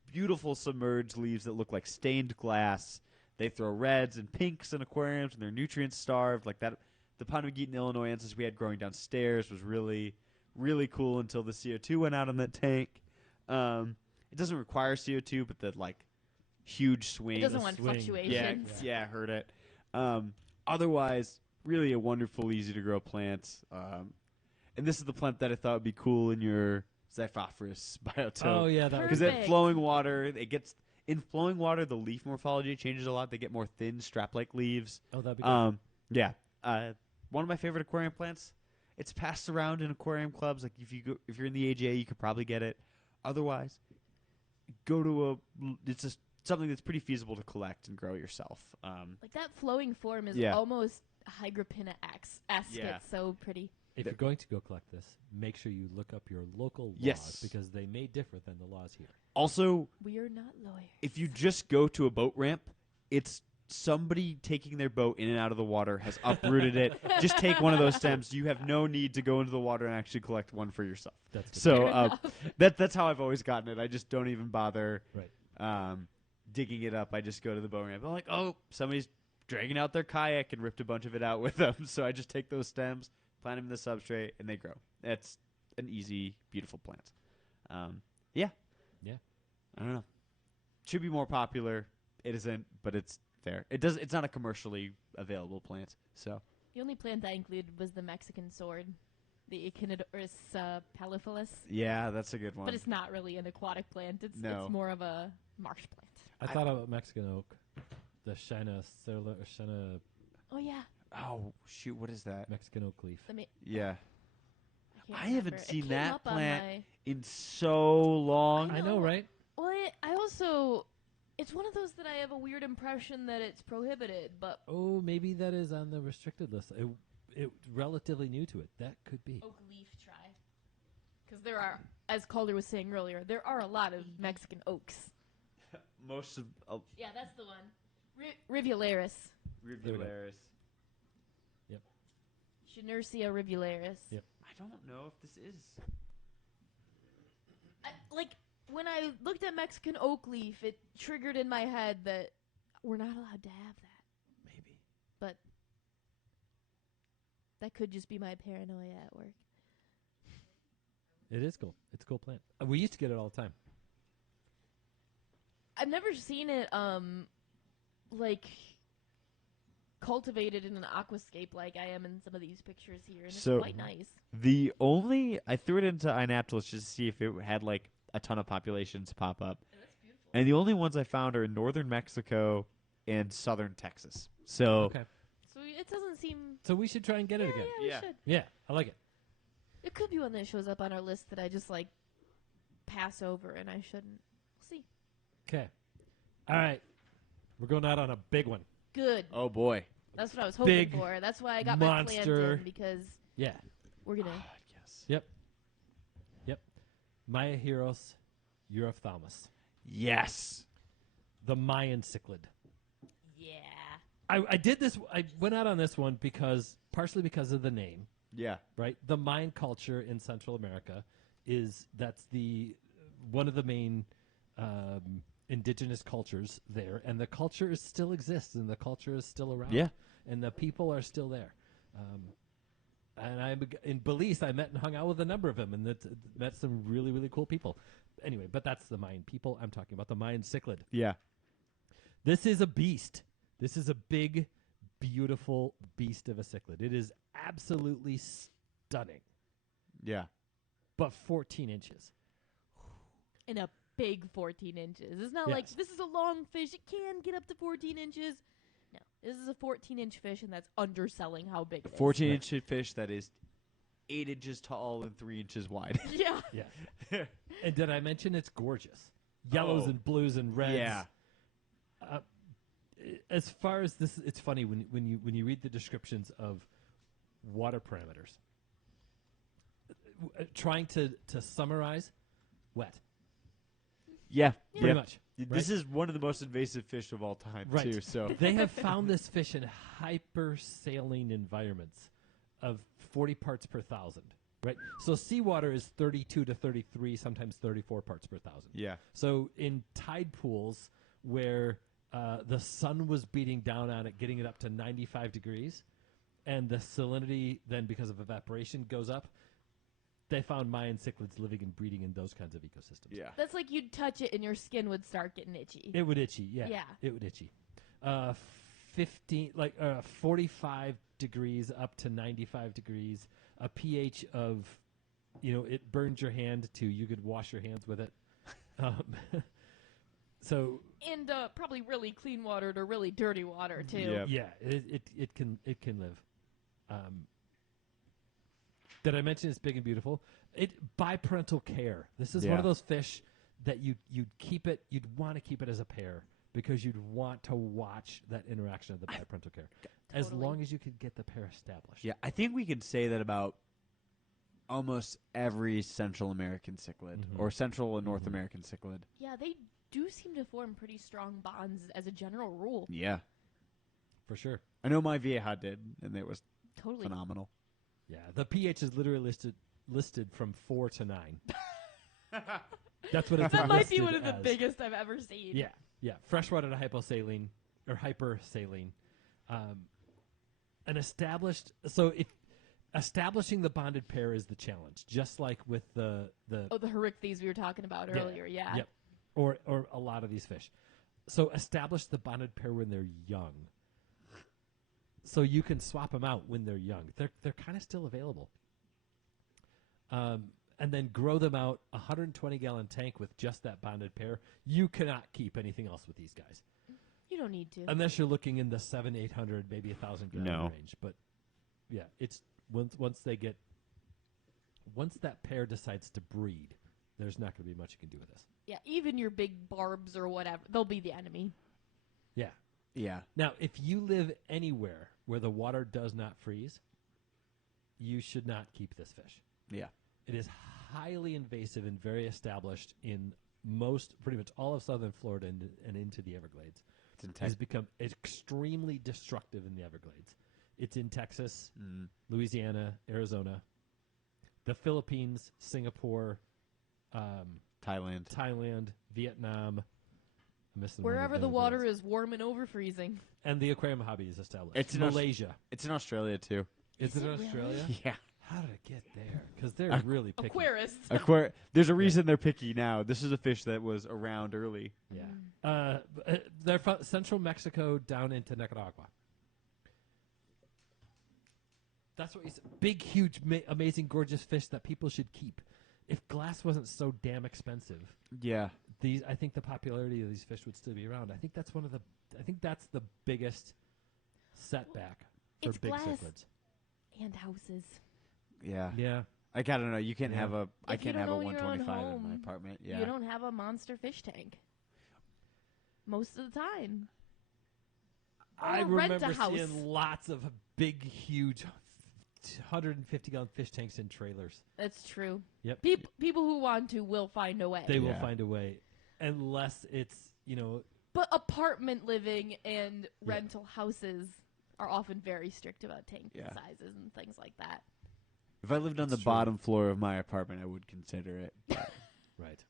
beautiful submerged leaves that look like stained glass. They throw reds and pinks in aquariums, and they're nutrient starved like that. The Pontomageton illinoisensis we had growing downstairs was really, really cool until the CO2 went out in that tank. It doesn't require CO2, but the like huge swing. It doesn't want swing. fluctuations. Yeah, heard it. Otherwise, really a wonderful, easy to grow plant. And this is the plant that I thought would be cool in your Xiphophorus biotope. Oh yeah, that Because was that Perfect. flowing water, in flowing water, the leaf morphology changes a lot. They get more thin, strap-like leaves. oh that'd be good. Yeah. One of my favorite aquarium plants. It's passed around in aquarium clubs. Like if you're in the AJA, you could probably get it. Otherwise, go to it's just something that's pretty feasible to collect and grow yourself. Like that flowing form is Yeah. almost Hygrophina-esque. Yeah. It's so pretty. If you're going to go collect this, make sure you look up your local laws Yes. because they may differ than the laws here. Also, We are not lawyers. if you just go to a boat ramp, it's somebody taking their boat in and out of the water has uprooted it. Just take one of those stems. You have no need to go into the water and actually collect one for yourself. That's good. So Fair enough. that's how I've always gotten it. I just don't even bother Right. digging it up. I just go to the boat ramp. I'm like, oh, somebody's dragging out their kayak and ripped a bunch of it out with them. So I just take those stems, plant them in the substrate, and they grow. It's an easy, beautiful plant. Yeah. Yeah. I don't know. Should be more popular. It isn't, but it's there. It's not a commercially available plant. So The only plant I included was the Mexican sword, the Echinodorus palliphalus. yeah, that's a good one. But it's not really an aquatic plant. It's more of a marsh plant. I thought about Mexican oak, the China Oh yeah. Oh shoot, what is that? Mexican oak leaf. Let me. Yeah, can't I haven't remember. It seen came that up on plant my- in so long. I know, right? Well, I also. It's one of those that I have a weird impression that it's prohibited, but Oh, maybe that is on the restricted list. It relatively new to it. That could be. oak leaf try. Because there are, as Calder was saying earlier, there are a lot of Mexican oaks. Most of Yeah, that's the one. Rivularis. Rivularis. Schnercia rivularis. Yep. I don't know if this is. Like, when I looked at Mexican oak leaf, it triggered in my head that we're not allowed to have that. Maybe. But that could just be my paranoia at work. It is cool. It's a cool plant. We used to get it all the time. I've never seen it, like, cultivated in an aquascape like I am in some of these pictures here, and So- it's quite nice. I threw it into iNaturalist just to see if it had like a ton of populations pop up, and the only ones I found are in northern Mexico and southern Texas. So Okay. So it doesn't seem... So we should try and get it yeah, again. yeah, we Yeah. should. Yeah, I like it. It could be one that shows up on our list that I just, like, pass over, and I shouldn't. We'll see. Okay. All right. We're going out on a big one. Good. oh boy, That's what I was hoping Big for. That's why I got my plant monster. in, because Yeah. we're going to... yes, Yep. Maya Heros, Euophthalmus. yes, The Mayan cichlid. Yeah. I did this. I went out on this one partially because of the name, yeah, right? The Mayan culture in Central America that's one of the main indigenous cultures there, and the culture still exists, and the culture is still around. Yeah. And the people are still there. And in Belize, I met and hung out with a number of them, and met some really, really cool people. Anyway, but that's the Mayan people. I'm talking about the Mayan cichlid. yeah. This is a beast. This is a big, beautiful beast of a cichlid. It is absolutely stunning, Yeah. but 14 inches. In a big 14 inches. It's not Yes. like this is a long fish. It can get up to 14 inches. No, this is a 14-inch fish, and that's underselling how big it is. 14-inch fish that is 8 inches tall and 3 inches wide. Yeah. Yeah. And did I mention it's gorgeous? Yellows Oh. and blues and reds. Yeah. As far as this, it's funny when you read the descriptions of water parameters. Trying to summarize, wet. Yeah, Pretty much. This is one of the most invasive fish of all time, Right. too. So They have found this fish in hypersaline environments of 40 parts per thousand, right? So seawater is 32 to 33, sometimes 34 parts per thousand. yeah, So in tide pools where the sun was beating down on it, getting it up to 95 degrees, and the salinity then, because of evaporation, goes up, they found Mayan cichlids living and breeding in those kinds of ecosystems. Yeah. That's like you'd touch it and your skin would start getting itchy. It would itchy. Yeah. Yeah. It would itchy. 45 degrees up to 95 degrees. A pH of, it burns your hand to you could wash your hands with it. So And probably really clean water to really dirty water too. Yep. yeah, it can live. Did I mention it's big and beautiful? Biparental care. This is one Yeah. of those fish that you'd want to keep it as a pair because you'd want to watch that interaction of the biparental care. As Totally. long as you could get the pair established. Yeah, I think we can say that about almost every Central American cichlid Mhm. or Central and North Mhm. American cichlid. Yeah, they do seem to form pretty strong bonds as a general rule. Yeah. For sure. I know my Vieja did, and it was Totally. phenomenal. Yeah, the pH is literally listed from 4 to 9. That's what it's That might be listed one of the as. biggest I've ever seen. Yeah, yeah. Freshwater to hyposaline or hypersaline, an established. So establishing the bonded pair is the challenge, just like with the Oh, the Herichthes we were talking about earlier. Yeah. Yep. Or a lot of these fish. So establish the bonded pair when they're young. So you can swap them out when they're young. They're kind of still available. And then grow them out 120-gallon tank with just that bonded pair. You cannot keep anything else with these guys You don't need to. unless you're looking in the 700-800, maybe 1,000-gallon No. range. But yeah, it's once that pair decides to breed, there's not going to be much you can do with this. Yeah, even your big barbs or whatever, they'll be the enemy. Yeah. Yeah. Now, if you live anywhere where the water does not freeze, you should not keep this fish. Yeah. It is highly invasive and very established in pretty much all of southern Florida and into the Everglades. It's in It has Texas. become extremely destructive in the Everglades. It's in Texas, Mm. Louisiana, Arizona, the Philippines, Singapore, Thailand. Thailand, Vietnam. I'm missing one of Wherever the water Everglades. is warm and over freezing. And the aquarium hobby is established. It's in Aus- Malaysia. It's in Australia too. Is Is it it in really? Australia? Yeah. How did it get there? Because they're Aqu- really picky. Aquarists. There's a reason they're picky now. This is a fish that was around early. Yeah. Mm. They're from central Mexico down into Nicaragua. That's what you said. Big, huge, amazing, gorgeous fish that people should keep. If glass wasn't so damn expensive, Yeah. I think the popularity of these fish would still be around. I think that's the biggest setback for It's big glass. cichlids. And houses. Yeah. Yeah. Like, I don't know. You can't Yeah. have a. I If you can't don't have a own your own 125 in my home, apartment. Yeah. You don't have a monster fish tank. Most of the time. I Or rent a remember house. seeing lots of big, huge 150-gallon fish tanks in trailers. That's true. Yep. People who want to will find a way. They will Yeah. find a way, unless it's But apartment living and rental houses are often very strict about tank Yeah. sizes and things like that. If I lived on the It's true. bottom floor of my apartment, I would consider it. But, right.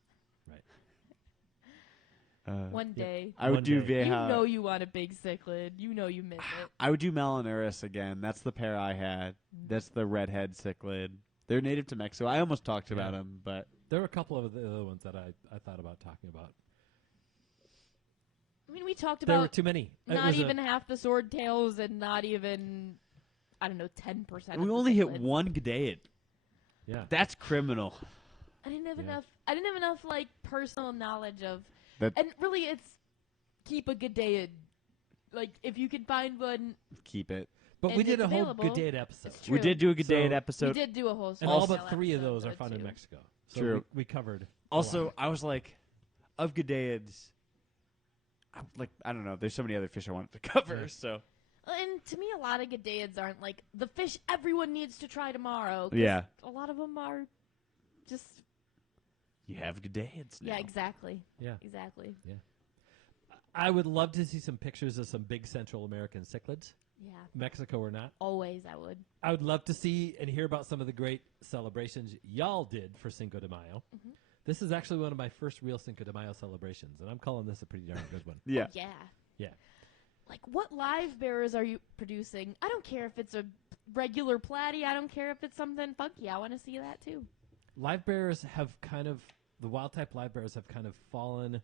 One day, I would One do day. Vieja. you know you want a big cichlid. You know you miss it. I would do Malinaris again. That's the pair I had. That's the redhead cichlid. They're native to Mexico. I almost talked about Yeah. them, but There were a couple of the other ones that I thought about talking about. I mean, we talked There were about too many. It not was a- even half the sword tails and not even, I don't know, 10%. we of only the hit cichlids. one Gadaid. yeah. That's criminal. I didn't have Yeah. enough. I didn't have enough like personal knowledge of, That- and really, it's keep a Gadaid. Like if you can find one, Keep it. But and we did it's a whole available. Gadaid episode. it's true. We did do a Gadaid So- episode. We did do a whole. And all sword but tail 3 of episode, those are though, found in too. Mexico. So True. We covered. a Also, lot. I was like, of Gadaids, I don't know. There's so many other fish I wanted to cover. Yeah. So And to me, a lot of Gadaids aren't like the fish everyone needs to try tomorrow. 'cause yeah, a lot of them are just you have Gadaids now. yeah, exactly. Yeah. Exactly. I would love to see some pictures of some big Central American cichlids, Yeah. Mexico or not. Always, I would. I would love to see and hear about some of the great celebrations y'all did for Cinco de Mayo. Mhm. This is actually one of my first real Cinco de Mayo celebrations, and I'm calling this a pretty darn good one. Yeah. Oh, yeah. Yeah. Like, what live bearers are you producing? I don't care if it's a regular platy. I don't care if it's something funky. I want to see that too. live bears have kind of the wild type live bears have kind of fallen.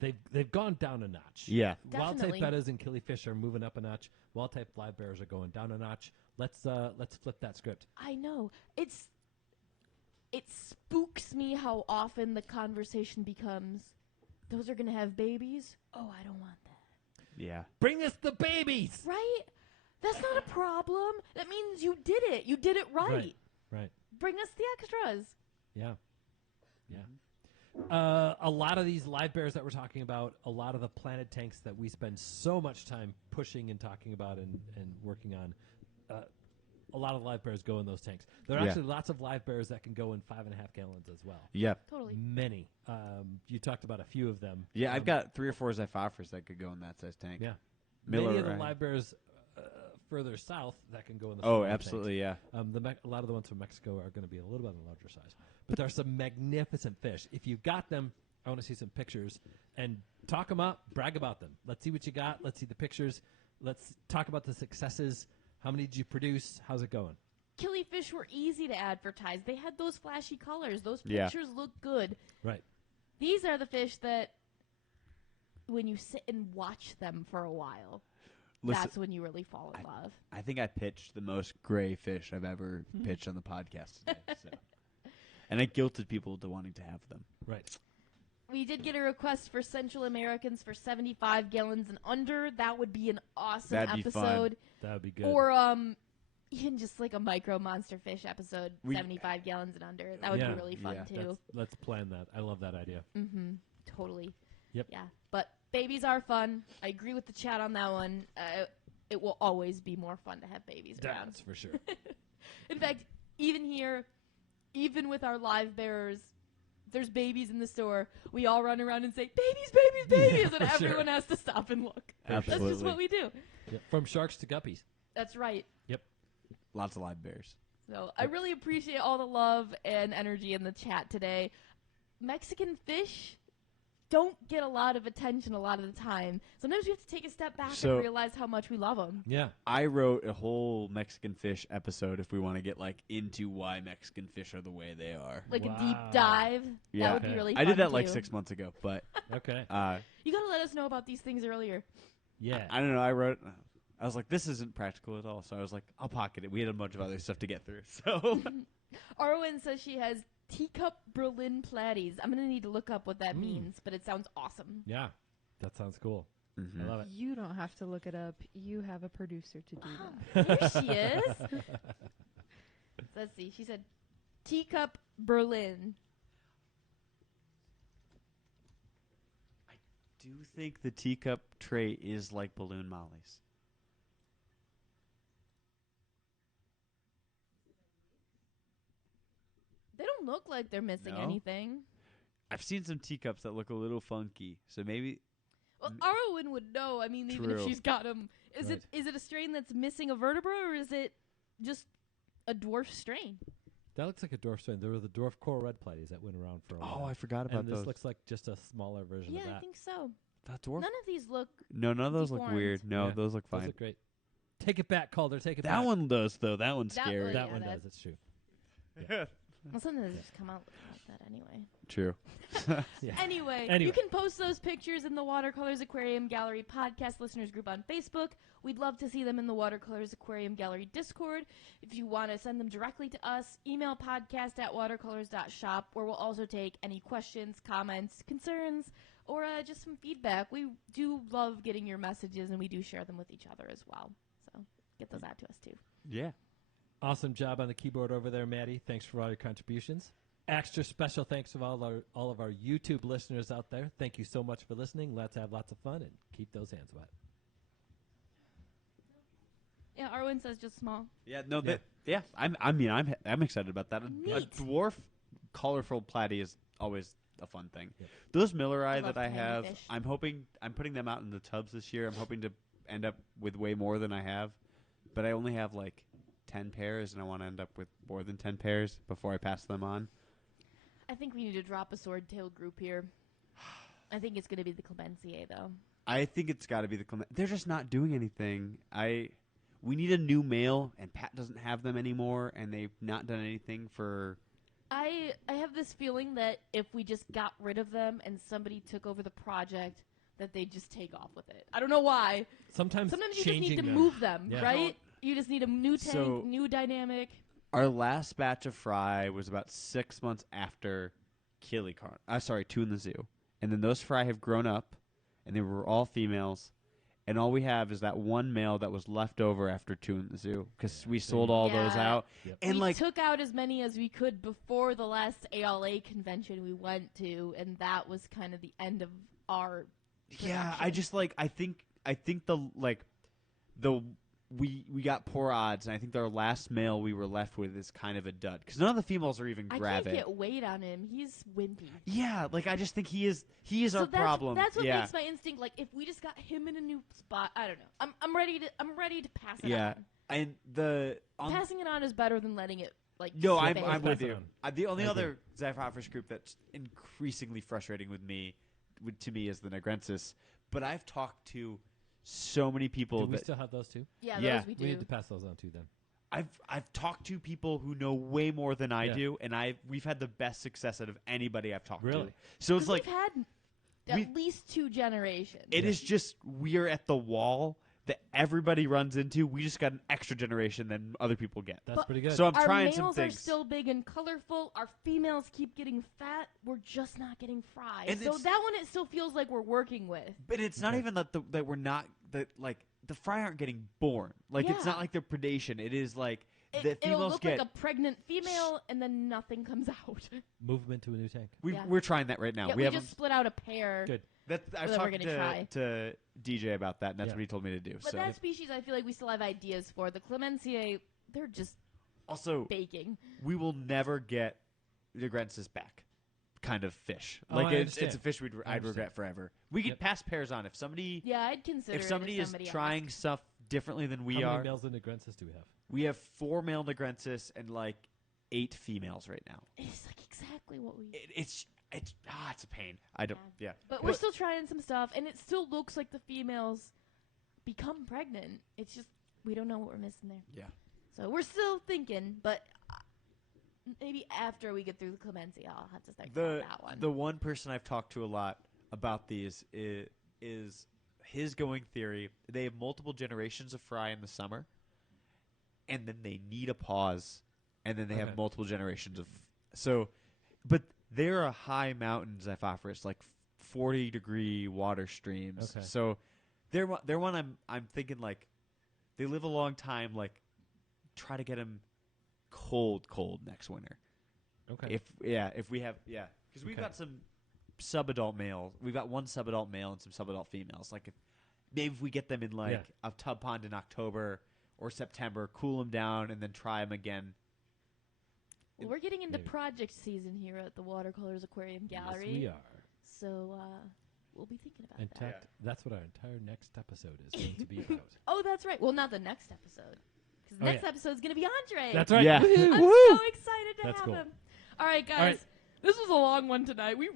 They've gone down a notch. Yeah. Wild type Definitely. bettas and killifish are moving up a notch. Wild type live bears are going down a notch. Let's flip that script. I know. It spooks me how often the conversation becomes, those are going to have babies? Oh, I don't want that. Yeah. Bring us the babies. Right? That's not a problem. That means you did it. You did it right. Right. Bring us the extras. Yeah. A lot of these live bears that we're talking about, a lot of the planted tanks that we spend so much time pushing and talking about and working on, a lot of live bears go in those tanks. There are Yeah. actually lots of live bears that can go in 5.5 gallons as well. Yeah. Totally. Many. You talked about a few of them. Yeah, I've got 3 or 4 Zyphophorus that could go in that size tank. Yeah. Miller, Many of the right? live bears further south that can go in the Oh, smaller absolutely, yeah. tanks. A lot of the ones from Mexico are going to be a little bit on the larger size. But there are some magnificent fish. If you've got them, I want to see some pictures and talk them up, brag about them. Let's see what you got. Let's see the pictures. Let's talk about the successes. How many did you produce? How's it going? Killifish were easy to advertise. They had those flashy colors. Those Yeah. pictures look good. Right. These are the fish that, when you sit and watch them for a while, Listen, that's when you really fall in love. I think I pitched the most gray fish I've ever pitched on the podcast today. So. And I guilted people to wanting to have them. Right. We did get a request for Central Americans for 75 gallons and under. That would be an awesome That'd be fun. episode. That would be good. Or even just like a micro monster fish episode, We- 75 gallons and under. That would Yeah. be really fun Yeah. too. Let's plan that. I love that idea. Mm-hmm. Totally. Yep. Yeah. But babies are fun. I agree with the chat on that one. It will always be more fun to have babies around. That's for sure. In fact, even here, even with our live bearers, there's babies in the store. We all run around and say, babies, babies, babies, and for sure. everyone has to stop and look. Absolutely. That's just what we do. Yeah. From sharks to guppies. That's right. Lots of live bears. So I really appreciate all the love and energy in the chat today. Mexican fish don't get a lot of attention a lot of the time. Sometimes we have to take a step back So- and realize how much we love them. Yeah. I wrote a whole Mexican fish episode if we want to get like into why Mexican fish are the way they are. Like a Wow. deep dive. Yeah. That would be Okay. really I fun did that like too. 6 months ago, but Okay. You gotta let us know about these things earlier. Yeah. I don't know. I wrote. I was like, this isn't practical at all. So I was like, I'll pocket it. We had a bunch of other stuff to get through. So Arwen says she has teacup Berlin platies. I'm gonna need to look up what that means, but it sounds awesome. Yeah. That sounds cool. Mhm. I love it. You don't have to look it up. You have a producer to do Wow, that. here she is. Let's see. She said teacup Berlin. do think the teacup tray is like balloon mollies. They don't look like they're missing No? anything. I've seen some teacups that look a little funky, so maybe Well, Arwen would know. I mean, even if True. she's got them, is Right. it a strain that's missing a vertebra, or is it just a dwarf strain? That looks like a dwarf strain. There were the dwarf coral red platies that went around for a while. oh, I forgot about and this those. looks like just a smaller version Yeah, of that. I think so. That dwarf? None of these look. No, none of those look deformed. weird. No, Yeah, those look Those fine. look great. Take it back, Calder. Take it That back. one does though. That one's That scary. one- That yeah, one that- does. It's true. Well, sometimes they just come out looking like that anyway. True. Yeah. Anyway, Anyway. you can post those pictures in the Watercolors Aquarium Gallery podcast listeners group on Facebook. We'd love to see them in the Watercolors Aquarium Gallery Discord. If you want to send them directly to us, email podcast@watercolors.shop, where we'll also take any questions, comments, concerns, or just some feedback. We do love getting your messages, and we do share them with each other as well. So get those out to us too. Yeah. Awesome job on the keyboard over there, Maddie. Thanks for all your contributions. Extra special thanks to all of our YouTube listeners out there. Thank you so much for listening. Let's have lots of fun and keep those hands wet. Yeah, Arwen says just small. Yeah. No. Yeah. That. Yeah. I'm excited about that. A Neat. dwarf, colorful platy is always a fun thing. Yep. Those Millerai love that I tiny have, fish. I'm putting them out in the tubs this year. I'm hoping to end up with way more than I have, but I only have like 10 pairs, and I want to end up with more than 10 pairs before I pass them on. I think we need to drop a sword-tailed group here. I think it's going to be the Clemencier, though. I think it's got to be the Clement. They're just not doing anything. We need a new male, and Pat doesn't have them anymore, and they've not done anything for I have this feeling that if we just got rid of them and somebody took over the project, that they'd just take off with it. I don't know why. Sometimes You just changing need to them. move them, Yeah. right? You just need a new tank, So- new dynamic. Our last batch of fry was about 6 months after Two in the Zoo. And then those fry have grown up, and they were all females. And all we have is that one male that was left over after Two in the Zoo because we sold all those Yeah. out. Yep. And We like, took out as many as we could before the last ALA convention we went to, and that was kind of the end of our yeah, I production. just like I think we got poor odds, and I think our last male we were left with is kind of a dud because none of the females are even I gravid. can't get weight on him. He's wimpy. Yeah, like I just think he is So our problem. That's what yeah. makes my instinct like if we just got him in a new spot. I don't know. I'm ready to pass it Yeah. on. And Passing it on is better than letting it like. no, sit I'm there. with Pass it you. on. The only I other Zyphophorus group that's increasingly frustrating to me is the Negrensis. But I've talked to so many people Do we that still have those two? Yeah, Yeah. those we do. We need to pass those on too then. I've talked to people who know way more than I Yeah. do, and we've had the best success out of anybody I've talked Really? to. So it's 'Cause like we've had we- at least 2 generations. it is just we're at the wall that everybody runs into. We just got an extra generation than other people get. That's But- pretty good. So I'm Our trying males some are things. still big and colorful. Our females keep getting fat. We're just not getting fried. And So it's- that one it still feels like we're working with. But it's not Okay. even that we're not that like the fry aren't getting born. Like it's Yeah. not like they're predation. It is like the It'll females look get. like a pregnant female, and then nothing comes out. Move them into a new tank. Yeah. We're trying that right now. Yeah, we we haven't. just split out a pair. Good. I was that we're talking gonna try. to DJ about that, and that's Yeah. what he told me to do. But so that species, I feel like we still have ideas for. The Clementia, they're just also baking. we will never get the Negrensis back. Kind of fish. Oh, Like I it's a understand. fish I'd understand. regret forever. We could Yep. pass pairs on if somebody Yeah, I'd consider if it somebody is trying asked. stuff differently than we How are. many males in Negrensis do we have? We have 4 male Negrensis and like 8 females right now. It's like exactly what we. It's a pain. I don't. Yeah. But we're still trying some stuff, and it still looks like the females become pregnant. It's just we don't know what we're missing there. Yeah. So we're still thinking, but maybe after we get through the Clemency, I'll have to start trying that one. The one person I've talked to a lot about these is his going theory. They have multiple generations of fry in the summer, and then they need a pause, and then they Okay. have multiple generations of but they're a high mountain Zyphophorus, like 40-degree water streams. Okay. So they're one I'm thinking like they live a long time. Like try to get them cold next winter. Okay. If we have because we've Okay. got some subadult males. We've got one subadult male and some subadult females. Like if we get them in like Yeah. a tub pond in October or September, cool them down and then try them again. Well, we're getting into Maybe. project season here at the Watercolors Aquarium Gallery. Yes, we are. So we'll be thinking about In that. fact, that's what our entire next episode is going to be about. Oh, that's right. Well, not the next episode. Because the Oh, next yeah. episode is going to be Andre. That's right. Yeah. I'm Woohoo! so excited to That's have cool. him. All right, guys. All right. This was a long one tonight. We